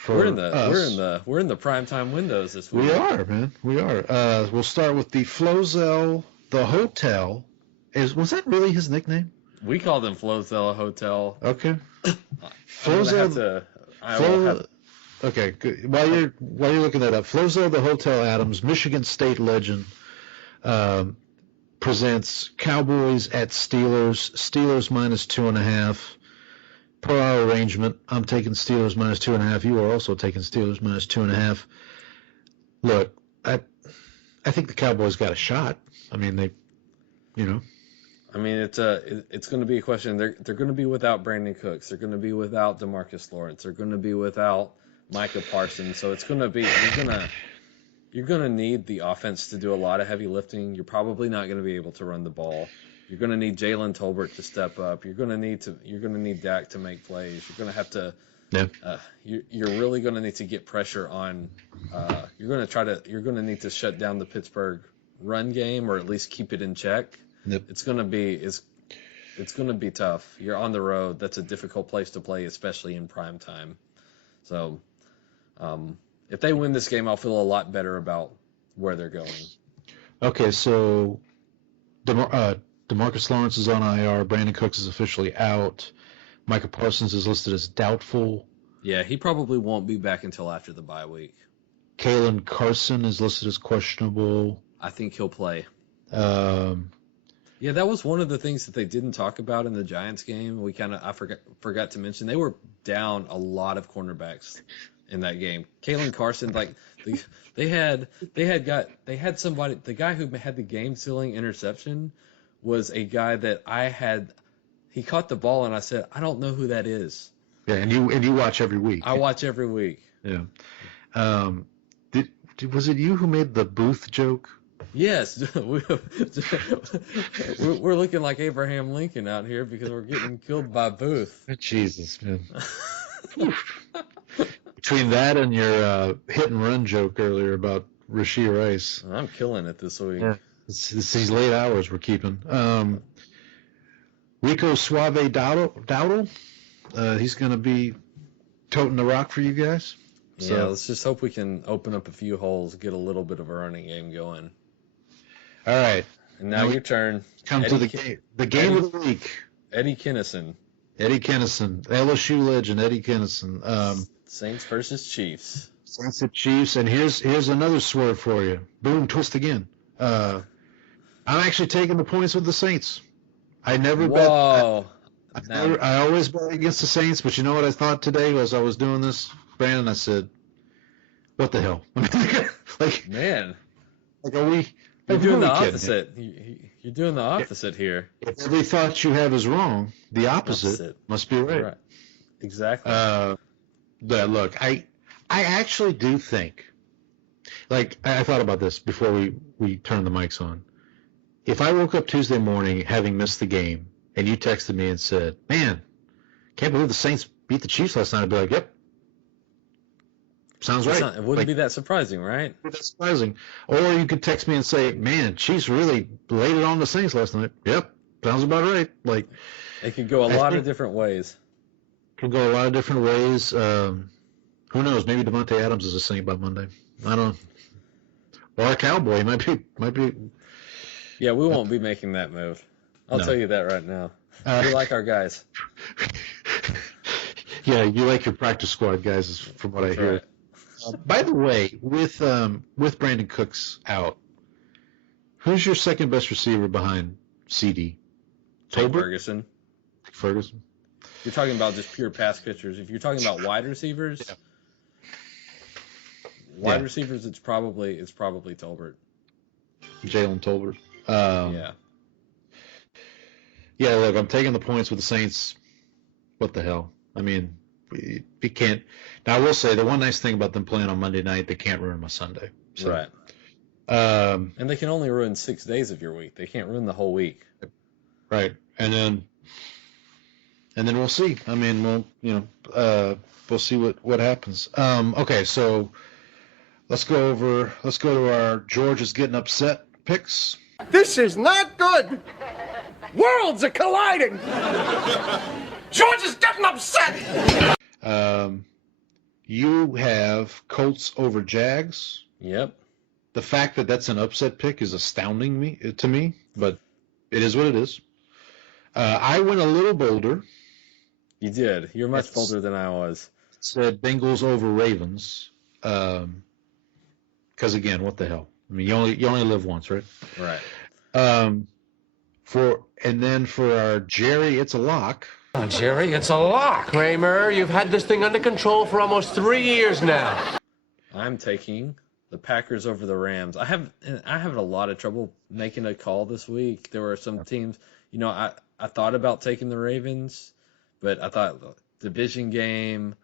We're in us. the primetime windows this week. We are, man. We are. We'll start with the Flozell, the hotel. Was that really his nickname? We call them Flozell Hotel. Okay. Flozell. Okay, good. While you're looking that up, Flozell, the Hotel Adams, Michigan State legend, presents Cowboys at Steelers. Steelers minus 2.5 per our arrangement. I'm taking Steelers minus 2.5. You are also taking Steelers minus 2.5. Look, I think the Cowboys got a shot. I mean, I mean, it's going to be a question. They're going to be without Brandon Cooks. They're going to be without DeMarcus Lawrence. They're going to be without Micah Parsons. So it's going to be you're going to need the offense to do a lot of heavy lifting. You're probably not going to be able to run the ball. You're going to need Jalen Tolbert to step up. You're going to need Dak to make plays. You're going to have to. yeah. You're really going to need to get pressure on. You're going to need to shut down the Pittsburgh run game, or at least keep it in check. Yep. It's going to be tough. You're on the road. That's a difficult place to play, especially in prime time. So, if they win this game, I'll feel a lot better about where they're going. Okay, so DeMarcus Lawrence is on IR. Brandon Cooks is officially out. Micah Parsons is listed as doubtful. Yeah, he probably won't be back until after the bye week. Kalen Carson is listed as questionable. I think he'll play. Yeah, that was one of the things that they didn't talk about in the Giants game. I forgot to mention they were down a lot of cornerbacks in that game. Kalen Carson, like they had somebody. The guy who had the game sealing interception was a guy that he caught the ball and I said, I don't know who that is. Yeah, and you watch every week. I watch every week. Yeah. Was it you who made the Booth joke? Yes, we're looking like Abraham Lincoln out here because we're getting killed by Booth. Jesus, man. Between that and your hit and run joke earlier about Rashee Rice, I'm killing it this week. Yeah. It's these late hours we're keeping. Rico Suave Dowdle, he's going to be toting the rock for you guys. So, yeah, let's just hope we can open up a few holes, get a little bit of a running game going. All right. And now your turn. Come to the game of the week. Eddie Kennison, LSU legend Eddie Kennison. Saints versus Chiefs. Saints at Chiefs, and here's another swerve for you. Boom, twist again. I'm actually taking the points with the Saints. I never bet. I always bet against the Saints, but you know what I thought today as I was doing this, Brandon? I said, "What the hell?" Man, are we? You're doing the opposite. You're doing the opposite here. If every thought you have is wrong, the opposite must be right. Exactly. But look, I actually do think, I thought about this before we turned the mics on. If I woke up Tuesday morning having missed the game, and you texted me and said, "Man, can't believe the Saints beat the Chiefs last night," I'd be like, "Yep. Sounds right." It wouldn't be that surprising, right? That's surprising. Or you could text me and say, "Man, Chiefs really laid it on the Saints last night." Yep, sounds about right. It could go a lot of different ways. Could go a lot of different ways. Who knows? Maybe Devontae Adams is a Saint by Monday. I don't know. Or a Cowboy might be. Yeah, we won't be making that move. I'll tell you that right now. We like our guys. Yeah, you like your practice squad guys, from what I hear. Right. By the way, with Brandon Cooks out, who's your second best receiver behind CD? Ferguson. Ferguson. You're talking about just pure pass catchers. If you're talking about wide receivers, receivers, it's probably Tolbert. Jalen Tolbert. Yeah. Yeah, look, I'm taking the points with the Saints. What the hell? I mean, we can't. Now, I will say the one nice thing about them playing on Monday night, they can't ruin my Sunday. So, right. And they can only ruin 6 days of your week. They can't ruin the whole week. Right. And then we'll see. I mean, we'll see what happens. Okay, so let's go to our George is getting upset picks. This is not good. Worlds are colliding. George is getting upset. You have Colts over Jags. Yep. The fact that that's an upset pick is astounding to me, but it is what it is. I went a little bolder. You did. You're much bolder than I was. Said Bengals over Ravens. Because again, what the hell? I mean, you only live once, right? Right. For our Jerry, it's a lock. Jerry, it's a lock. Kramer, you've had this thing under control for almost 3 years now. I'm taking the Packers over the Rams. I have a lot of trouble making a call this week. There were some teams, I thought about taking the Ravens, but I thought division game,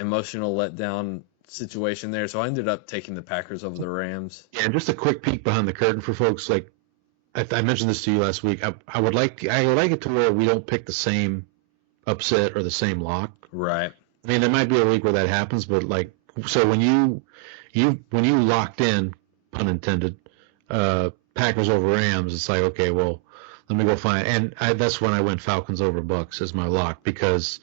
emotional letdown situation there. So I ended up taking the Packers over the Rams. Yeah, and just a quick peek behind the curtain for folks. Like I mentioned this to you last week. I would like it to where we don't pick the same upset or the same lock. Right. I mean, there might be a week where that happens, but so when you locked in, pun intended, Packers over Rams, it's like, okay, well, let me go find. And that's when I went Falcons over Bucks as my lock, because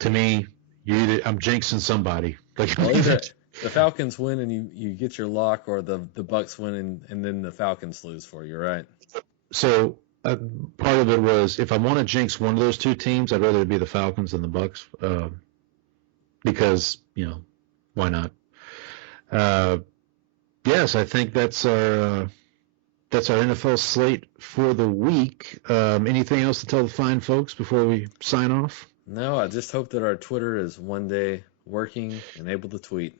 to me, I'm jinxing somebody. Like, well, the Falcons win and you get your lock, or the Bucks win and then the Falcons lose for you, right? So part of it was, if I want to jinx one of those two teams, I'd rather it be the Falcons than the Bucks, because why not? Yes, I think that's our NFL slate for the week. Anything else to tell the fine folks before we sign off? No, I just hope that our Twitter is one day working and able to tweet.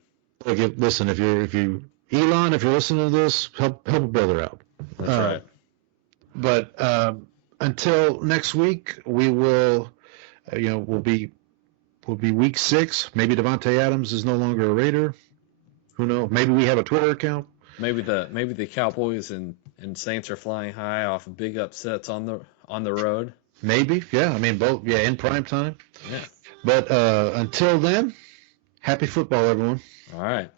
Listen, if you Elon, if you're listening to this, help a brother out. That's right. But until next week, we will, we'll be week 6. Maybe Devontae Adams is no longer a Raider. Who knows? Maybe we have a Twitter account. Maybe the Cowboys and Saints are flying high off of big upsets on the road. Maybe, yeah. I mean, both, yeah, in prime time. Yeah. But until then, happy football, everyone. All right.